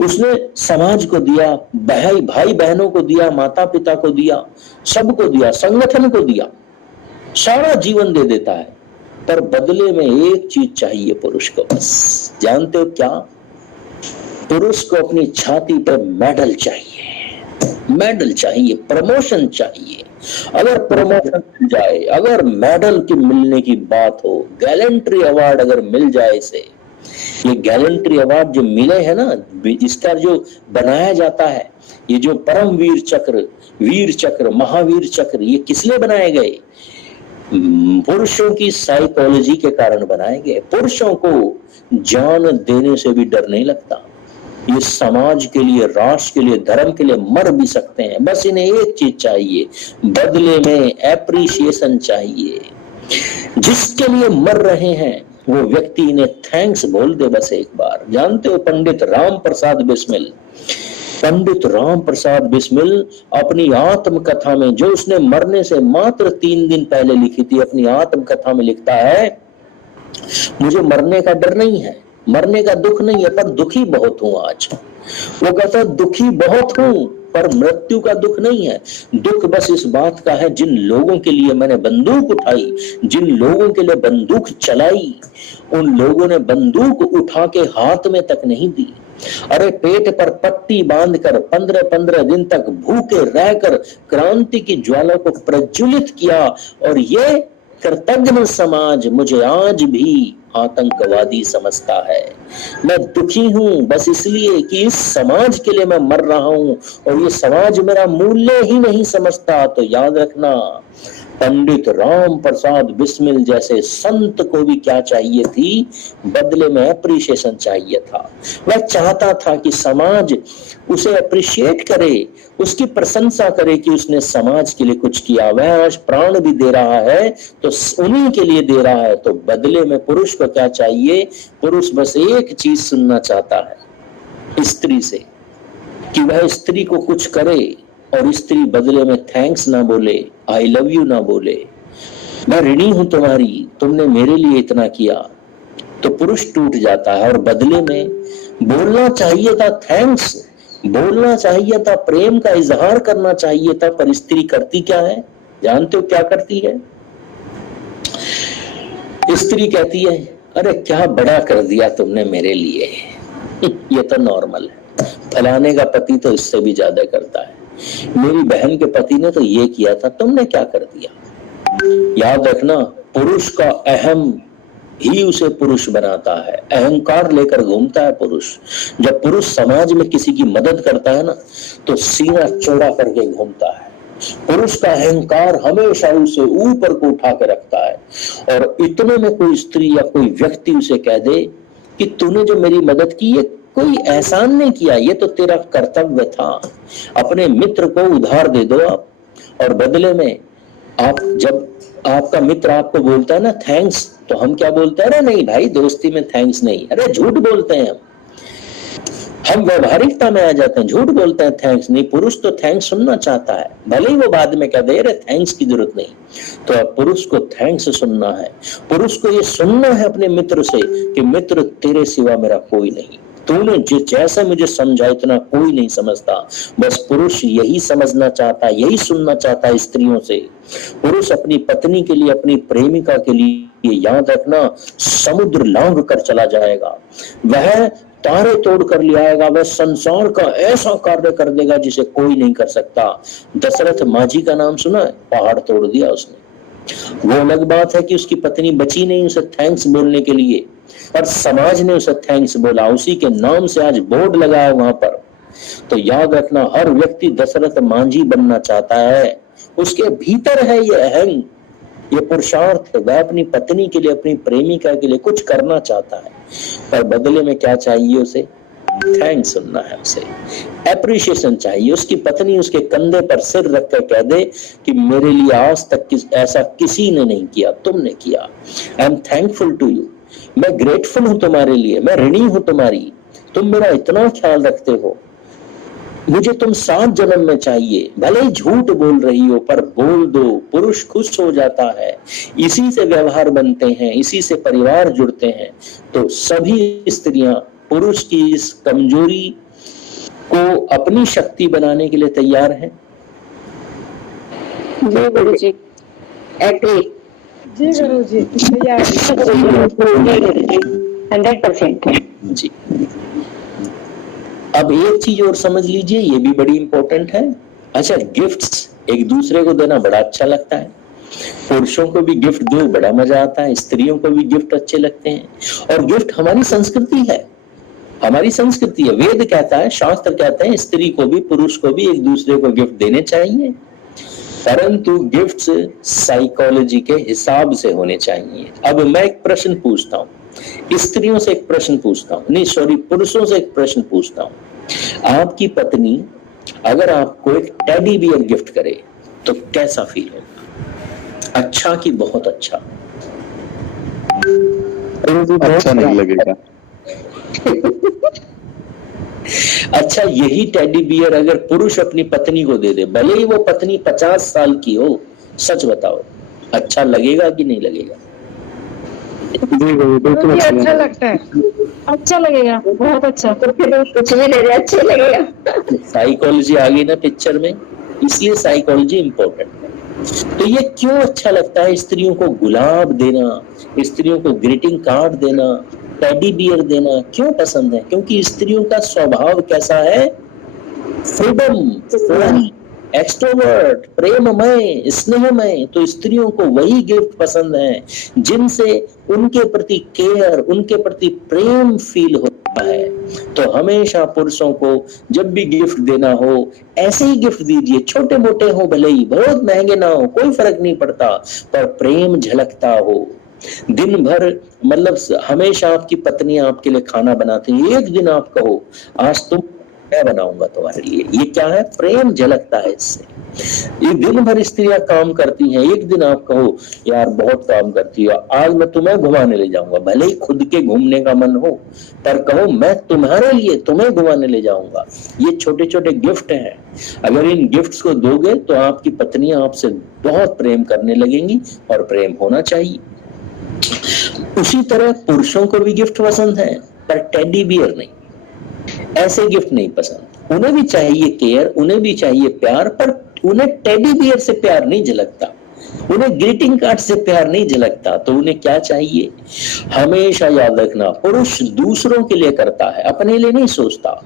उसने समाज को दिया, भाई बहनों को दिया, माता पिता को दिया, सबको दिया, संगठन को दिया, सारा जीवन दे देता है। पर बदले में एक चीज चाहिए पुरुष को, बस। जानते हो क्या? पुरुष को अपनी छाती पर मेडल चाहिए, प्रमोशन चाहिए। अगर प्रमोशन मिल जाए, अगर मेडल की मिलने की बात हो, गैलेंट्री अवार्ड अगर मिल जाए इसे, ये गैलेंट्री अवार्ड जो मिले हैं ना, इसका जो बनाया जाता है, ये जो परम वीर चक्र, महावीर चक्र, ये किस लिए बनाए गए? पुरुषों की साइकोलॉजी के कारण बनाए गए। पुरुषों को जान देने से भी डर नहीं लगता। ये समाज के लिए, राष्ट्र के लिए, धर्म के लिए मर भी सकते हैं। बस इन्हें एक चीज चाहिए, बदले में एप्रिसिएशन चाहिए। जिसके लिए मर रहे हैं वो व्यक्ति इन्हें थैंक्स बोल दे बस एक बार। जानते हो पंडित राम प्रसाद बिस्मिल अपनी आत्मकथा में, जो उसने मरने से मात्र 3 दिन पहले लिखी थी, अपनी आत्मकथा में लिखता है, मुझे मरने का डर नहीं है, मरने का दुख नहीं है, पर दुखी बहुत हूं आज। वो कहता है दुखी बहुत हूं पर मृत्यु का दुख नहीं है। दुख बस इस बात का है, जिन लोगों के लिए मैंने बंदूक उठाई, जिन लोगों के लिए बंदूक चलाई, उन लोगों ने बंदूक उठा के हाथ में तक नहीं दी। अरे पेट पर पट्टी बांधकर 15-15 दिन तक भूखे रहकर क्रांति की ज्वाला को प्रज्वलित किया, और ये कृतज्ञ समाज मुझे आज भी आतंकवादी समझता है। मैं दुखी हूं बस इसलिए कि इस समाज के लिए मैं मर रहा हूं, और ये समाज मेरा मूल्य ही नहीं समझता। तो याद रखना, पंडित राम प्रसाद बिस्मिल जैसे संत को भी क्या चाहिए थी? बदले में एप्रिसिएशन चाहिए था। वह चाहता था कि समाज उसे अप्रिशिएट करे, उसकी प्रशंसा करे कि उसने समाज के लिए कुछ किया। वह आज प्राण भी दे रहा है तो उन्हीं के लिए दे रहा है। तो बदले में पुरुष को क्या चाहिए? पुरुष बस एक चीज सुनना चाहता है स्त्री से, कि वह स्त्री को कुछ करे और स्त्री बदले में थैंक्स ना बोले, आई लव यू ना बोले, मैं ऋणी हूं तुम्हारी, तुमने मेरे लिए इतना किया। तो पुरुष टूट जाता है, और बदले में बोलना चाहिए था थैंक्स, बोलना चाहिए था, प्रेम का इजहार करना चाहिए था। पर स्त्री करती क्या है? जानते हो क्या करती है? स्त्री कहती है, अरे क्या बड़ा कर दिया तुमने मेरे लिए, ये तो नॉर्मल है, फलाने का पति तो इससे भी ज्यादा करता है, मेरी बहन के पति ने तो ये किया था, तुमने क्या कर दिया। याद रखना, पुरुष का अहम ही उसे पुरुष बनाता है। अहंकार लेकर घूमता है पुरुष। जब पुरुष समाज में किसी की मदद करता है ना, तो सीना चौड़ा करके घूमता है। पुरुष का अहंकार हमेशा उसे ऊपर को उठा के रखता है, और इतने में कोई स्त्री या कोई व्यक्ति उसे कह दे कि तूने जो मेरी मदद की, ये कोई एहसान नहीं किया, ये तो तेरा कर्तव्य था, अपने मित्र को उधार दे दो आप। और बदले में आप, जब आपका मित्र आपको बोलता है ना थैंक्स, तो हम क्या बोलते हैं? अरे नहीं भाई, दोस्ती में थैंक्स नहीं। अरे झूठ बोलते हैं हम व्यवहारिकता में आ जाते हैं, झूठ बोलते हैं थैंक्स नहीं। पुरुष तो थैंक्स सुनना चाहता है, भले ही वो बाद में कह दे अरे थैंक्स की जरूरत नहीं। तो अब पुरुष को थैंक्स सुनना है। पुरुष को ये सुनना है अपने मित्र से कि मित्र तेरे सिवा मेरा कोई नहीं, तूने जैसा मुझे समझा इतना कोई नहीं समझता। बस पुरुष यही समझना चाहता है, यही सुनना चाहता है स्त्रियों से। पुरुष अपनी पत्नी के लिए, अपनी प्रेमिका के लिए, याद रखना, समुद्र लांघ कर चला जाएगा, वह तारे तोड़ कर ले आएगा, वह संसार का ऐसा कार्य कर देगा जिसे कोई नहीं कर सकता। दशरथ माझी का नाम सुना है? पहाड़ तोड़ दिया उसने। वो अलग बात है कि उसकी पत्नी बची नहीं उसे थैंक्स बोलने के लिए, और समाज ने उसे थैंक्स बोला, उसी के नाम से आज बोर्ड लगाया वहां पर। तो याद रखना, हर व्यक्ति दशरथ मांझी बनना चाहता है, उसके भीतर है ये अहंग, ये पुरुषार्थ। वह अपनी पत्नी के लिए, अपनी प्रेमिका के लिए कुछ करना चाहता है, पर बदले में क्या चाहिए उसे? थैंक्स सुनना है, उसे एप्रिशिएशन चाहिए। उसकी पत्नी उसके कंधे पर सिर रखकर कह दे कि मेरे लिए आज तक ऐसा किसी ने नहीं किया, तुमने किया। I am thankful to you, मैं ग्रेटफुल हूं तुम्हारे लिए, मैं ऋणी हूं तुम्हारी, तुम मेरा इतना ख्याल रखते हो, मुझे तुम 7 जन्म में चाहिए। भले ही झूठ बोल रही हो पर बोल दो, पुरुष खुश हो जाता है। इसी से व्यवहार बनते हैं, इसी से परिवार जुड़ते हैं। तो सभी स्त्रियां पुरुष की इस कमजोरी को अपनी शक्ति बनाने के लिए तैयार हैं। जी गुरुजी, एग्री। जी गुरुजी, तैयार 100% जी। अब एक चीज और समझ लीजिए, ये भी बड़ी इंपॉर्टेंट है। अच्छा, गिफ्ट्स एक दूसरे को देना बड़ा अच्छा लगता है, पुरुषों को भी गिफ्ट दो बड़ा मजा आता है, स्त्रियों को भी गिफ्ट अच्छे लगते हैं, और गिफ्ट हमारी संस्कृति है, हमारी संस्कृति है। वेद कहता है, शास्त्र कहते हैं, स्त्री को भी पुरुष को भी एक दूसरे को गिफ्ट देने चाहिए, परंतु गिफ्ट्स साइकोलॉजी के हिसाब से होने चाहिए। अब मैं एक प्रश्न पूछता हूँ, स्त्रियों से एक प्रश्न पूछता हूँ, नहीं सॉरी, पुरुषों से एक प्रश्न पूछता हूँ। आपकी पत्नी अगर आपको एक टेडी बियर गिफ्ट करे तो कैसा फील होगा? अच्छा कि बहुत अच्छा? अच्छा नहीं लगेगा। अच्छा, यही टेडी बियर अगर पुरुष अपनी पत्नी को दे दे, भले ही वो पत्नी 50 साल की हो, सच बताओ अच्छा लगेगा कि नहीं लगेगा? मुझे अच्छा लगता है, अच्छा लगेगा, बहुत अच्छा। तो फिर कुछ भी ले रहे अच्छे लगेगा। साइकोलॉजी आ गई ना पिक्चर में, इसलिए साइकोलॉजी इंपॉर्टेंट है। तो ये क्यों अच्छा लगता है स्त्रियों को गुलाब देना, स्त्रियों को ग्रीटिंग कार्ड देना, टेडी बियर देना क्यों पसंद है? क्योंकि स्त्रियों का स्वभाव कैसा है? फ्रीडम, फ्री, एक्सट्रोवर्ट, प्रेममय, स्नेहमय। तो स्त्रियों को वही गिफ्ट पसंद है जिनसे उनके प्रति केयर, उनके प्रति प्रेम फील होता है। तो हमेशा पुरुषों को जब भी गिफ्ट देना हो, ऐसे ही गिफ्ट दीजिए, छोटे मोटे हो भले ही, बहुत महंगे ना हो, कोई फर्क नहीं पड़ता, पर प्रेम झलकता हो। दिन भर मतलब हमेशा आपकी पत्नी आपके लिए खाना बनाती है, एक दिन आप कहो आज तुम, मैं बनाऊंगा तुम्हारे लिए, ये क्या है? प्रेम झलकता है इससे। ये दिन भर स्त्रियां काम करती हैं, एक दिन आप कहो यार बहुत काम करती हो, आज मैं तुम्हें घुमाने ले जाऊंगा, भले ही खुद के घूमने का मन हो, पर कहो मैं तुम्हारे लिए तुम्हें घुमाने ले जाऊंगा। ये छोटे छोटे गिफ्ट हैं, अगर इन गिफ्ट्स को दोगे तो आपकी पत्नियां आपसे बहुत प्रेम करने लगेंगी, और प्रेम होना चाहिए। उसी तरह पुरुषों को भी गिफ्ट पसंद है, पर टेडी बियर नहीं, ऐसे गिफ्ट नहीं पसंद। उन्हें भी चाहिए केयर, उन्हें भी चाहिए प्यार, पर उन्हें टेडी बियर से प्यार नहीं झलकता, उन्हें ग्रीटिंग कार्ड से प्यार नहीं झलकता। तो उन्हें क्या चाहिए? हमेशा याद रखना, पुरुष दूसरों के लिए करता है, अपने लिए नहीं सोचता।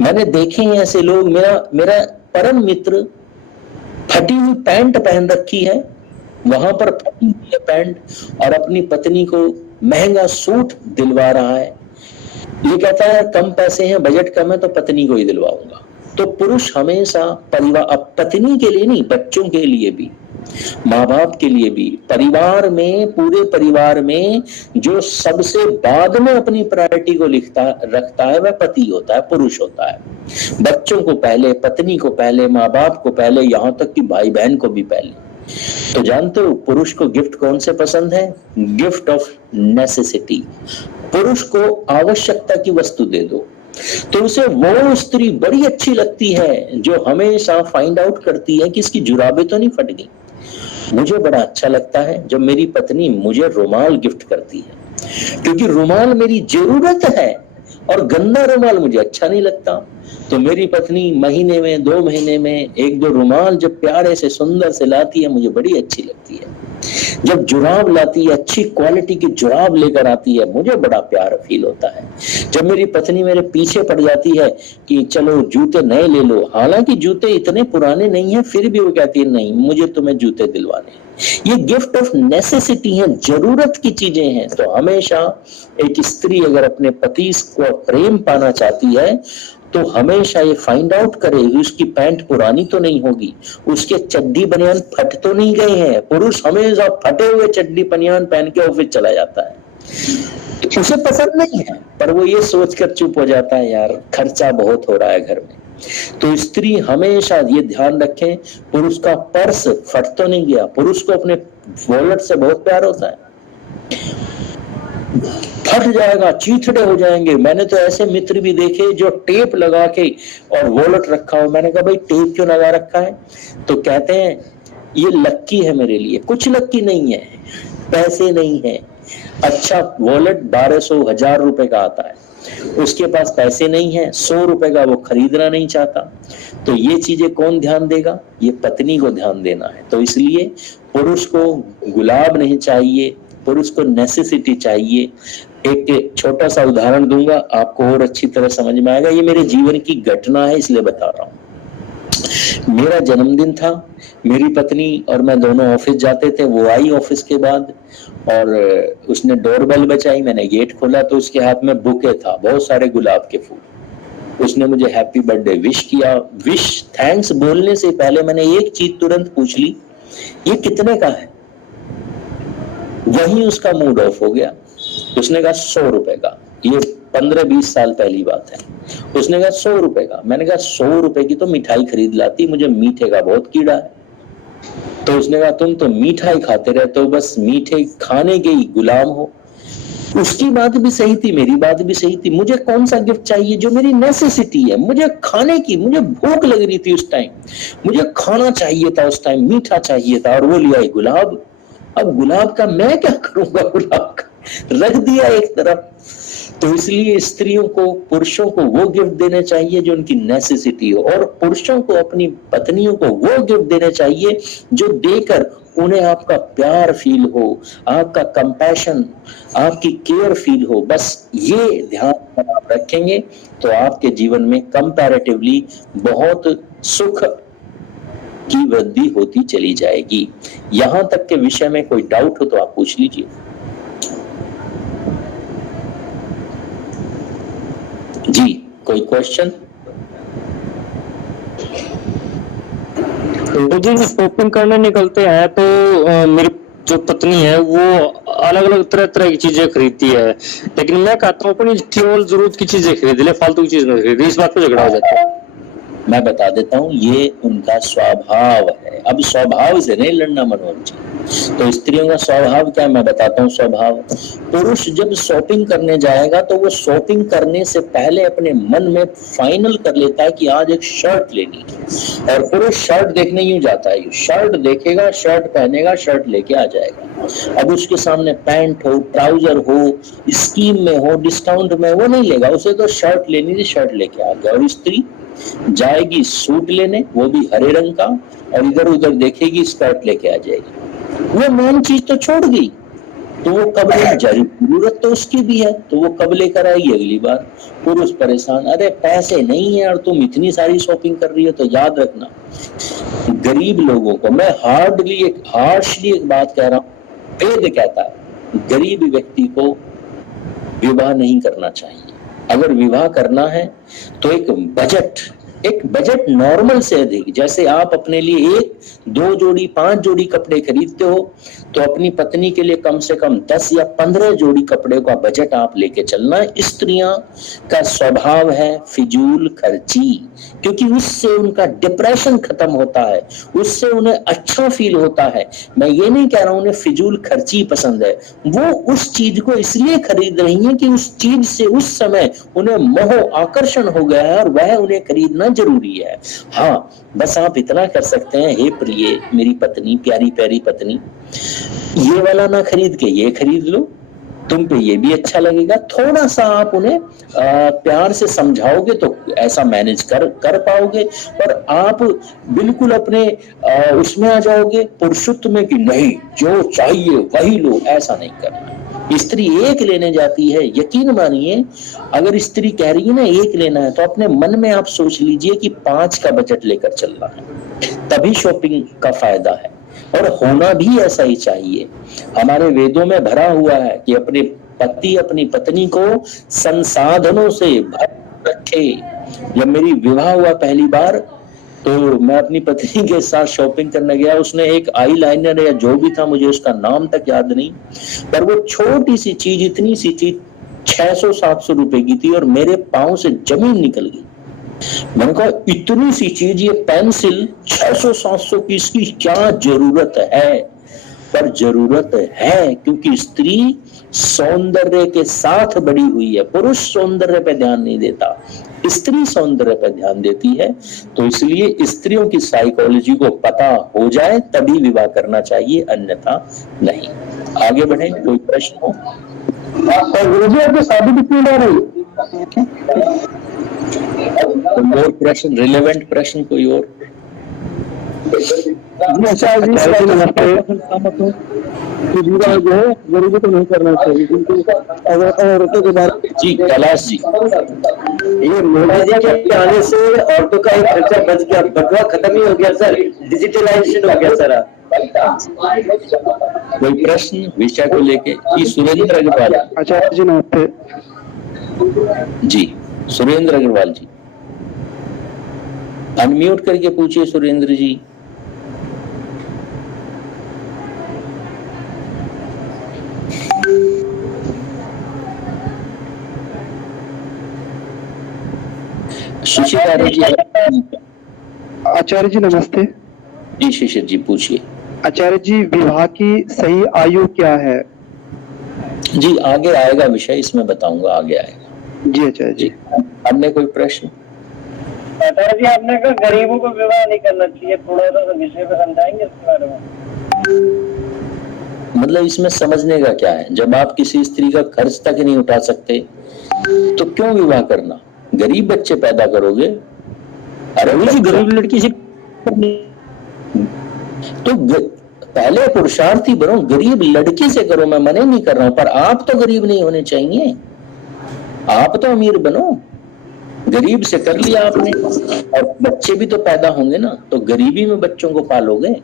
मैंने देखे हैं ऐसे लोग, मेरा परम मित्र फटी हुई पैंट पहन रखी है, वहां पर फटी हुई है पैंट, और अपनी पत्नी को महंगा सूट दिलवा रहा है। ये कहता है कम पैसे हैं, बजट कम है, तो पत्नी को ही दिलवाऊंगा। तो पुरुष हमेशा परिवार, अब पत्नी के लिए नहीं, बच्चों के लिए भी, माँ बाप के लिए भी, परिवार में, पूरे परिवार में जो सबसे बाद में अपनी प्रायोरिटी को रखता है वह पति होता है, पुरुष होता है। बच्चों को पहले, पत्नी को पहले, माँ बाप को पहले, यहाँ तक कि भाई बहन को भी पहले। तो जानते हो पुरुष को गिफ्ट कौन से पसंद है? Gift of necessity. पुरुष को आवश्यकता की वस्तु दे दो तो उसे वो स्त्री बड़ी अच्छी लगती है जो हमेशा फाइंड आउट करती है कि इसकी जुराबें तो नहीं फट गई। मुझे बड़ा अच्छा लगता है जब मेरी पत्नी मुझे रुमाल गिफ्ट करती है, क्योंकि रुमाल मेरी जरूरत है और गंदा रुमाल मुझे अच्छा नहीं लगता। तो मेरी पत्नी महीने में, 2 महीने में 1-2 रुमाल जब प्यारे से सुंदर से लाती है, मुझे बड़ी अच्छी लगती है। जब जुराब लाती है, अच्छी क्वालिटी की जुराब लेकर आती है, मुझे बड़ा प्यार फील होता है। जब मेरी पत्नी मेरे पीछे पड़ जाती है कि चलो जूते नए ले लो, हालांकि जूते इतने पुराने नहीं है, फिर भी वो कहती है नहीं मुझे तुम्हें जूते दिलवाने हैं। ये गिफ्ट ऑफ नेसेसिटी है, जरूरत की चीजें हैं। तो हमेशा एक स्त्री अगर अपने पति को प्रेम पाना चाहती है तो हमेशा ये फाइंड आउट करेगी उसकी पैंट पुरानी तो नहीं होगी, उसके चड्डी बनियान फट तो नहीं गए हैं। पुरुष हमेशा फटे हुए चड्डी बनियान पहन के ऑफिस चला जाता है, उसे पसंद नहीं है, पर वो ये सोचकर चुप हो जाता है यार खर्चा बहुत हो रहा है घर में। तो स्त्री हमेशा ये ध्यान रखें पुरुष का पर्स फट तो नहीं गया। पुरुष को अपने वॉलेट से बहुत प्यार होता है, फट जाएगा, चीथड़े हो जाएंगे। मैंने तो ऐसे मित्र भी देखे जो टेप लगा के और वॉलेट रखा हो। मैंने कहा भाई टेप क्यों लगा रखा है? तो कहते हैं ये लक्की है मेरे लिए। कुछ लक्की नहीं है, पैसे नहीं है। अच्छा वॉलेट 1200-1000 रुपए का आता है, उसके पास पैसे नहीं है, 100 रुपए का वो खरीदना नहीं चाहता। तो ये चीजें कौन ध्यान देगा? ये पत्नी को ध्यान देना है। तो इसलिए पुरुष को गुलाब नहीं चाहिए, पुरुष को नेसेसिटी चाहिए। एक छोटा सा उदाहरण दूंगा, आपको और अच्छी तरह समझ में आएगा। ये मेरे जीवन की घटना है, इसलिए बता रहा हूँ। मेरा जन्मदिन था, मेरी पत्नी और मैं दोनों ऑफिस जाते थे। वो आई ऑफिस के बाद और उसने डोरबेल बजाई, मैंने गेट खोला तो उसके हाथ में बुके था, बहुत सारे गुलाब के फूल। उसने मुझे हैप्पी बर्थडे विश किया। विश थैंक्स बोलने से पहले मैंने एक चीज तुरंत पूछ ली, ये कितने का है? वहीं उसका मूड ऑफ हो गया। उसने कहा 100 रुपए का। ये 15-20 साल पहली बात है। उसने कहा 100 रुपए का। मैंने कहा 100 रुपए की तो मिठाई खरीद लाती, मुझे मीठे का बहुत कीड़ा है। तो उसने कहा तुम तो मिठाई खाते रहते हो, बस मीठे खाने के ही गुलाम हो। उसकी बात भी सही थी, मेरी बात भी सही थी। मुझे कौन सा गिफ्ट चाहिए जो मेरी नेसेसिटी है, मुझे खाने की, मुझे भूख लग रही थी उस टाइम, मुझे खाना चाहिए था उस टाइम, मीठा चाहिए था, और वो लिया है गुलाब। अब गुलाब का मैं क्या करूंगा, गुलाब का रख दिया एक तरफ। तो इसलिए स्त्रियों को, पुरुषों को वो गिफ्ट देने चाहिए जो उनकी नेसेसिटी हो, और पुरुषों को अपनी पत्नियों को वो गिफ्ट देने चाहिए जो देकर उन्हें आपका प्यार फील हो, आपका कंपैशन, आपकी केयर फील हो। बस ये ध्यान आप रखेंगे तो आपके जीवन में कंपैरेटिवली बहुत सुख की वृद्धि होती चली जाएगी। यहां तक के विषय में कोई डाउट हो तो आप पूछ लीजिए। जी, कोई क्वेश्चन? मुझे शॉपिंग करने निकलते हैं तो मेरी जो पत्नी है वो अलग अलग तरह तरह की चीजें खरीदती है, लेकिन मैं कहता हूँ अपनी केवल जरूरत की चीजें खरीद ले, फालतू की चीज नहीं खरीदी। इस बात पे झगड़ा हो जाता है। मैं बता देता हूँ, ये उनका स्वभाव है। अब स्वभाव से नहीं लड़ना मनोज जी। तो स्त्रियों का स्वभाव क्या, मैं बताता हूँ स्वभाव। पुरुष जब शॉपिंग करने जाएगा तो वो शॉपिंग करने से पहले अपने मन में फाइनल कर लेता है कि आज एक शर्ट लेनी है, और पुरुष शर्ट देखने यूं जाता है, शर्ट देखेगा, शर्ट पहनेगा, शर्ट लेके आ जाएगा। अब उसके सामने पैंट हो, ट्राउजर हो, स्कीम में हो, डिस्काउंट में, वो नहीं लेगा। उसे तो शर्ट लेनी थी, शर्ट लेके आ गया। और स्त्री जाएगी सूट लेने, वो भी हरे रंग का, और इधर उधर देखेगी, स्कर्ट लेके आ जाएगी। वो मेन चीज तो छोड़ गई, तो वो कब जरूरत तो उसकी भी है, तो वो कब लेकर आएगी अगली बार। पुरुष परेशान, अरे पैसे नहीं है और तुम इतनी सारी शॉपिंग कर रही हो। तो याद रखना, गरीब लोगों को, मैं हार्शली एक बात कह रहा हूँ, वेद कहता है गरीब व्यक्ति को विवाह नहीं करना चाहिए। अगर विवाह करना है तो एक बजट नॉर्मल से अधिक, जैसे आप अपने लिए 1, 2 जोड़ी, 5 जोड़ी कपड़े खरीदते हो, तो अपनी पत्नी के लिए कम से कम 10 या 15 जोड़ी कपड़े का बजट आप लेके चलना है। स्त्रियां का स्वभाव है फिजूल खर्ची, क्योंकि उससे उनका डिप्रेशन खत्म होता है, उससे उन्हें अच्छा फील होता है। मैं ये नहीं कह रहा हूं उन्हें फिजूल खर्ची पसंद है, वो उस चीज को इसलिए खरीद रही हैं कि उस चीज से उस समय उन्हें मोह आकर्षण हो गया है और वह उन्हें खरीदना जरूरी है। हाँ, बस आप इतना कर सकते हैं, हे प्रिय मेरी पत्नी, प्यारी प्यारी पत्नी, ये वाला ना खरीद के ये खरीद लो, तुम पे ये भी अच्छा लगेगा। थोड़ा सा आप उन्हें प्यार से समझाओगे तो ऐसा मैनेज कर पाओगे। और आप बिल्कुल अपने उसमें आ जाओगे पुरुषत्व में कि नहीं जो चाहिए वही लो, ऐसा नहीं करना। स्त्री एक लेने जाती है, यकीन मानिए, अगर स्त्री कह रही है ना एक लेना है, तो अपने मन में आप सोच लीजिए कि 5 का बजट लेकर चलना है, तभी शॉपिंग का फायदा है। और होना भी ऐसा ही चाहिए। हमारे वेदों में भरा हुआ है कि अपने पति अपनी पत्नी को संसाधनों से भर रखे। जब मेरी विवाह हुआ पहली बार, तो मैं अपनी पत्नी के साथ शॉपिंग करने गया। उसने एक आई लाइनर या जो भी था, मुझे उसका नाम तक याद नहीं, पर वो छोटी सी चीज, इतनी सी चीज 600-700 रुपए की थी और मेरे पांव से जमीन निकल गई। मैंने कहा इतनी सी चीज, ये पेंसिल 600-700 की, इसकी क्या जरूरत है? पर जरूरत है, क्योंकि स्त्री सौंदर्य के साथ बड़ी हुई है। पुरुष सौंदर्य पे ध्यान नहीं देता, स्त्री सौंदर्य पर ध्यान देती है। तो इसलिए स्त्रियों की साइकोलॉजी को पता हो जाए तभी विवाह करना चाहिए, अन्यथा नहीं। आगे बढ़े, कोई प्रश्न हो? शादी कितनी बार हुई? और प्रश्न, रिलेवेंट प्रश्न कोई और? कि विवाह जो है गरीबों को नहीं करना चाहिए, क्योंकि औरतों के बारे जी कैलाश जी, ये मोदी जी के आने से औरतों का एक खर्चा बच गया, बटुआ खत्म ही हो गया सर, डिजिटलाइजेशन हो गया सर। कोई प्रश्न विषय को लेके? जी सुरेंद्र अग्रवाल। आचार्य जी नमस्ते। जी सुरेंद्र अग्रवाल जी, अनम्यूट करके पूछिए सुरेंद्र जी। शिशिर जी। आचार्य जी नमस्ते। जी शिशिर जी पूछिए। आचार्य जी, विवाह की सही आयु क्या है? जी आगे आएगा विषय, इसमें बताऊंगा, आगे आएगा। जी आचार्य जी। हमने कोई प्रश्न? आचार्य जी आपने कहा गरीबों को विवाह नहीं करना चाहिए, थोड़ा सा विषय पे समझाएंगे इसके बारे में? मतलब इसमें समझने का क्या है? जब आप किसी स्त्री का खर्च तक नहीं उठा सकते तो क्यों विवाह करना? गरीब बच्चे पैदा करोगे? अरे गरीब लड़की से तो पहले पुरुषार्थी बनो, गरीब लड़की से करो, मैं मना नहीं कर रहा हूं, पर आप तो गरीब नहीं होने चाहिए, आप तो अमीर बनो। गरीब से कर लिया आपने, और बच्चे भी तो पैदा होंगे ना, तो गरीबी में बच्चों को पालोगे,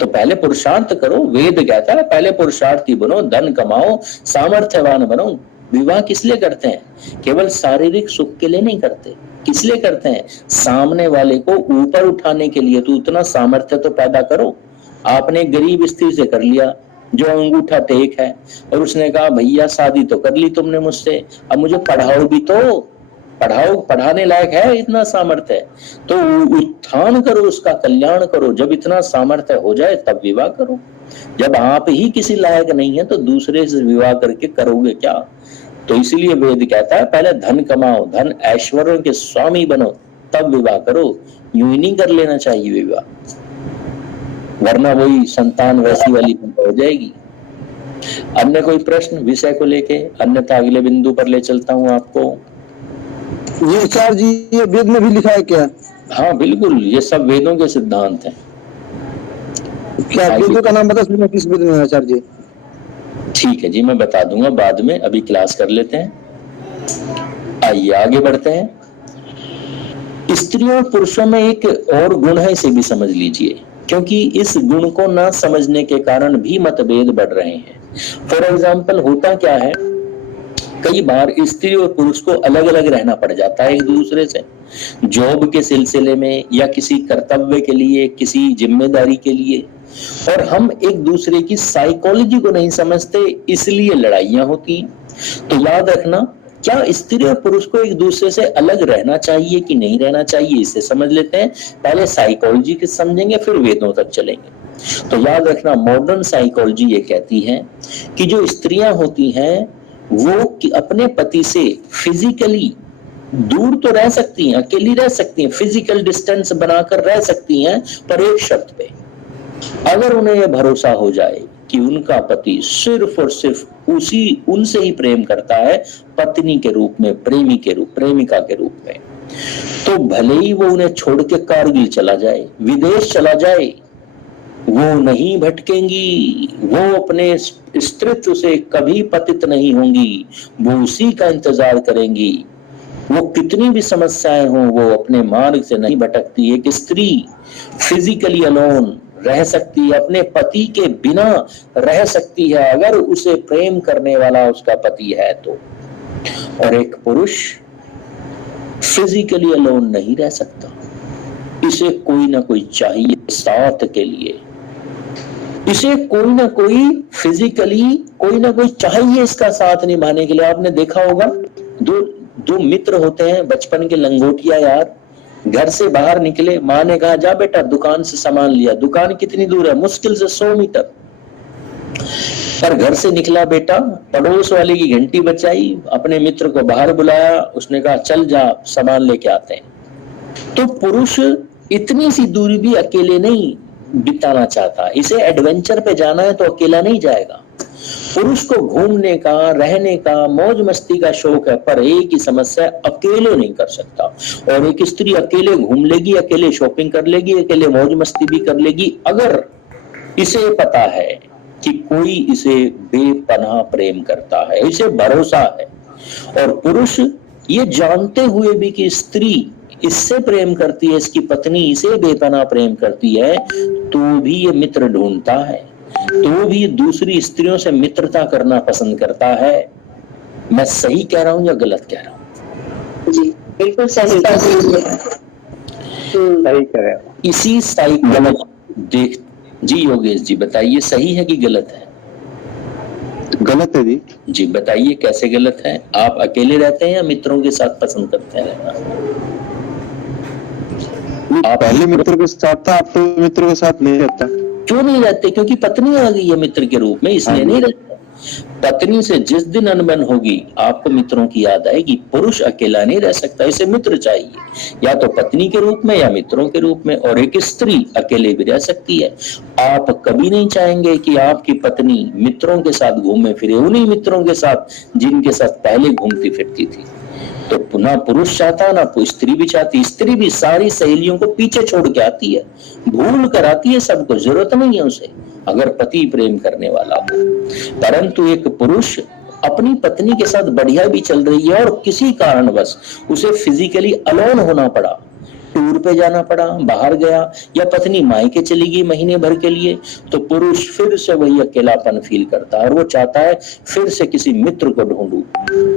तो पहले पुरुषार्थ करो। वेद कहता है पहले पुरुषार्थी बनो, धन कमाओ, सामर्थ्यवान बनो। विवाह किस लिए करते हैं? केवल शारीरिक सुख के लिए नहीं करते। किस लिए करते हैं? सामने वाले को ऊपर उठाने के लिए। तो उतना सामर्थ्य तो पैदा करो। आपने गरीब स्त्री से कर लिया जो अंगूठा टेक है, और उसने कहा भैया शादी तो कर ली तुमने मुझसे, अब मुझे पढ़ाओ भी तो, पढ़ाओ, पढ़ाने लायक है इतना सामर्थ्य है तो उत्थान करो, उसका कल्याण करो। जब इतना सामर्थ्य हो जाए तब विवाह करो। जब आप ही किसी लायक नहीं है तो दूसरे से विवाह करके करोगे क्या? तो इसीलिए वेद कहता है पहले धन कमाओ, धन ऐश्वर्य के स्वामी बनो, तब विवाह करो। यूं ही नहीं कर लेना चाहिए विवाह, वरना वही संतान वैसी वाली हो जाएगी। अन्य कोई प्रश्न विषय को लेके? अन्यथा अगले बिंदु पर ले चलता हूं आपको। ये आचार्य जी, ये वेद में भी लिखा है क्या? हाँ बिल्कुल, ये सब वेदों के सिद्धांत हैं। क्या वेदों का नाम बता सकते हैं किस वेद में है आचार्य जी? ठीक है जी, मैं बता दूंगा बाद में, अभी क्लास कर लेते हैं। आइए आगे बढ़ते हैं। स्त्रियों और पुरुषों में एक और गुण है, इसे भी समझ लीजिए, क्योंकि इस गुण को ना समझने के कारण भी मतभेद बढ़ रहे हैं। फॉर एग्जाम्पल होता क्या है, कई बार स्त्री और पुरुष को अलग अलग रहना पड़ जाता है एक दूसरे से, जॉब के सिलसिले में या किसी कर्तव्य के लिए, किसी जिम्मेदारी के लिए, और हम एक दूसरे की साइकोलॉजी को नहीं समझते, इसलिए लड़ाइयां होती। तो याद रखना, क्या स्त्री और पुरुष को एक दूसरे से अलग रहना चाहिए कि नहीं रहना चाहिए, इसे समझ लेते हैं। पहले साइकोलॉजी के समझेंगे, फिर वेदों तक चलेंगे। तो याद रखना, मॉडर्न साइकोलॉजी ये कहती है कि जो स्त्रियां होती हैं वो कि अपने पति से फिजिकली दूर तो रह सकती हैं, अकेली रह सकती हैं, फिजिकल डिस्टेंस बनाकर रह सकती हैं, पर एक शर्त पे, अगर उन्हें यह भरोसा हो जाए कि उनका पति सिर्फ और सिर्फ उनसे ही प्रेम करता है, पत्नी के रूप में, प्रेमिका के रूप में, तो भले ही वो उन्हें छोड़ के कारगिल चला जाए, विदेश चला जाए, वो नहीं भटकेंगी, वो अपने स्त्रीत्व से कभी पतित नहीं होंगी, वो उसी का इंतजार करेंगी। वो कितनी भी समस्याएं हों, वो अपने मार्ग से नहीं भटकती। एक स्त्री फिजिकली अलोन रह सकती है, अपने पति के बिना रह सकती है, अगर उसे प्रेम करने वाला उसका पति है तो। और एक पुरुष फिजिकली अलोन नहीं रह सकता, इसे कोई ना कोई चाहिए साथ के लिए, इसे कोई ना कोई फिजिकली कोई ना कोई चाहिए इसका साथ निभाने के लिए। आपने देखा होगा, दो मित्र होते हैं बचपन के लंगोटिया यार, घर से बाहर निकले, माँ ने कहा जा बेटा दुकान से सामान लिया। दुकान कितनी दूर है? मुश्किल से 100 मीटर। पर घर से निकला बेटा, पड़ोस वाले की घंटी बचाई, अपने मित्र को बाहर बुलाया, उसने कहा चल जा सामान लेके आते हैं। तो पुरुष इतनी सी दूरी भी अकेले नहीं बिताना चाहता, इसे एडवेंचर पे जाना है तो अकेला नहीं जाएगा। पुरुष को घूमने का, रहने का, मौज मस्ती का शौक है, पर एक ही समस्या, अकेले नहीं कर सकता। और एक स्त्री अकेले घूम लेगी, अकेले शॉपिंग कर लेगी, अकेले मौज मस्ती भी कर लेगी, अगर इसे पता है कि कोई इसे बेपनाह प्रेम करता है, इसे भरोसा है। और पुरुष ये जानते हुए भी कि स्त्री इससे प्रेम करती है, इसकी पत्नी इसे बेपनाह प्रेम करती है, तो भी ये मित्र ढूंढता है, तो भी दूसरी स्त्रियों से मित्रता करना पसंद करता है। मैं सही कह रहा हूं या गलत कह रहा हूं? जी बिल्कुल सही सही कह रहे हैं। इसी साइकिल देख जी योगेश जी बताइए, सही है कि गलत है? गलत है जी। जी बताइए कैसे गलत है? आप अकेले रहते हैं या मित्रों के साथ पसंद करते हैं रहना? आप पहले मित्रों के साथ था, आप तो मित्रों के साथ नहीं रहता। क्यों नहीं रहते? क्योंकि पत्नी आ गई है मित्र के रूप में, इसलिए नहीं रहते। पत्नी से जिस दिन अनबन होगी आपको मित्रों की याद आएगी। पुरुष अकेला नहीं रह सकता, इसे मित्र चाहिए, या तो पत्नी के रूप में या मित्रों के रूप में। और एक स्त्री अकेले भी रह सकती है। आप कभी नहीं चाहेंगे कि आपकी पत्नी मित्रों के साथ घूमे फिरे, उन्हीं मित्रों के साथ जिनके साथ पहले घूमती फिरती थी। तो ना पुरुष चाहता ना स्त्री भी चाहती। स्त्री भी सारी सहेलियों को पीछे छोड़ के आती है, भूल कर आती है सबको, जरूरत नहीं है उसे, अगर पति प्रेम करने वाला हो। परंतु एक पुरुष अपनी पत्नी के साथ बढ़िया भी चल रही है और किसी कारणवश उसे फिजिकली अलोन होना पड़ा, टूर पे जाना पड़ा, बाहर गया, या पत्नी मायके चली गई महीने भर के लिए, तो पुरुष फिर से वही अकेलापन फील करता है और वो चाहता है फिर से किसी मित्र को ढूंढूं,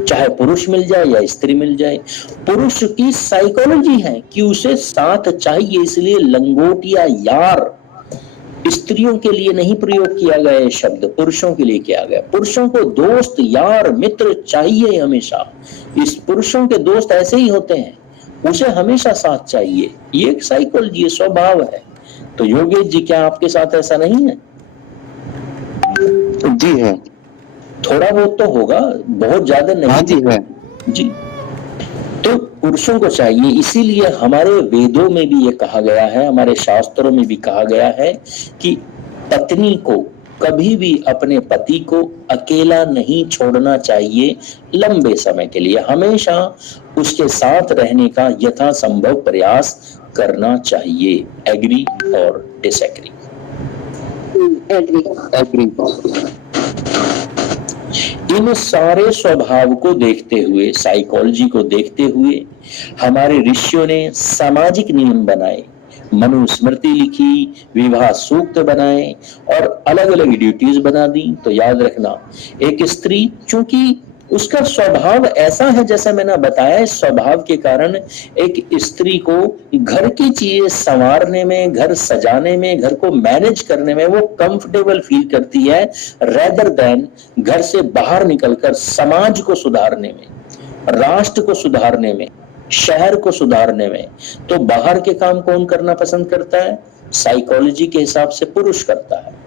चाहे पुरुष मिल जाए या स्त्री मिल जाए। पुरुष की साइकोलॉजी है कि उसे साथ चाहिए, इसलिए लंगोटिया यार स्त्रियों के लिए नहीं प्रयोग किया गया ये शब्द, पुरुषों के लिए किया गया। पुरुषों को दोस्त यार मित्र चाहिए हमेशा। इस पुरुषों के दोस्त ऐसे ही होते हैं, उसे हमेशा साथ चाहिए। ये एक साइकोलॉजी स्वभाव है। तो योगेश जी क्या आपके साथ ऐसा नहीं है? जी है, थोड़ा बहुत तो होगा, बहुत ज्यादा नहीं। हाँ जी है जी। तो पुरुषों को चाहिए, इसीलिए हमारे वेदों में भी ये कहा गया है, हमारे शास्त्रों में भी कहा गया है कि पत्नी को कभी भी अपने पति को अकेला नहीं छोड़ना चाहिए लंबे समय के लिए, हमेशा उसके साथ रहने का यथासंभव प्रयास करना चाहिए। एग्री और डिसएग्री? एग्री। इन सारे स्वभाव को देखते हुए, साइकोलॉजी को देखते हुए हमारे ऋषियों ने सामाजिक नियम बनाए, मनुस्मृति लिखी, विवाह सूक्त बनाए और अलग अलग ड्यूटीज बना दी। तो याद रखना, एक स्त्री चूंकि उसका स्वभाव ऐसा है, जैसा मैंने बताया, इस स्वभाव के कारण एक स्त्री को घर की चीजें संवारने में, घर सजाने में, घर को मैनेज करने में वो कंफर्टेबल फील करती है, रेदर देन घर से बाहर निकलकर समाज को सुधारने में, राष्ट्र को सुधारने में, शहर को सुधारने में। तो बाहर के काम कौन करना पसंद करता है? साइकोलॉजी के हिसाब से पुरुष करता है।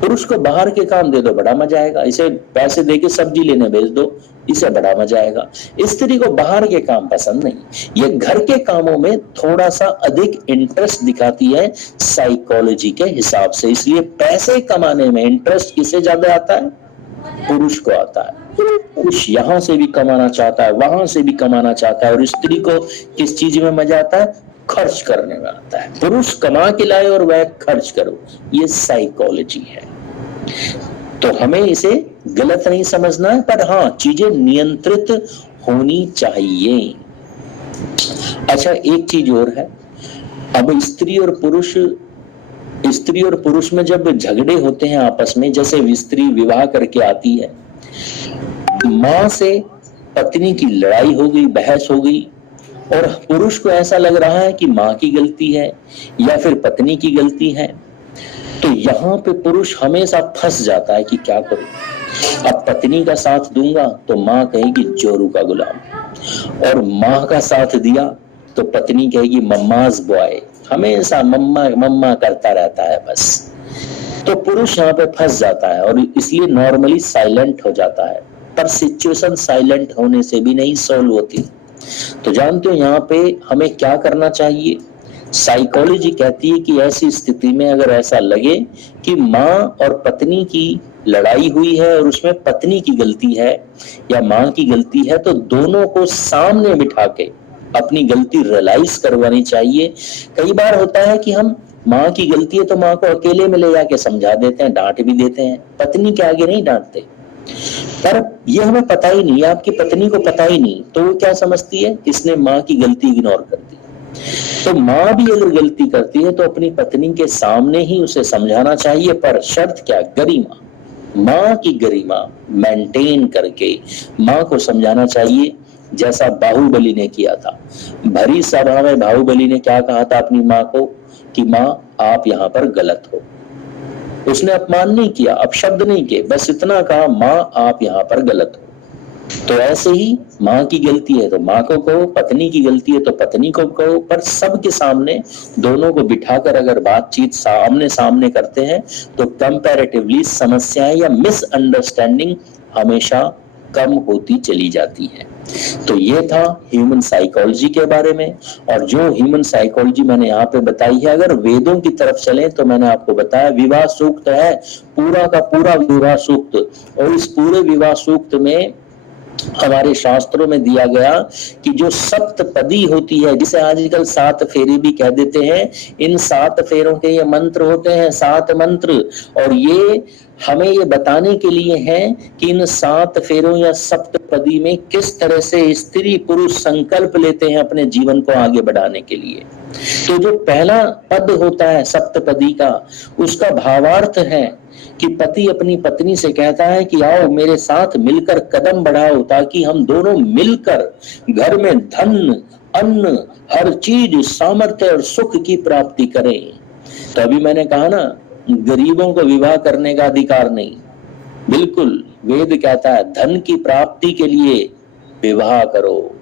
पुरुष को बाहर के काम दे दो, बड़ा मजा आएगा, इसे पैसे देके सब्जी लेने भेज दो, इसे बड़ा मजा आएगा। स्त्री को बाहर के काम पसंद नहीं, ये घर के कामों में थोड़ा सा अधिक इंटरेस्ट दिखाती है साइकोलॉजी के हिसाब से। इसलिए पैसे कमाने में इंटरेस्ट किसे ज्यादा आता है? पुरुष को आता है। पुरुष यहाँ से भी कमाना चाहता है, वहां से भी कमाना चाहता है, और स्त्री को किस चीज में मजा आता है? खर्च करने में आता है। पुरुष कमा के लाए और वह खर्च करो, ये साइकोलॉजी है। तो हमें इसे गलत नहीं समझना है, पर हाँ चीजें नियंत्रित होनी चाहिए। अच्छा, एक चीज और है, अब स्त्री और पुरुष में जब झगड़े होते हैं आपस में, जैसे स्त्री विवाह करके आती है, मां से पत्नी की लड़ाई हो गई, बहस हो गई, और पुरुष को ऐसा लग रहा है कि मां की गलती है या फिर पत्नी की गलती है, तो यहाँ पे पुरुष हमेशा फंस जाता है कि क्या करूं। अब पत्नी का साथ दूंगा तो मां कहेगी जोरू का गुलाम, और मां का साथ दिया तो पत्नी कहेगी मम्माज बॉय, हमेशा मम्मा मम्मा करता रहता है बस। तो पुरुष यहाँ पे फंस जाता है और इसलिए नॉर्मली साइलेंट हो जाता है, पर सिचुएशन साइलेंट होने से भी नहीं सॉल्व होती। तो जानते हो यहाँ पे हमें क्या करना चाहिए? साइकोलॉजी कहती है कि ऐसी स्थिति में अगर ऐसा लगे कि माँ और पत्नी की लड़ाई हुई है और उसमें पत्नी की गलती है या माँ की गलती है, तो दोनों को सामने बिठा के अपनी गलती रियलाइज करवानी चाहिए। कई बार होता है कि हम माँ की गलती है तो माँ को अकेले में ले जाके समझा देते हैं, डांट भी देते हैं, पत्नी के आगे नहीं डांटते। पर ये हमें पता ही नहीं, आपकी पत्नी को पता ही नहीं, तो वो क्या समझती है, इसने माँ की गलती इग्नोर कर दी। तो माँ भी अगर गलती करती है तो अपनी पत्नी के सामने ही उसे समझाना चाहिए, पर शर्त क्या, गरिमा, माँ की गरिमा मेंटेन करके माँ को समझाना चाहिए, जैसा बाहुबली ने किया था। भरी सभा में बाहुबली ने क्या कहा था अपनी माँ को कि माँ आप यहाँ पर गलत हो। उसने अपमान नहीं किया, अपशब्द नहीं किए, बस इतना कहा माँ आप यहाँ पर गलत हो। तो ऐसे ही माँ की गलती है तो माँ को कहो, पत्नी की गलती है तो पत्नी को कहो, पर सबके सामने दोनों को बिठाकर अगर बातचीत सामने सामने करते हैं तो कंपैरेटिवली समस्याएं या मिसअंडरस्टैंडिंग हमेशा कम होती चली जाती है। तो ये था ह्यूमन साइकोलॉजी के बारे में। और जो ह्यूमन साइकोलॉजी मैंने यहाँ पे बताई है, अगर वेदों की तरफ चलें तो मैंने आपको बताया विवाह सूक्त है, पूरा का पूरा विवाह सूक्त, और इस पूरे विवाह सूक्त में हमारे शास्त्रों में दिया गया कि जो सप्तपदी होती है, जिसे आजकल 7 फेरे भी कह देते हैं, इन 7 फेरों के ये मंत्र होते हैं, 7 मंत्र, और ये हमें ये बताने के लिए हैं कि इन 7 फेरों या सप्तपदी में किस तरह से स्त्री पुरुष संकल्प लेते हैं अपने जीवन को आगे बढ़ाने के लिए। तो जो पहला पद होता है सप्तपदी का, उसका भावार्थ है कि पति अपनी पत्नी से कहता है कि आओ मेरे साथ मिलकर कदम बढ़ाओ, ताकि हम दोनों मिलकर घर में धन, अन्न, हर चीज, सामर्थ्य और सुख की प्राप्ति करें। तो अभी मैंने कहा ना, गरीबों को विवाह करने का अधिकार नहीं, बिल्कुल वेद कहता है धन की प्राप्ति के लिए विवाह करो।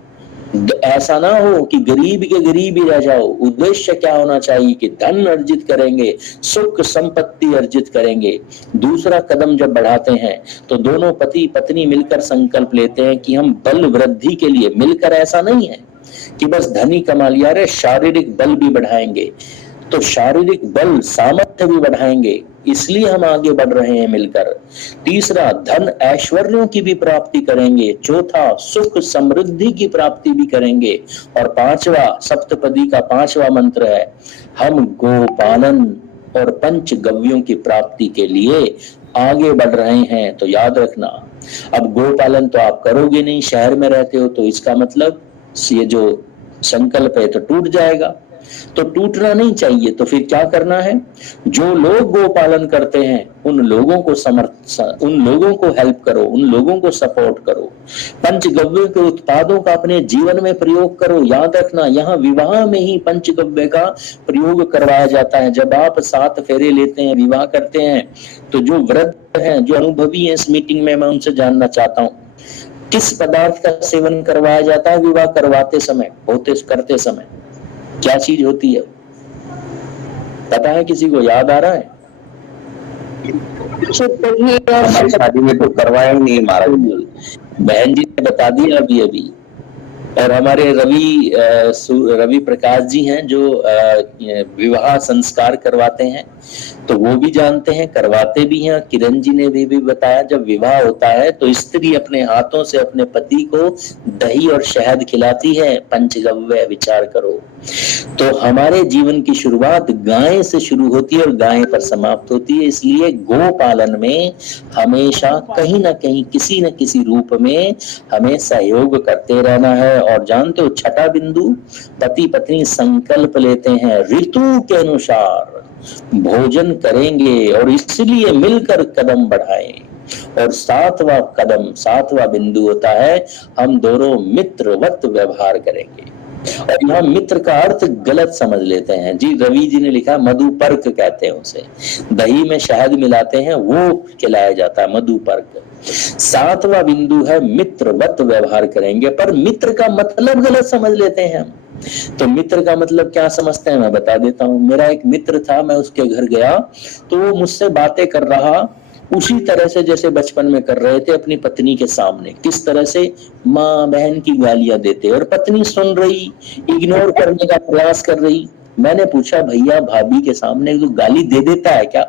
ऐसा ना हो कि गरीब के गरीब ही रह जाओ। उद्देश्य क्या होना चाहिए कि धन अर्जित करेंगे, सुख संपत्ति अर्जित करेंगे। दूसरा कदम जब बढ़ाते हैं तो दोनों पति पत्नी मिलकर संकल्प लेते हैं कि हम बल वृद्धि के लिए मिलकर, ऐसा नहीं है कि बस धन ही कमा लिया, रे शारीरिक बल भी बढ़ाएंगे, तो शारीरिक बल सामर्थ्य भी बढ़ाएंगे, इसलिए हम आगे बढ़ रहे हैं मिलकर। तीसरा, धन ऐश्वर्यों की भी प्राप्ति करेंगे। चौथा, सुख समृद्धि की प्राप्ति भी करेंगे। और पांचवा, सप्तपदी का 5वां मंत्र है, हम गोपालन और पंचगव्यों की प्राप्ति के लिए आगे बढ़ रहे हैं। तो याद रखना, अब गोपालन तो आप करोगे नहीं, शहर में रहते हो, तो इसका मतलब ये जो संकल्प है तो टूट जाएगा। तो टूटना नहीं चाहिए, तो फिर क्या करना है, जो लोग गोपालन करते हैं उन लोगों को हेल्प करो, उन लोगों को सपोर्ट करो। पंचगव्य के उत्पादों का अपने जीवन में प्रयोग करो। याद रखना, यहाँ विवाह में ही पंचगव्य का प्रयोग करवाया जाता है। जब आप 7 फेरे लेते हैं, विवाह करते हैं, तो जो वृद्ध हैं, जो अनुभवी हैं इस मीटिंग में, मैं उनसे जानना चाहता हूँ किस पदार्थ का सेवन करवाया जाता है विवाह करवाते समय, करते समय, क्या चीज होती है, पता है किसी को, याद आ रहा है? शादी में तो करवाया नहीं महाराज, बहन जी ने बता दिया अभी। और हमारे रवि प्रकाश जी हैं जो विवाह संस्कार करवाते हैं, तो वो भी जानते हैं, करवाते भी हैं। किरण जी ने भी बताया, जब विवाह होता है तो स्त्री अपने हाथों से अपने पति को दही और शहद खिलाती है। पंचगव्य, विचार करो। तो हमारे जीवन की शुरुआत गाय से शुरू होती है और गाय पर समाप्त होती है। इसलिए गो पालन में हमेशा कहीं ना कहीं, किसी न किसी रूप में हमें सहयोग करते रहना है। और जानते हो, छठा बिंदु, पति पत्नी संकल्प लेते हैं ऋतु के अनुसार भोजन करेंगे और इसलिए मिलकर कदम बढ़ाएं। और 7वां बिंदु होता है, हम दोनों मित्रवत व्यवहार करेंगे। और यहाँ मित्र का अर्थ गलत समझ लेते हैं जी। रवि जी ने लिखा मधुपर्क कहते हैं उसे, दही में शहद मिलाते हैं वो खिलाया जाता है मधुपर्क। 7वां बिंदु है मित्रवत व्यवहार करेंगे, पर मित्र का मतलब गलत समझ लेते हैं हम। तो मित्र का मतलब क्या समझते हैं, मैं बता देता हूँ। मेरा एक मित्र था, मैं उसके घर गया तो वो मुझसे बातें कर रहा उसी तरह से जैसे बचपन में कर रहे थे अपनी पत्नी के सामने। किस तरह से, माँ बहन की गालियां देते, और पत्नी सुन रही, इग्नोर करने का प्रयास कर रही। मैंने पूछा, भैया भाभी के सामने तो गाली दे देता है क्या?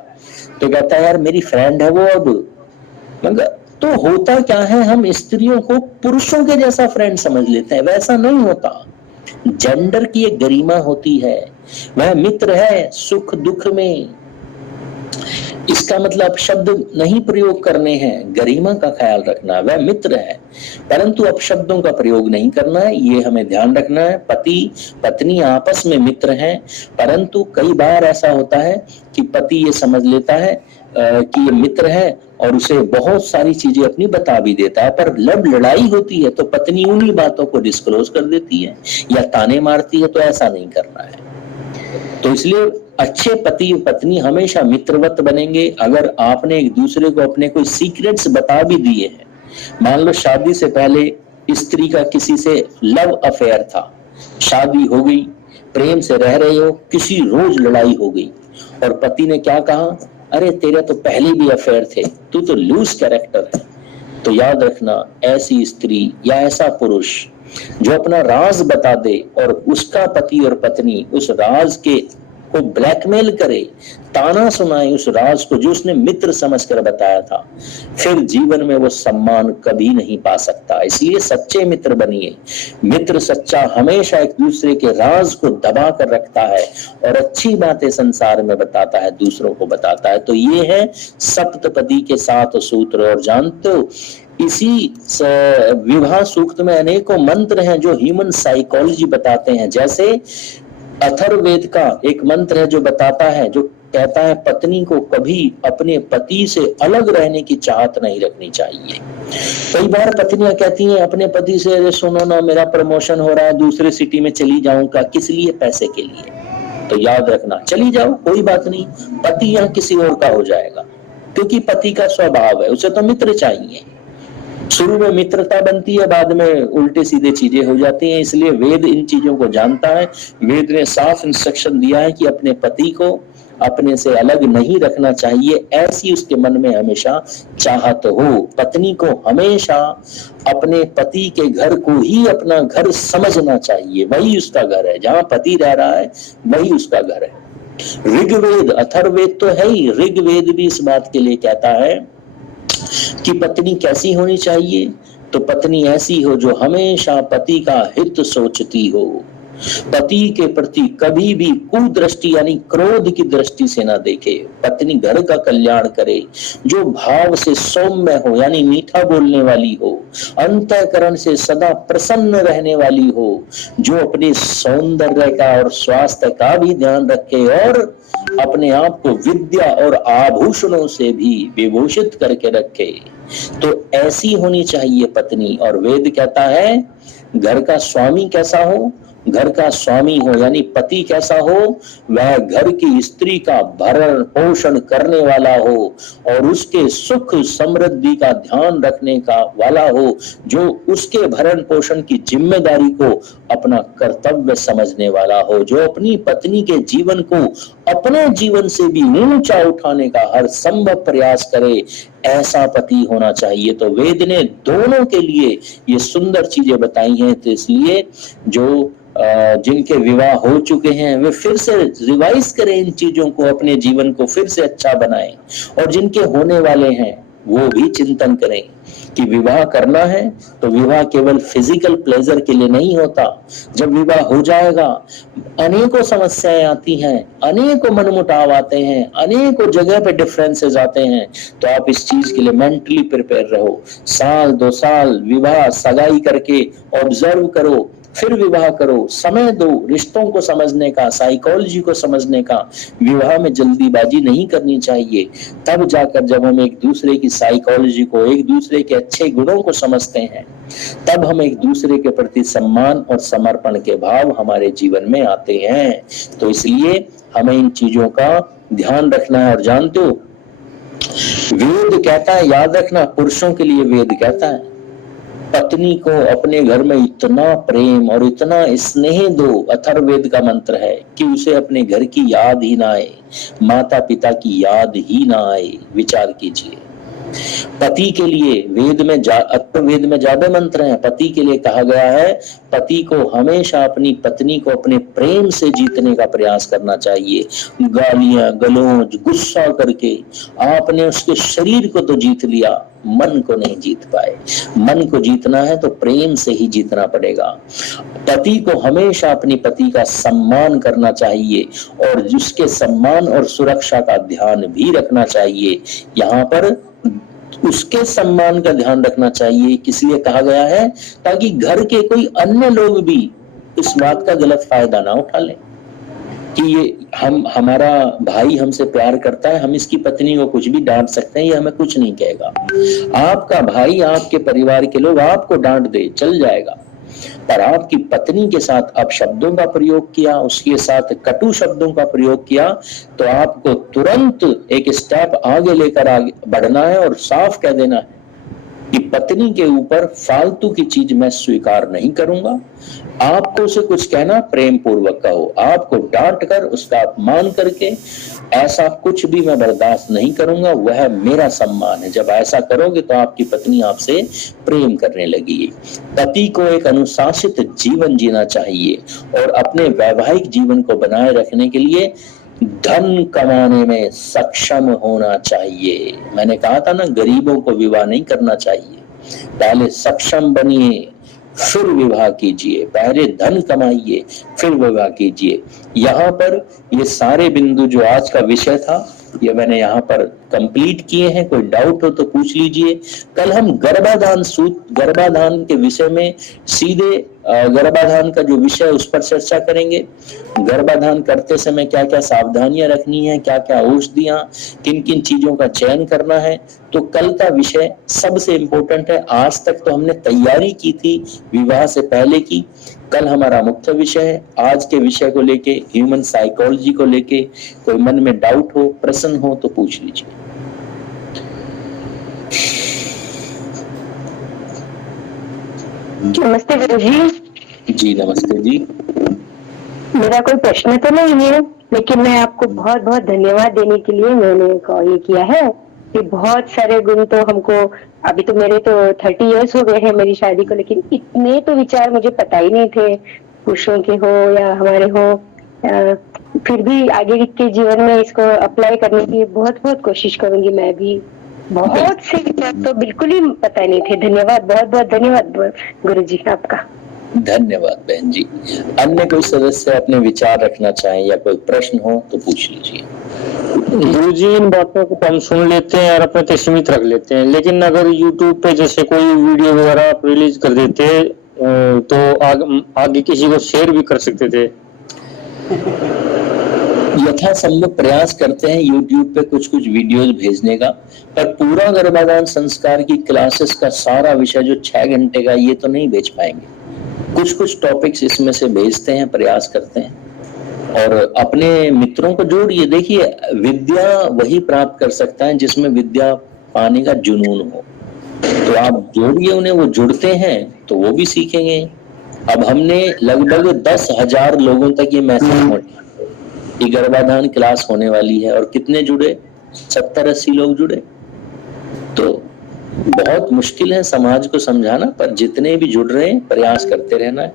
तो कहता है, यार मेरी फ्रेंड है वो। अब मगर तो होता क्या है, हम स्त्रियों को पुरुषों के जैसा फ्रेंड समझ लेते हैं, वैसा नहीं होता। जेंडर की एक गरिमा होती है, वह मित्र है सुख दुख में। इसका मतलब शब्द नहीं प्रयोग करने हैं, गरिमा का ख्याल रखना, वह मित्र है, परंतु अपशब्दों का प्रयोग नहीं करना है, ये हमें ध्यान रखना है। पति पत्नी आपस में मित्र हैं, परंतु कई बार ऐसा होता है कि पति ये समझ लेता है कि ये मित्र है और उसे बहुत सारी चीजें अपनी बता भी देता है, पर जब लड़ाई होती है तो पत्नी उन्हीं बातों को डिस्क्लोज कर देती है या ताने मारती है। तो ऐसा नहीं करना है। तो इसलिए अच्छे पति पत्नी हमेशा मित्रवत बनेंगे। अगर आपने एक दूसरे को अपने कोई सीक्रेट्स बता भी दिए हैं, मान लो शादी से पहले स्त्री का किसी से लव अफेयर था, शादी हो गई, प्रेम से रह रहे हो, किसी रोज लड़ाई हो गई और पति ने क्या कहा, अरे तेरे तो पहले भी अफेयर थे, तू तो लूज कैरेक्टर है। तो याद रखना, ऐसी स्त्री या ऐसा पुरुष जो अपना राज बता दे और उसका पति और पत्नी उस राज के को ब्लैकमेल करे, ताना सुनाए उस राज को जो उसने मित्र समझकर बताया था, फिर जीवन में वो सम्मान कभी नहीं पा सकता। इसलिए सच्चे मित्र बनिए। मित्र सच्चा हमेशा एक दूसरे के राज को दबा कर रखता है और अच्छी बातें संसार में बताता है, दूसरों को बताता है। तो ये है सप्तपदी के 7 सूत्र। और जानते हो, इसी विवाह सूक्त में अनेकों मंत्र हैं जो ह्यूमन साइकोलॉजी बताते हैं। जैसे अथर्ववेद का एक मंत्र है जो बताता है, जो कहता है पत्नी को कभी अपने पति से अलग रहने की चाहत नहीं रखनी चाहिए। कई बार पत्नियां कहती हैं अपने पति से, अरे सुनो ना, मेरा प्रमोशन हो रहा है, दूसरे सिटी में चली जाऊंगा, किस लिए? पैसे के लिए। तो याद रखना, चली जाओ, कोई बात नहीं, पति यहाँ किसी और का हो जाएगा, क्योंकि पति का स्वभाव है, उसे तो मित्र चाहिए। शुरू में मित्रता बनती है, बाद में उल्टे सीधे चीजें हो जाती हैं। इसलिए वेद इन चीजों को जानता है। वेद ने साफ इंस्ट्रक्शन दिया है कि अपने पति को अपने से अलग नहीं रखना चाहिए, ऐसी उसके मन में हमेशा चाहत हो। पत्नी को हमेशा अपने पति के घर को ही अपना घर समझना चाहिए, वही उसका घर है, जहां पति रह रहा है वही उसका घर है। ऋग्वेद, अथर्ववेद तो है ही, ऋग्वेद भी इस बात के लिए कहता है कि पत्नी कैसी होनी चाहिए। तो पत्नी ऐसी हो जो हमेशा पति का हित सोचती हो, पति के प्रति कभी भी कुदृष्टि यानी क्रोध की दृष्टि से ना देखे। पत्नी घर का कल्याण करे, जो भाव से सौम्य हो यानी मीठा बोलने वाली हो, अंतःकरण से सदा प्रसन्न रहने वाली हो, जो अपने सौंदर्य का और स्वास्थ्य का भी ध्यान रखे और अपने आप को विद्या और आभूषणों से भी विभूषित करके रखे। तो ऐसी होनी चाहिए पत्नी। और वेद कहता है घर का स्वामी कैसा हो, घर का स्वामी हो यानी पति कैसा हो, वह घर की स्त्री का भरण पोषण करने वाला हो और उसके सुख समृद्धि का ध्यान रखने का वाला हो, जो उसके भरण पोषण की जिम्मेदारी को अपना कर्तव्य समझने वाला हो, जो अपनी पत्नी के जीवन को अपने जीवन से भी ऊंचा उठाने का हर संभव प्रयास करे, ऐसा पति होना चाहिए। तो वेद ने दोनों के लिए ये सुंदर चीजें बताई हैं। तो इसलिए जो जिनके विवाह हो चुके हैं वे फिर से रिवाइज करें इन चीजों को, अपने जीवन को फिर से अच्छा बनाएं, और जिनके होने वाले हैं वो भी चिंतन करें कि विवाह करना है तो विवाह केवल फिजिकल प्लेजर के लिए नहीं होता। जब विवाह हो जाएगा अनेकों समस्याएं आती हैं, अनेकों मनमुटाव आते हैं, अनेकों जगह पे डिफरेंसेस आते हैं। तो आप इस चीज के लिए मेंटली प्रिपेयर रहो। 1-2 साल विवाह सगाई करके ऑब्जर्व करो, फिर विवाह करो, समय दो रिश्तों को समझने का, साइकोलॉजी को समझने का। विवाह में जल्दीबाजी नहीं करनी चाहिए। तब जाकर जब हम एक दूसरे की साइकोलॉजी को, एक दूसरे के अच्छे गुणों को समझते हैं, तब हम एक दूसरे के प्रति सम्मान और समर्पण के भाव हमारे जीवन में आते हैं। तो इसलिए हमें इन चीजों का ध्यान रखना है। और जानते हो वेद कहता है, याद रखना, पुरुषों के लिए वेद कहता है पत्नी को अपने घर में इतना प्रेम और इतना स्नेह दो, अथर्ववेद का मंत्र है, कि उसे अपने घर की याद ही ना आए, माता पिता की याद ही ना आए। विचार कीजिए, पति के लिए वेद में अथर्ववेद में ज्यादा मंत्र हैं। पति के लिए कहा गया है पति को हमेशा अपनी पत्नी को अपने प्रेम से जीतने का प्रयास करना चाहिए। गालियां गलौज गुस्सा करके आपने उसके शरीर को तो जीत लिया, मन को नहीं जीत पाए। मन को जीतना है तो प्रेम से ही जीतना पड़ेगा। पति को हमेशा अपनी पति का सम्मान करना चाहिए और उसके सम्मान और सुरक्षा का ध्यान भी रखना चाहिए। यहाँ पर उसके सम्मान का ध्यान रखना चाहिए, किस लिए कहा गया है? ताकि घर के कोई अन्य लोग भी इस बात का गलत फायदा ना उठा लें कि ये हमारा भाई हमसे प्यार करता है, हम इसकी पत्नी को कुछ भी डांट सकते हैं, ये हमें कुछ नहीं कहेगा। आपका भाई, आपके परिवार के लोग आपको डांट दे चल जाएगा, पर आपकी पत्नी के साथ अपशब्दों का प्रयोग किया, उसके साथ कटु शब्दों का प्रयोग किया, तो आपको तुरंत एक स्टेप आगे लेकर आगे बढ़ना है और साफ कह देना है कि पत्नी के ऊपर फालतू की चीज मैं स्वीकार नहीं करूंगा। आपको उसे कुछ कहना प्रेम पूर्वक कहो, आपको डांट कर उसका अपमान करके ऐसा कुछ भी मैं बर्दाश्त नहीं करूंगा, वह मेरा सम्मान है। जब ऐसा करोगे तो आपकी पत्नी आपसे प्रेम करने लगेगी। पति को एक अनुशासित जीवन जीना चाहिए और अपने वैवाहिक जीवन को बनाए रखने के लिए धन कमाने में सक्षम होना चाहिए। मैंने कहा था ना, गरीबों को विवाह नहीं करना चाहिए, पहले सक्षम बनिए फिर विवाह कीजिए, पहले धन कमाइए फिर विवाह कीजिए। यहाँ पर ये सारे बिंदु जो आज का विषय था ये मैंने यहाँ पर कंप्लीट किए हैं। कोई डाउट हो तो पूछ लीजिए। कल हम गर्भाधान के विषय में सीधे गर्भाधान का जो विषय उस पर चर्चा करेंगे। गर्भाधान करते समय क्या क्या सावधानियां रखनी है, क्या क्या औषधियां, किन किन चीजों का चयन करना है, तो कल का विषय सबसे इंपॉर्टेंट है। आज तक तो हमने तैयारी की थी विवाह से पहले की, कल हमारा मुख्य विषय है। आज के विषय को लेके, ह्यूमन साइकोलॉजी को लेके कोई मन में डाउट हो, प्रश्न हो तो पूछ लीजिए। नमस्ते गुरु जी। जी नमस्ते जी। मेरा कोई प्रश्न तो नहीं है, लेकिन मैं आपको बहुत बहुत धन्यवाद देने के लिए मैंने कॉल ये किया है कि बहुत सारे गुण तो हमको, अभी तो मेरे तो 30 इयर्स हो गए हैं मेरी शादी को, लेकिन इतने तो विचार मुझे पता ही नहीं थे, पुरुषों के हो या हमारे हो। फिर भी आगे के जीवन में इसको अप्लाई करने की बहुत बहुत कोशिश करूंगी मैं भी। बहुत से विचार तो बिल्कुल ही पता नहीं थे। धन्यवाद, बहुत बहुत धन्यवाद गुरु जी आपका। धन्यवाद बहन जी। अन्य कोई सदस्य अपने विचार रखना चाहें या कोई प्रश्न हो तो पूछ लीजिए। गुरु जी, इन बातों को हम सुन लेते हैं और अपने तक सीमित रख लेते हैं, लेकिन अगर YouTube पे जैसे कोई वीडियो वगैरह आप रिलीज कर देते तो आगे किसी को शेयर भी कर सकते थे। यथासंभव प्रयास करते हैं YouTube पे कुछ कुछ वीडियोस भेजने का, पर पूरा गर्भाधान संस्कार की क्लासेस का सारा विषय जो 6 घंटे का, ये तो नहीं भेज पाएंगे। कुछ कुछ टॉपिक्स इसमें से भेजते हैं, प्रयास करते हैं और अपने मित्रों को जोड़िए। देखिए, विद्या वही प्राप्त कर सकता है जिसमें विद्या पाने का जुनून हो, तो आप जोड़िए उन्हें, वो जुड़ते हैं तो वो भी सीखेंगे। अब हमने लगभग 10,000 लोगों तक ये मैसेज कि गर्भाधान क्लास होने वाली है, और कितने जुड़े? 70-80 लोग जुड़े। तो बहुत मुश्किल है समाज को समझाना, पर जितने भी जुड़ रहे हैं प्रयास करते रहना है।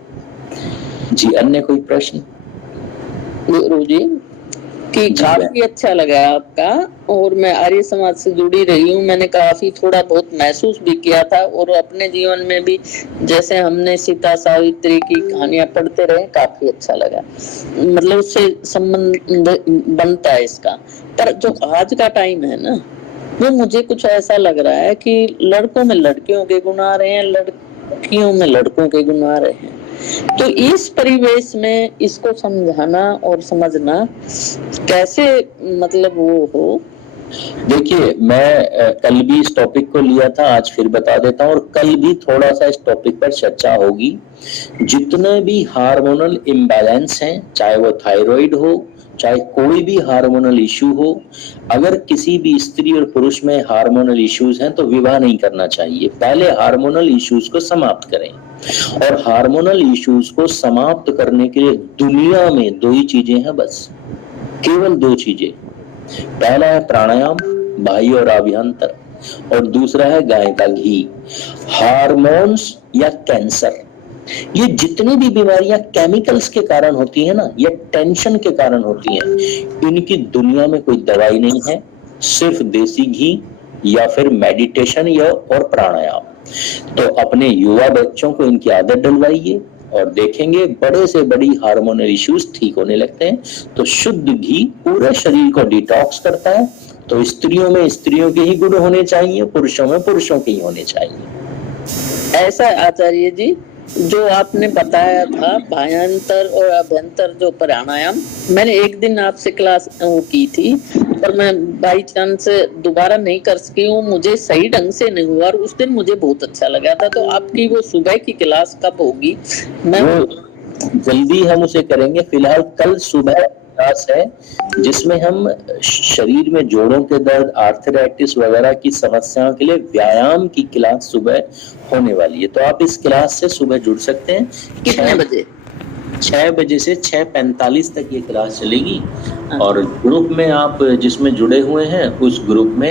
जी, अन्य कोई प्रश्न? गुरु जी कि काफी अच्छा लगा आपका, और मैं आर्य समाज से जुड़ी रही हूँ। मैंने काफी थोड़ा बहुत महसूस भी किया था, और अपने जीवन में भी जैसे हमने सीता सावित्री की कहानियां पढ़ते रहे, काफी अच्छा लगा। मतलब उससे संबंध बनता है इसका। पर जो आज का टाइम है ना, वो मुझे कुछ ऐसा लग रहा है कि लड़कों में लड़कियों के गुण आ रहे हैं, लड़कियों में लड़कों के गुण आ रहे हैं। तो इस परिवेश में इसको समझाना और समझना कैसे, मतलब वो हो। देखिए, मैं कल भी इस टॉपिक को लिया था, आज फिर बता देता हूँ, और कल भी थोड़ा सा इस टॉपिक पर चर्चा होगी। जितने भी हार्मोनल इम्बैलेंस हैं, चाहे वो थायराइड हो, चाहे कोई भी हार्मोनल इश्यू हो, अगर किसी भी स्त्री और पुरुष में हार्मोनल इश्यूज हैं तो विवाह नहीं करना चाहिए। पहले हार्मोनल इश्यूज को समाप्त करें, और हार्मोनल इश्यूज को समाप्त करने के लिए दुनिया में 2 ही चीजें हैं, बस केवल 2 चीजें। पहला है प्राणायाम, बाह्य और आभ्यंतर, और दूसरा है गाय का घी। हार्मोन्स या कैंसर, ये जितनी भी बीमारियां केमिकल्स के कारण होती है ना, या टेंशन के कारण होती हैं, इनकी दुनिया में कोई दवाई नहीं है, सिर्फ देसी घी या फिर मेडिटेशन या और प्राणायाम। तो अपने युवा बच्चों को इनकी आदत डलवाइए और देखेंगे बड़े से बड़ी हार्मोनल इश्यूज ठीक होने लगते हैं। तो शुद्ध घी पूरे शरीर को डिटॉक्स करता है। तो स्त्रियों में स्त्रियों के ही गुण होने चाहिए, पुरुषों में पुरुषों के ही होने चाहिए। ऐसा आचार्य जी जो आपने बताया था भायांतर और अभ्यंतर जो प्राणायाम, मैंने एक दिन आपसे क्लास वो की थी पर मैं बाई चांस दोबारा नहीं कर सकी हूँ, मुझे सही ढंग से नहीं हुआ और उस दिन मुझे बहुत अच्छा लगा था। तो आपकी वो सुबह की क्लास कब होगी? मैं जल्दी हम उसे करेंगे। फिलहाल कल सुबह क्लास है जिसमें हम शरीर में जोड़ों के दर्द, आर्थराइटिस वगैरह की समस्याओं के लिए व्यायाम की क्लास सुबह होने वाली है। तो आप इस क्लास से सुबह जुड़ सकते हैं। कितने बजे? 6 बजे से 6:45 तक ये क्लास चलेगी। और ग्रुप में आप जिसमें जुड़े हुए हैं उस ग्रुप में